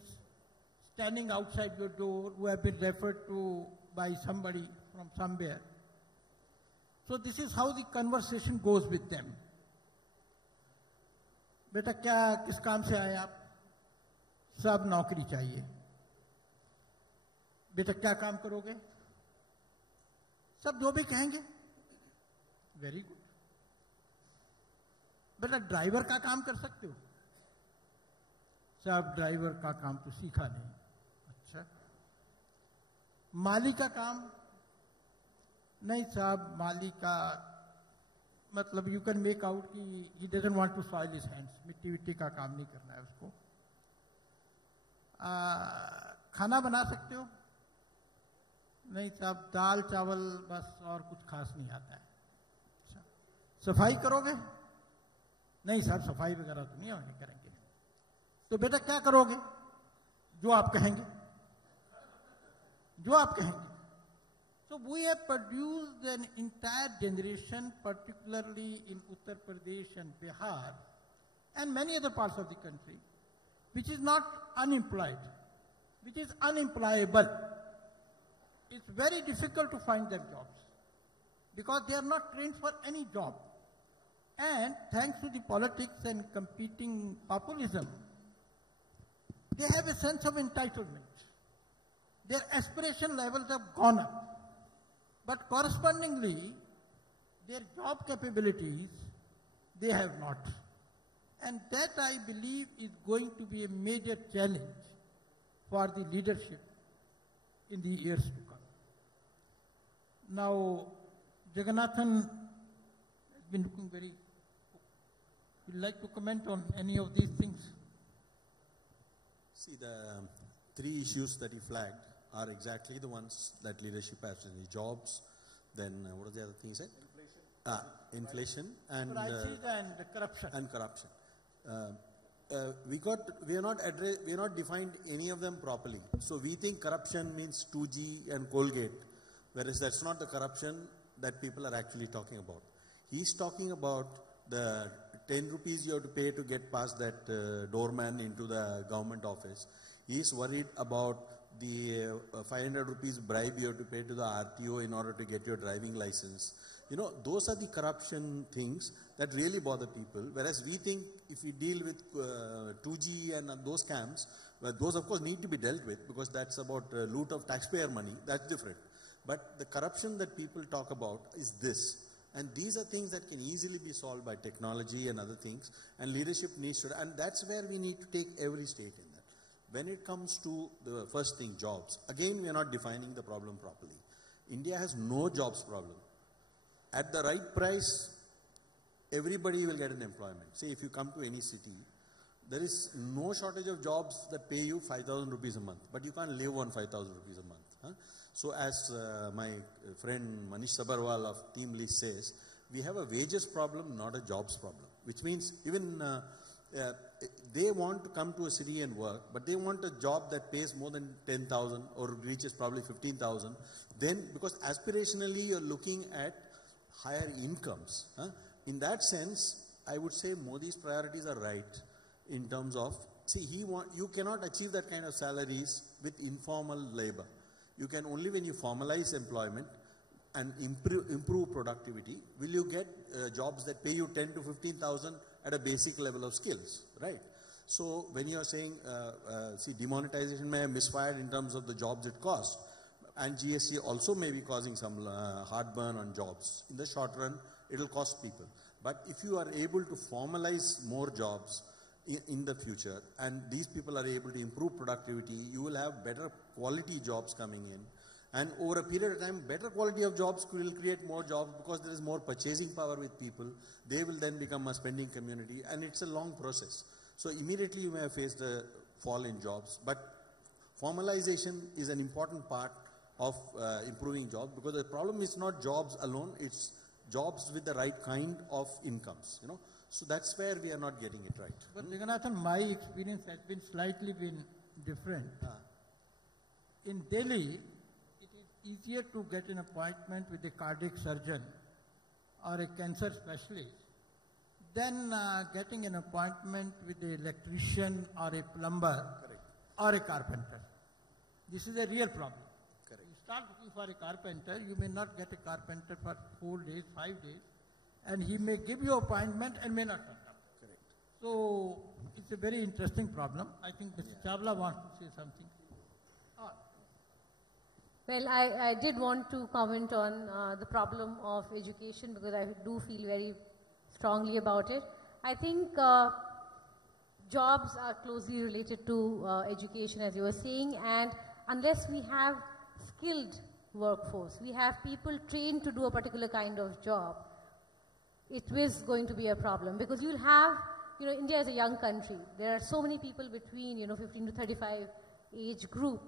standing outside your door who have been referred to by somebody from somewhere. So this is how the conversation goes with them. बेटा क्या किस काम से आए आप? सब नौकरी चाहिए. बेटा क्या काम करोगे? सब जो भी कहेंगे. Very good. बेटा ड्राइवर का काम कर सकते हो? सब ड्राइवर का काम तो सीखा नहीं. अच्छा. माली का काम? नहीं साहब, माली का मतलब यू कैन मेक आउट कि he doesn't want to soil his hands. मिट्टी विट्टी का काम नहीं करना है उसको. खाना बना सकते हो? नहीं साहब, दाल चावल बस, और कुछ खास नहीं आता है. सफाई करोगे? नहीं साहब, सफाई वगैरह तो नहीं करेंगे. तो बेटा क्या करोगे? जो आप कहेंगे. जो आप कहेंगे. So we have produced an entire generation, particularly in Uttar Pradesh and Bihar and many other parts of the country, which is not unemployed, which is unemployable. It's very difficult to find them jobs because they are not trained for any job. And thanks to the politics and competing populism, they have a sense of entitlement. Their aspiration levels have gone up. But correspondingly, their job capabilities, they have not. And that, I believe, is going to be a major challenge for the leadership in the years to come. Now, Jagannathan has been looking very... Would you like to comment on any of these things? See, the 3 issues that he flagged are exactly the ones that leadership has in the jobs. Then what was the other thing he said? Inflation and prices and corruption. And corruption. We are not defined any of them properly. So we think corruption means 2G and Colgate, whereas that's not the corruption that people are actually talking about. He's talking about the 10 rupees you have to pay to get past that doorman into the government office. He's worried about the 500 rupees bribe you have to pay to the RTO in order to get your driving license. You know, those are the corruption things that really bother people. Whereas we think if we deal with 2G and those scams, those of course need to be dealt with because that's about loot of taxpayer money. That's different. But the corruption that people talk about is this. And these are things that can easily be solved by technology and other things. And leadership needs to, and that's where we need to take every state in that. When it comes to the first thing, jobs, again, we are not defining the problem properly. India has no jobs problem. At the right price, everybody will get an employment. Say if you come to any city, there is no shortage of jobs that pay you 5,000 rupees a month, but you can't live on 5,000 rupees a month. Huh? So as my friend Manish Sabarwal of Team Lease says, we have a wages problem, not a jobs problem, which means even they want to come to a city and work, but they want a job that pays more than 10,000 or reaches probably 15,000. Then, because aspirationally you're looking at higher incomes. Huh? In that sense, I would say Modi's priorities are right in terms of, see, you cannot achieve that kind of salaries with informal labor. You can only when you formalize employment and improve productivity, will you get jobs that pay you 10 to 15,000 at a basic level of skills, right? So when you are saying, see, demonetization may have misfired in terms of the jobs it cost, and GST also may be causing some heartburn on jobs. In the short run, it will cost people. But if you are able to formalize more jobs in the future, and these people are able to improve productivity, you will have better quality jobs coming in. And over a period of time, better quality of jobs will create more jobs because there is more purchasing power with people. They will then become a spending community, and it's a long process. So immediately you may have faced a fall in jobs, but formalization is an important part of improving jobs, because the problem is not jobs alone, it's jobs with the right kind of incomes, you know. So that's where we are not getting it right. But Jagannathan, my experience has been slightly different. In Delhi, it is easier to get an appointment with a cardiac surgeon or a cancer specialist than getting an appointment with an electrician or a plumber or a carpenter. This is a real problem. You start looking for a carpenter, you may not get a carpenter for 4 days, 5 days, and he may give you appointment and may not turn up. So it's a very interesting problem. I think Mr. Chawla wants to say something. Well, I did want to comment on the problem of education, because I do feel very strongly about it. I think jobs are closely related to education, as you were saying, and unless we have skilled workforce, we have people trained to do a particular kind of job, it is going to be a problem, because you'll have, you know, India is a young country. There are so many people between, 15 to 35 age group.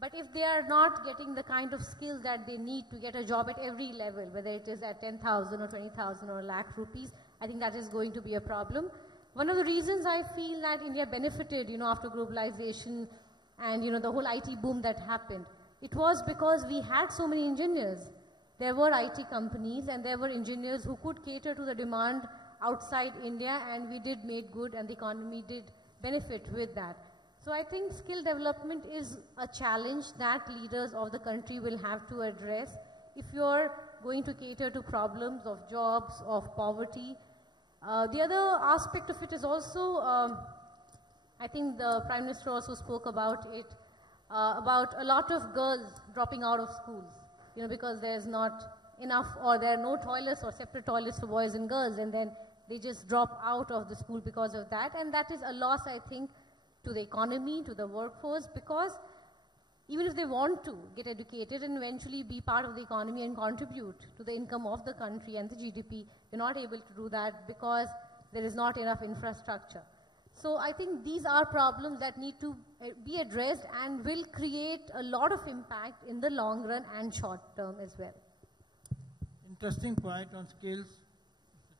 But if they are not getting the kind of skills that they need to get a job at every level, whether it is at 10,000 or 20,000 or a lakh rupees, I think that is going to be a problem. One of the reasons I feel that India benefited, after globalization and, the whole IT boom that happened, it was because we had so many engineers. There were IT companies and there were engineers who could cater to the demand outside India, and we did make good, and the economy did benefit with that. So I think skill development is a challenge that leaders of the country will have to address if you're going to cater to problems of jobs, of poverty. The other aspect of it is also, I think the Prime Minister also spoke about it, about a lot of girls dropping out of schools, because there's not enough, or there are no toilets or separate toilets for boys and girls, and then they just drop out of the school because of that. And that is a loss, I think, to the economy, to the workforce, because even if they want to get educated and eventually be part of the economy and contribute to the income of the country and the GDP, they're not able to do that because there is not enough infrastructure. So I think these are problems that need to be addressed and will create a lot of impact in the long run and short term as well. Interesting point on skills.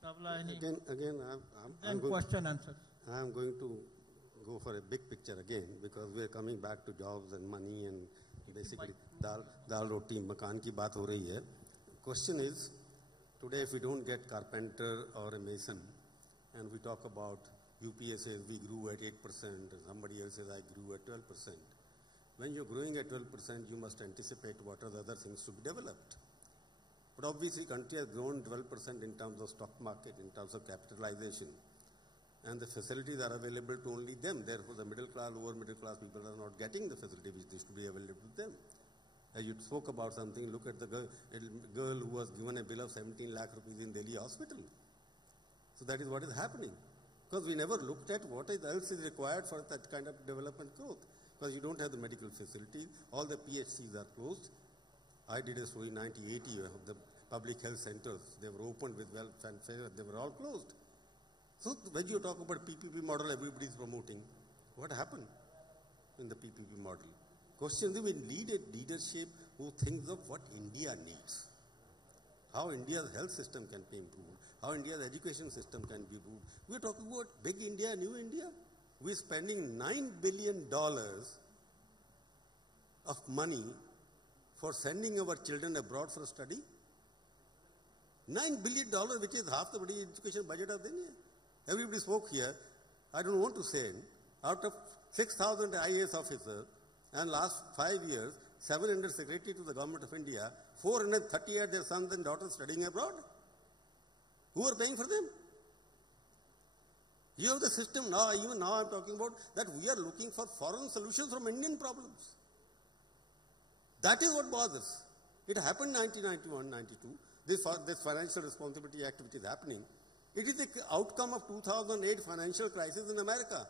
Mr. Tavla, I'm question answer. I'm going to go for a big picture again, because we're coming back to jobs and money and basically dal roti makan ki baat ho rahi hai. Question is, today if we don't get carpenter or a mason, and we talk about UPA says we grew at 8%, somebody else says I grew at 12%. when you're growing at 12%, you must anticipate what are the other things to be developed. But obviously, country has grown 12% in terms of stock market, in terms of capitalization. And the facilities are available to only them. Therefore, the middle class, lower middle class people are not getting the facility which is to be available to them. As you spoke about something, look at the girl who was given a bill of 17 lakh rupees in Delhi hospital. So that is what is happening. Because we never looked at what else is required for that kind of development growth. Because you don't have the medical facility, all the PHCs are closed. I did a story in 1980 of the public health centers. They were opened with wealth and fair, they were all closed. So when you talk about PPP model, everybody is promoting. What happened in the PPP model? Question is, we need a leadership who thinks of what India needs. How India's health system can be improved. How India's education system can be improved. We're talking about big India, new India. We're spending $9 billion of money for sending our children abroad for study. $9 billion, which is half the education budget of India. Everybody spoke here. I don't want to say it. Out of 6,000 IAS officers, and last 5 years, 700 secretary to the government of India, 430 are their sons and daughters studying abroad. Who are paying for them? You have the system now, even now I'm talking about that we are looking for foreign solutions from Indian problems. That is what bothers. It happened in 1991-92. This Financial Responsibility Act which is happening, it is the outcome of 2008 financial crisis in America.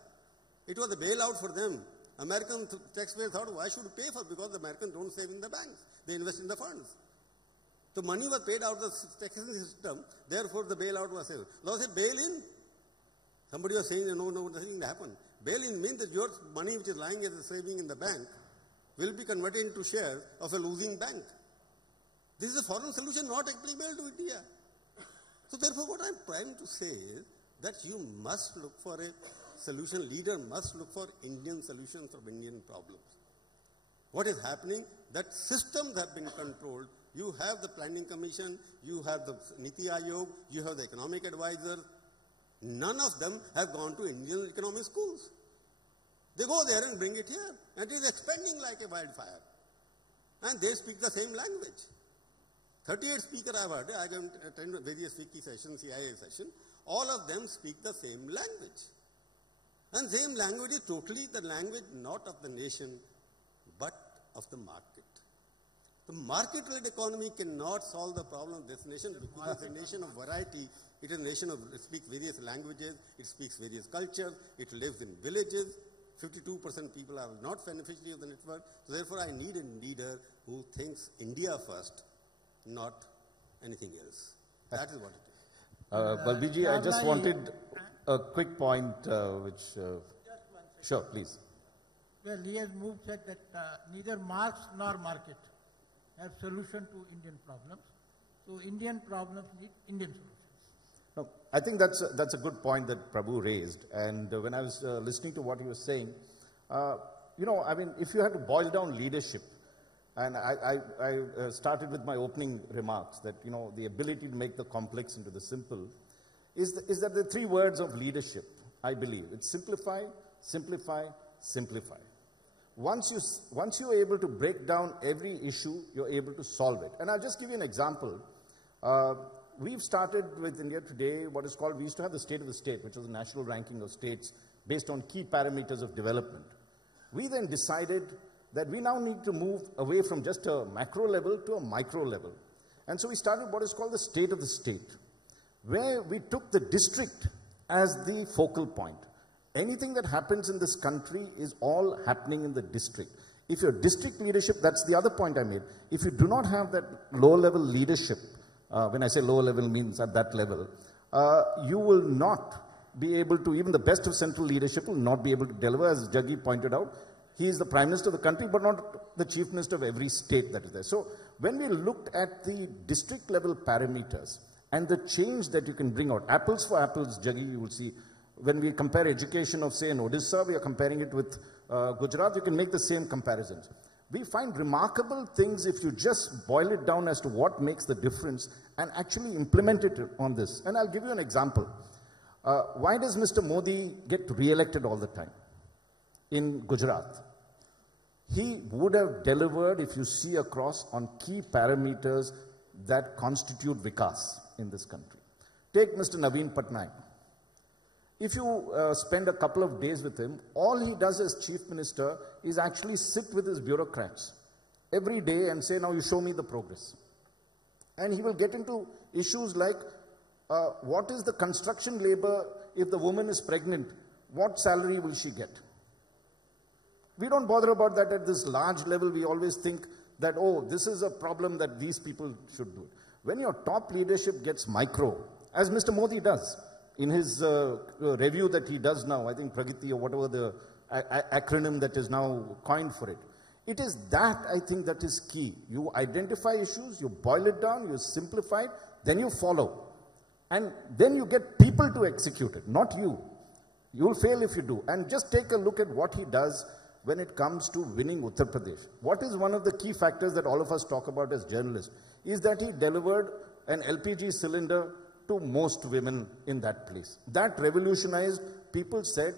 It was a bailout for them. American taxpayers thought, why should we pay for? Because the Americans don't save in the banks. They invest in the funds. The money was paid out of the taxation system. Therefore, the bailout was saved. Now say bail-in. Somebody was saying, no, nothing happened. Bail-in means that your money which is lying as a saving in the bank will be converted into shares of a losing bank. This is a foreign solution not applicable to India. So therefore, what I'm trying to say is that you must look for a solution. Leader must look for Indian solutions from Indian problems. What is happening? That systems have been controlled. You have the Planning Commission, you have the Niti Aayog, you have the economic advisors. None of them have gone to Indian economic schools. They go there and bring it here. And it is expanding like a wildfire. And they speak the same language. 38 speakers I've heard. I can attend various wiki sessions, CIA sessions. All of them speak the same language. And same language is totally the language not of the nation, but of the market. The market-led economy cannot solve the problem of this nation because it's a nation of variety. It is a nation of, it speaks various languages, it speaks various cultures, it lives in villages. 52% people are not beneficiaries of the network. So therefore, I need a leader who thinks India first, not anything else. That is what it is. Balbiji, I just wanted a quick point sure, please. Well, he has moved said that neither Marx nor market have solution to Indian problems. So Indian problems need Indian solutions. No, I think that's a good point that Prabhu raised. And when I was listening to what he was saying, I mean, if you had to boil down leadership, and I started with my opening remarks that, the ability to make the complex into the simple, is that the three words of leadership, I believe. It's simplify, simplify, simplify. Once you're able to break down every issue, you're able to solve it. And I'll just give you an example. We've started with India today what is called, we used to have the state of the state, which was the national ranking of states based on key parameters of development. We then decided that we now need to move away from just a macro level to a micro level. And so we started what is called the state of the state, where we took the district as the focal point. Anything that happens in this country is all happening in the district. If your district leadership, that's the other point I made, if you do not have that low-level leadership, when I say low-level means at that level, you will not be able to, even the best of central leadership will not be able to deliver, as Jaggi pointed out. He is the Prime Minister of the country, but not the Chief Minister of every state that is there. So when we looked at the district level parameters and the change that you can bring out, apples for apples, Jaggi, you will see, when we compare education of, say, in Odisha, we are comparing it with Gujarat, you can make the same comparisons. We find remarkable things if you just boil it down as to what makes the difference and actually implement it on this. And I'll give you an example. Why does Mr. Modi get re-elected all the time in Gujarat? he would have delivered, if you see across, on key parameters that constitute Vikas in this country. Take Mr. Naveen Patnaik. If you spend a couple of days with him, all he does as Chief Minister is actually sit with his bureaucrats every day and say, now you show me the progress. And he will get into issues like, what is the construction labor if the woman is pregnant? What salary will she get? We don't bother about that at this large level. We always think that, oh, this is a problem that these people should do. When your top leadership gets micro, as Mr. Modi does, in his review that he does now, I think Pragati or whatever the acronym that is now coined for it. It is that, I think, that is key. You identify issues, you boil it down, you simplify it, then you follow. And then you get people to execute it, not you. You'll fail if you do. And just take a look at what he does when it comes to winning Uttar Pradesh. What is one of the key factors that all of us talk about as journalists is that he delivered an LPG cylinder to most women in that place. That revolutionized, people said,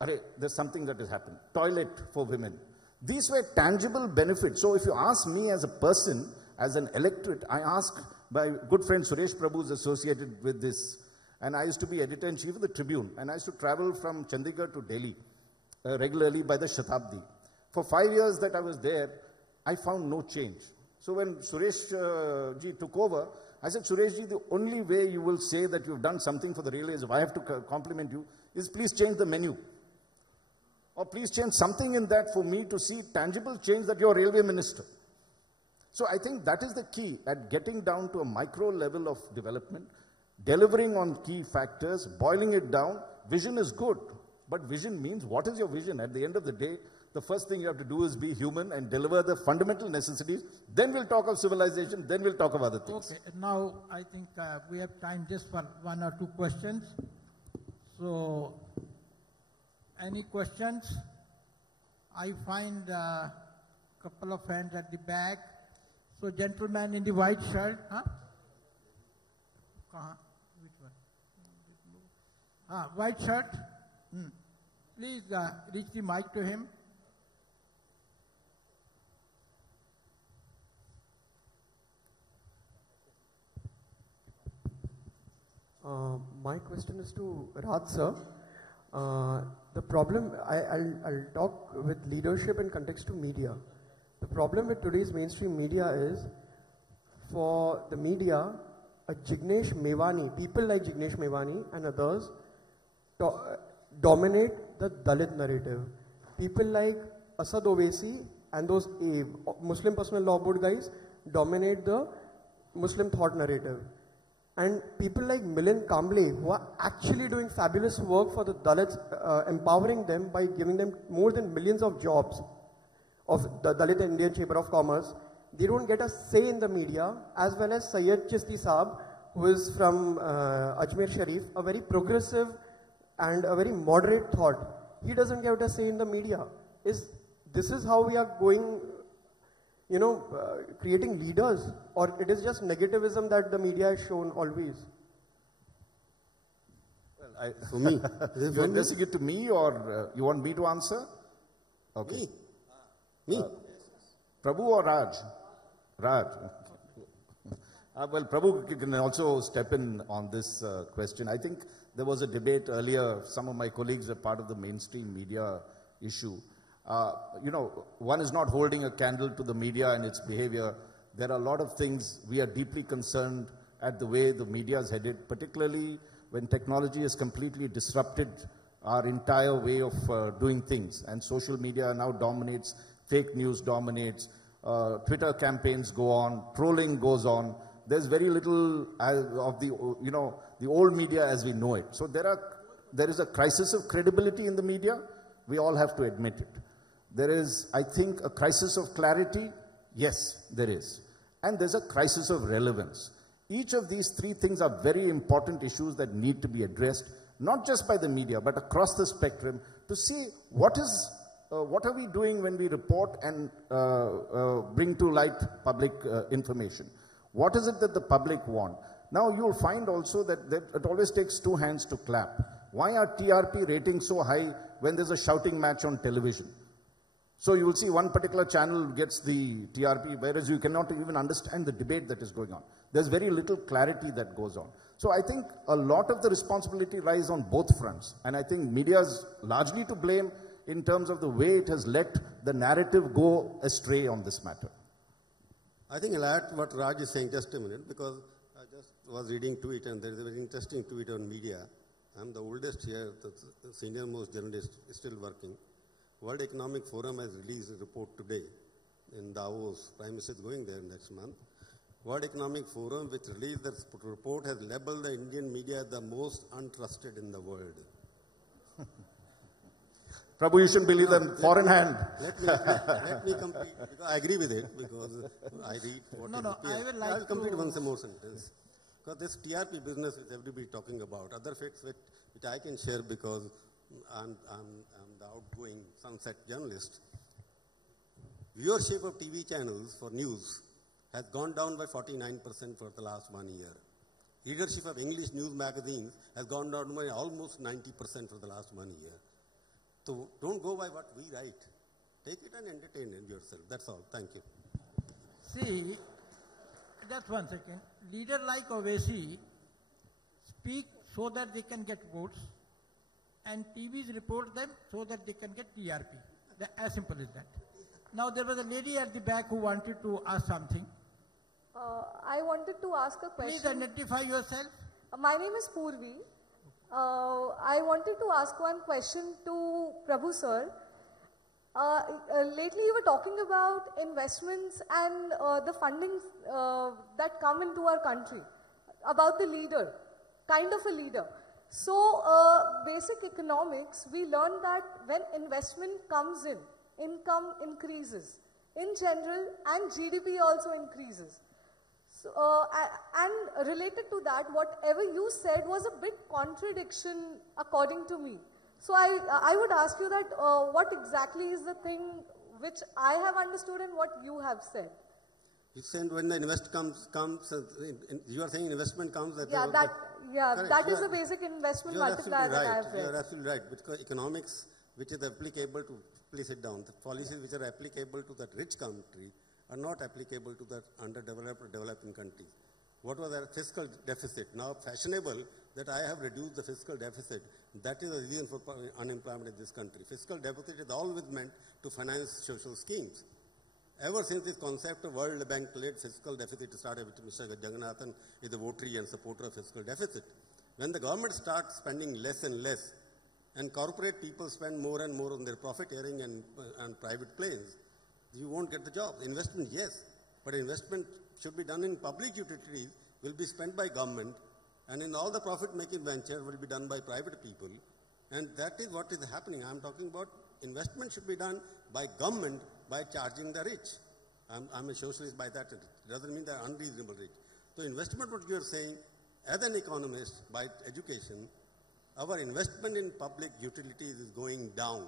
"Arey, there's something that has happened. Toilet for women." These were tangible benefits. So if you ask me as a person, as an electorate, I ask my good friend Suresh Prabhu is associated with this. And I used to be editor-in-chief of the Tribune. And I used to travel from Chandigarh to Delhi regularly by the Shatabdi. For 5 years that I was there, I found no change. So when Suresh ji took over, I said, Suresh ji, the only way you will say that you've done something for the railways, if I have to compliment you, is please change the menu. Or please change something in that for me to see tangible change that you're a railway minister. So I think that is the key at getting down to a micro level of development, delivering on key factors, boiling it down. Vision is good, but vision means what is your vision? At the end of the day, the first thing you have to do is be human and deliver the fundamental necessities. Then we'll talk of civilization, then we'll talk of other things. Okay, now I think we have time just for 1 or 2 questions. So, any questions? I find a couple of hands at the back. So, gentleman in the white shirt, huh? Which one? White shirt. Please reach the mic to him. My question is to Raj sir. The problem, I'll talk with leadership in context to media. The problem with today's mainstream media is, for the media, Jignesh Mevani, people like Jignesh Mevani and others dominate the Dalit narrative. People like Asad Owaisi and those Muslim personal law board guys dominate the Muslim thought narrative. And people like Milind Kamble, who are actually doing fabulous work for the Dalits, empowering them by giving them more than millions of jobs of the Dalit Indian Chamber of Commerce, they don't get a say in the media, as well as Syed Chisti Saab, who is from Ajmer Sharif, a very progressive and a very moderate thought. He doesn't get a say in the media. This is how we are going, creating leaders, or it is just negativism that the media has shown always? Well, for me, you're addressing it to me, or you want me to answer? Okay. Me? Prabhu or Raj? Raj. Well, Prabhu can also step in on this question. I think there was a debate earlier. Some of my colleagues were part of the mainstream media issue. One is not holding a candle to the media and its behavior. There are a lot of things we are deeply concerned at the way the media is headed, particularly when technology has completely disrupted our entire way of doing things. And social media now dominates, fake news dominates, Twitter campaigns go on, trolling goes on. There's very little of the old media as we know it. So there is a crisis of credibility in the media. We all have to admit it. There is, I think, a crisis of clarity. Yes, there is. And there's a crisis of relevance. Each of these three things are very important issues that need to be addressed, not just by the media, but across the spectrum, to see what are we doing when we report and bring to light public information. What is it that the public want? Now you'll find also that it always takes 2 hands to clap. Why are TRP ratings so high when there's a shouting match on television? So you will see one particular channel gets the TRP, whereas you cannot even understand the debate that is going on. There's very little clarity that goes on. So I think a lot of the responsibility lies on both fronts. And I think media is largely to blame in terms of the way it has let the narrative go astray on this matter. I think I'll add what Raj is saying, just a minute, because I just was reading tweet and there is a very interesting tweet on media. I'm the oldest here, the senior most journalist is still working. World Economic Forum has released a report today in Davos. Prime Minister is going there next month. World Economic Forum, which released the report, has labeled the Indian media the most untrusted in the world. Prabhu, you should believe the foreign hand. Let me complete, because I agree with it, because I read what is the I'll complete one more sentence. Because this TRP business which everybody talking about, other facts which I can share because I'm the outgoing sunset journalist. Viewership of TV channels for news has gone down by 49% for the last 1 year. Readership of English news magazines has gone down by almost 90% for the last 1 year. So don't go by what we write. Take it and entertain yourself. That's all. Thank you. See, just 1 second. Leader like Owaisi speak so that they can get votes, and TVs report them so that they can get TRP. As simple as that. Now there was a lady at the back who wanted to ask something. I wanted to ask a question. Please identify yourself. My name is Purvi. I wanted to ask one question to Prabhu sir. Lately you were talking about investments and the fundings that come into our country, about the leader, kind of a leader. So basic economics, we learned that when investment comes in, income increases in general and GDP also increases. So, and related to that, whatever you said was a bit contradiction according to me. So I would ask you that what exactly is the thing which I have understood and what you have said? You said when the invest comes, you are saying investment comes. That is the basic investment multiplier that I have read. You are absolutely right, because economics which is applicable to, please sit down, the policies which are applicable to that rich country are not applicable to the underdeveloped or developing countries. What was our fiscal deficit? Now fashionable that I have reduced the fiscal deficit. That is the reason for unemployment in this country. Fiscal deficit is always meant to finance social schemes. Ever since this concept of World Bank-led fiscal deficit started with Mr. Jagannathan is a votary and supporter of fiscal deficit. When the government starts spending less and less, and corporate people spend more and more on their profit-sharing and private planes, you won't get the job. Investment, yes, but investment should be done in public utilities, will be spent by government, and in all the profit-making venture will be done by private people. And that is what is happening. I'm talking about investment should be done by government by charging the rich. I'm a socialist by that. It doesn't mean they're unreasonable rich. So investment, what you're saying, as an economist, by education, our investment in public utilities is going down,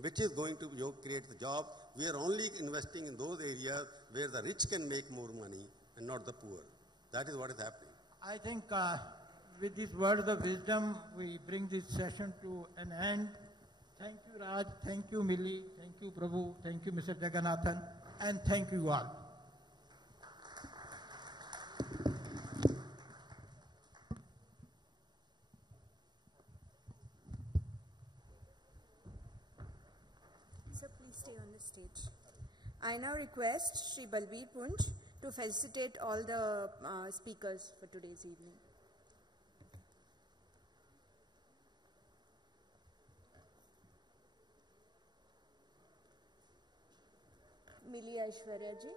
which is going to create the job. We are only investing in those areas where the rich can make more money and not the poor. That is what is happening. I think with these words of wisdom, we bring this session to an end. Thank you, Raj. Thank you, Millie. Thank you, Prabhu. Thank you, Mr. Jagannathan. And thank you all. So please stay on the stage. I now request Shri Balbir Punj to facilitate all the speakers for today's evening. Millie Aishwarya ji.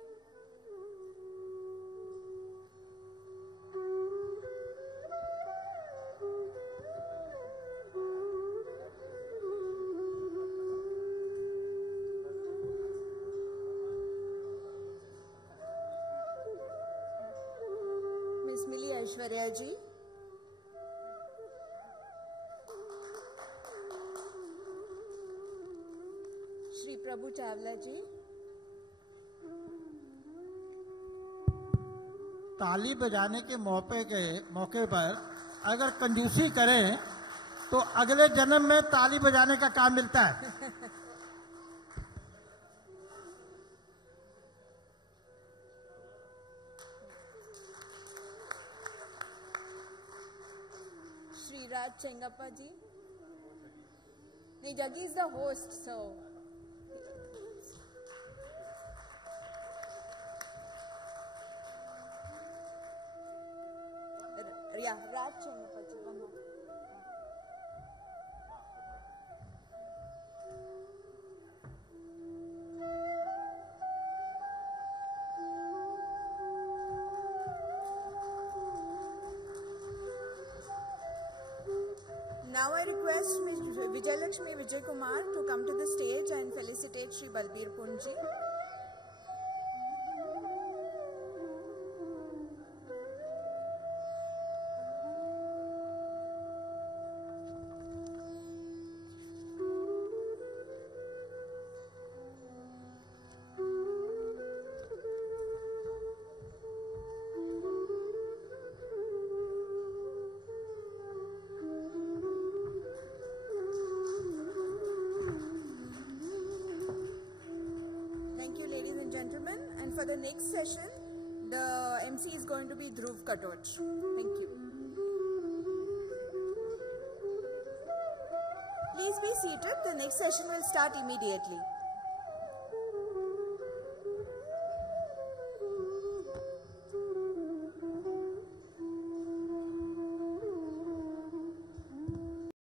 Miss Millie Aishwarya ji. Shri Prabhu Chawla ji. ताली बजाने के मौके पर अगर कंजूसी करें तो अगले जन्म में ताली बजाने का काम मिलता है। Raj Chengappa ji. Nee, Jaggi is the host, so. Yeah, Raj Chengappa ji, one more. Now I request Ms. Vijayalakshmi Vijay Kumar to come to the stage and felicitate Shri Balbir Punji. For the next session, the MC is going to be Dhruv Katoch. Thank you. Please be seated. The next session will start immediately.